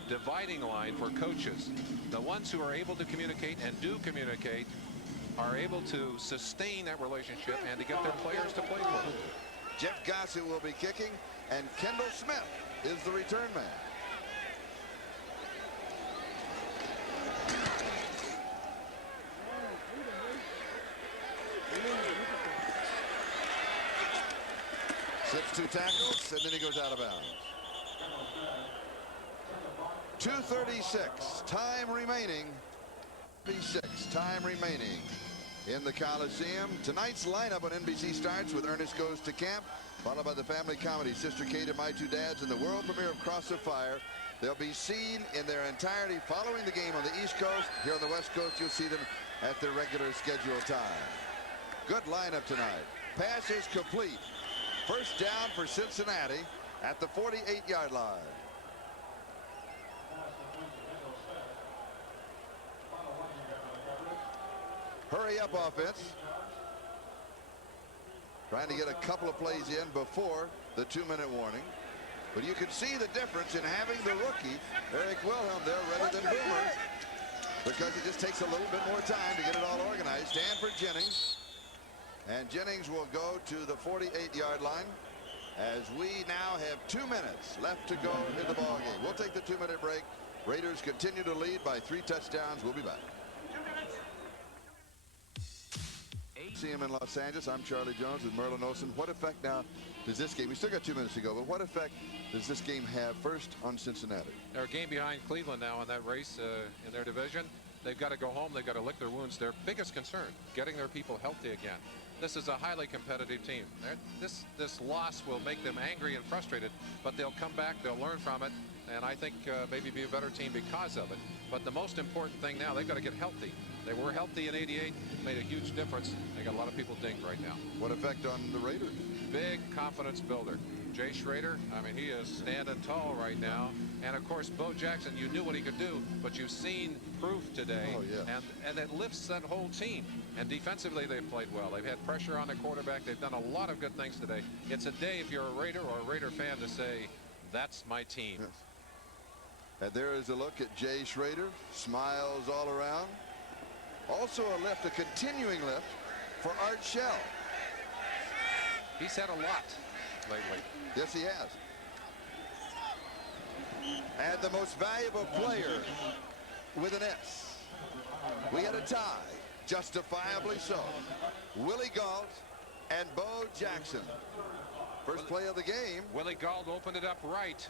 dividing line for coaches. The ones who are able to communicate and do communicate are able to sustain that relationship and to get their players to play for them. Jeff Gossett will be kicking, and Kendall Smith is the return man. Slips 2 tackles, and then he goes out of bounds. 2:36 time remaining. 36 time remaining in the Coliseum. Tonight's lineup on NBC starts with Ernest Goes to Camp, followed by the family comedy Sister Kate and My Two Dads, and the world premiere of Cross of Fire. They'll be seen in their entirety following the game on the East Coast. Here on the West Coast, you'll see them at their regular scheduled time. Good lineup tonight. Pass is complete. First down for Cincinnati at the 48-yard line. Hurry up offense. Trying to get a couple of plays in before the 2-minute warning. But you can see the difference in having the rookie, Eric Wilhelm, there rather than Boomer, because it just takes a little bit more time to get it all organized. Stanford Jennings. And Jennings will go to the 48-yard line as we now have 2 minutes left to go in the ballgame. We'll take the 2-minute break. Raiders continue to lead by 3 touchdowns. We'll be back. See him in Los Angeles. I'm Charlie Jones with Merlin Olsen. What effect now does this game, we still got 2 minutes to go, but what effect does this game have first on Cincinnati? They're a game behind Cleveland now in that race in their division. They've got to go home. They've got to lick their wounds. Their biggest concern, getting their people healthy again. This is a highly competitive team. This loss will make them angry and frustrated, but they'll come back, they'll learn from it, and I think maybe be a better team because of it. But the most important thing now, they've got to get healthy. They were healthy in '88, made a huge difference. They got a lot of people dinged right now. What effect on the Raiders? Big confidence builder. Jay Schrader, I mean, he is standing tall right now. And of course, Bo Jackson, you knew what he could do, but you've seen proof today. Oh, yeah. And it lifts that whole team. And defensively, they've played well. They've had pressure on the quarterback. They've done a lot of good things today. It's a day, if you're a Raider or a Raider fan, to say, that's my team. Yes. And there is a look at Jay Schrader. Smiles all around. Also a lift, a continuing lift for Art Shell. He's had a lot lately. Yes, he has. And the most valuable player with an S. We had a tie, justifiably so. Willie Gault and Bo Jackson. First play of the game. Willie Gault opened it up right.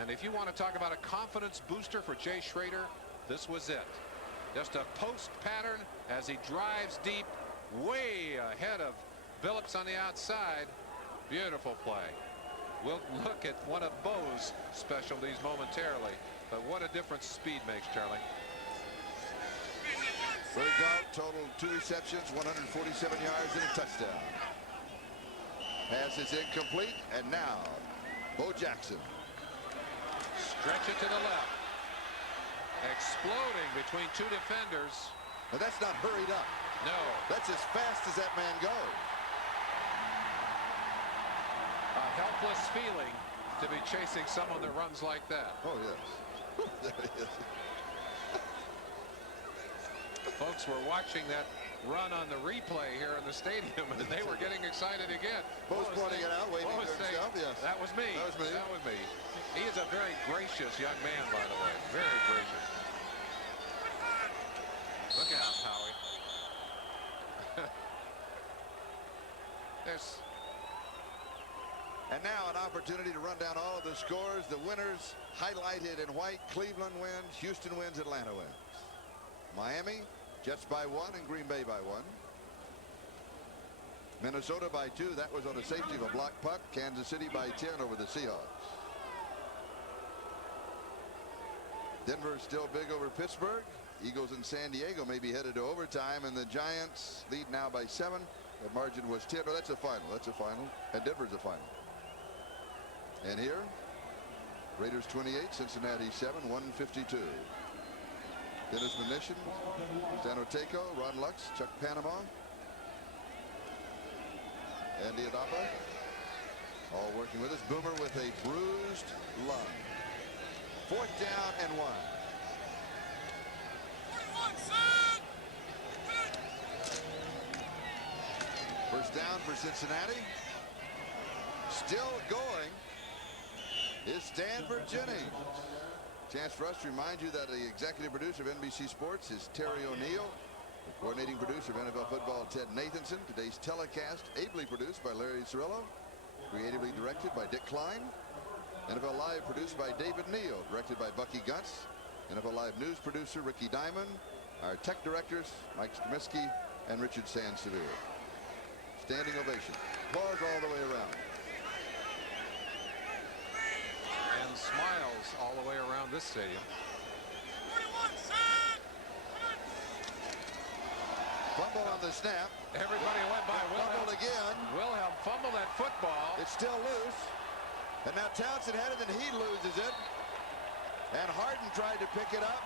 And if you want to talk about a confidence booster for Jay Schrader, this was it. Just a post pattern as he drives deep, way ahead of Billups on the outside. Beautiful play. We'll look at one of Bo's specialties momentarily, but what a difference speed makes, Charlie. Willie Gault totaled 2 receptions, 147 yards, and a touchdown. Pass is incomplete, and now Bo Jackson. Stretch it to the left. Exploding between 2 defenders. But that's not hurried up. No. That's as fast as that man goes. A helpless feeling to be chasing someone that runs like that. Oh, yes. There he is. Folks were watching that run on the replay here in the stadium, and they were getting excited again. Bo's pointing it out, waving to himself. Yes. That was me. That was me. That was me. He is a very gracious young man, by the way. Very gracious. Look out, Howie. There's. And now an opportunity to run down all of the scores. The winners highlighted in white. Cleveland wins, Houston wins, Atlanta wins. Miami, Jets by 1 and Green Bay by 1. Minnesota by 2. That was on a safety of a block punt. Kansas City by 10 over the Seahawks. Denver still big over Pittsburgh. Eagles and San Diego may be headed to overtime, and the Giants lead now by 7. The margin was 10. Oh, that's a final. That's a final. And Denver's a final. And here, Raiders 28, Cincinnati 7, 152. Dennis Mnuchin, Stan Oteco, Ron Lux, Chuck Panama, Andy Adapa, all working with us. Boomer with a bruised lung. 4th down and 1. First down for Cincinnati. Still going is Stanford Jennings. Chance for us to remind you that the executive producer of NBC Sports is Terry O'Neill. The coordinating producer of NFL football, Ted Nathanson. Today's telecast, ably produced by Larry Cirillo. Creatively directed by Dick Klein. NFL Live produced by David Neal. Directed by Bucky Gunts. NFL Live news producer Ricky Diamond. Our tech directors, Mike Stremiski and Richard Sansevier. Standing ovation. Applause all the way around. And smiles all the way around this stadium. Fumble on the snap. Everybody went by Wilhelm. Fumbled again. Wilhelm fumbled that football. It's still loose. And now Townsend had it, and he loses it. And Harden tried to pick it up.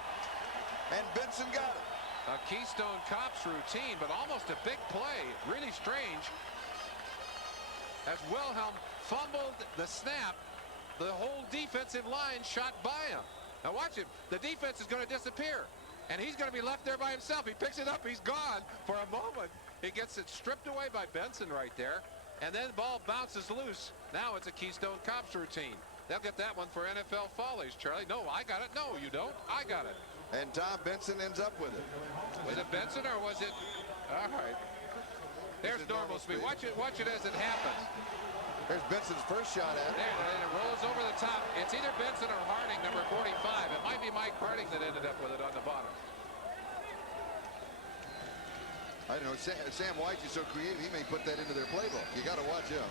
And Benson got it. A Keystone Cops routine, but almost a big play. Really strange. As Wilhelm fumbled the snap, the whole defensive line shot by him. Now watch him. The defense is going to disappear. And he's going to be left there by himself. He picks it up. He's gone for a moment. He gets it stripped away by Benson right there. And then the ball bounces loose. Now it's a Keystone Cops routine. They'll get that one for NFL Follies, Charlie. No, I got it. No, you don't. I got it. And Tom Benson ends up with it. Was it Benson or was it? All right. There's normal speed. Watch it as it happens. There's Benson's first shot at it. There, and it rolls over the top. It's either Benson or Harding, number 45. It might be Mike Harding that ended up with it on the bottom. I don't know. Sam White is so creative. He may put that into their playbook. You got to watch him.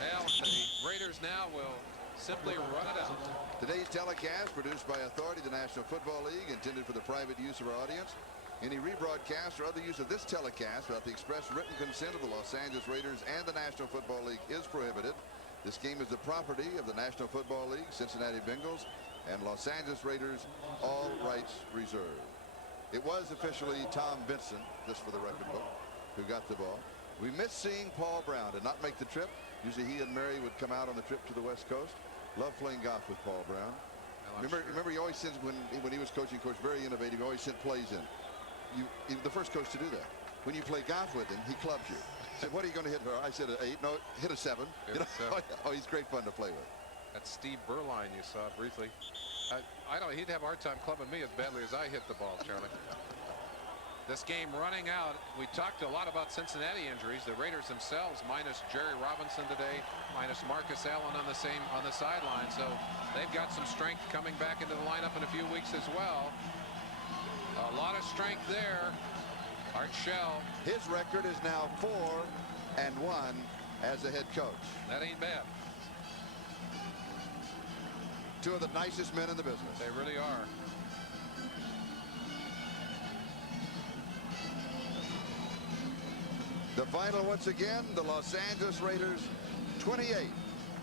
Well, the Raiders now will simply run it out. Today's telecast produced by authority of the National Football League, intended for the private use of our audience. Any rebroadcast or other use of this telecast without the express written consent of the Los Angeles Raiders and the National Football League is prohibited. This game is the property of the National Football League, Cincinnati Bengals, and Los Angeles Raiders, all rights reserved. It was officially Tom Benson, just for the record book, who got the ball. We missed seeing Paul Brown. Did not make the trip. Usually he and Mary would come out on the trip to the West Coast. Love playing golf with Paul Brown. Remember, he always sends, when he was coaching, of course, very innovative. He always sent plays in. The first coach to do that. When you play golf with him, he clubs you. He said, what are you going to hit her? I said, an 8. No, hit a 7. Hit a 7. Oh, he's great fun to play with. That's Steve Berline you saw briefly. I don't. He'd have a hard time clubbing me as badly as I hit the ball, Charlie. This game running out. We talked a lot about Cincinnati injuries. The Raiders themselves minus Jerry Robinson today, minus Marcus Allen on the sideline. So they've got some strength coming back into the lineup in a few weeks as well. A lot of strength there. Art Shell. His record is now 4-1 as a head coach. That ain't bad. Two of the nicest men in the business. They really are. The final once again, the Los Angeles Raiders 28,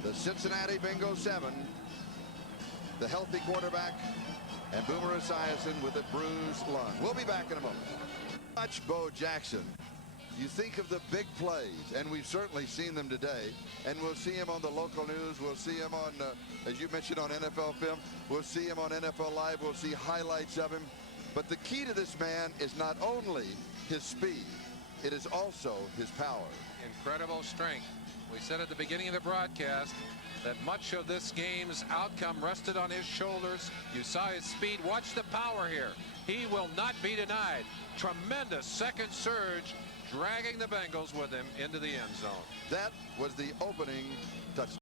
the Cincinnati Bengals 7. The healthy quarterback and Boomer Esiason with a bruised lung. We'll be back in a moment. Watch Bo Jackson. You think of the big plays, and we've certainly seen them today, and we'll see him on the local news. We'll see him on, as you mentioned, on NFL Film. We'll see him on NFL Live. We'll see highlights of him. But the key to this man is not only his speed, it is also his power. Incredible strength. We said at the beginning of the broadcast that much of this game's outcome rested on his shoulders. You saw his speed. Watch the power here. He will not be denied. Tremendous second surge, dragging the Bengals with him into the end zone. That was the opening touchdown.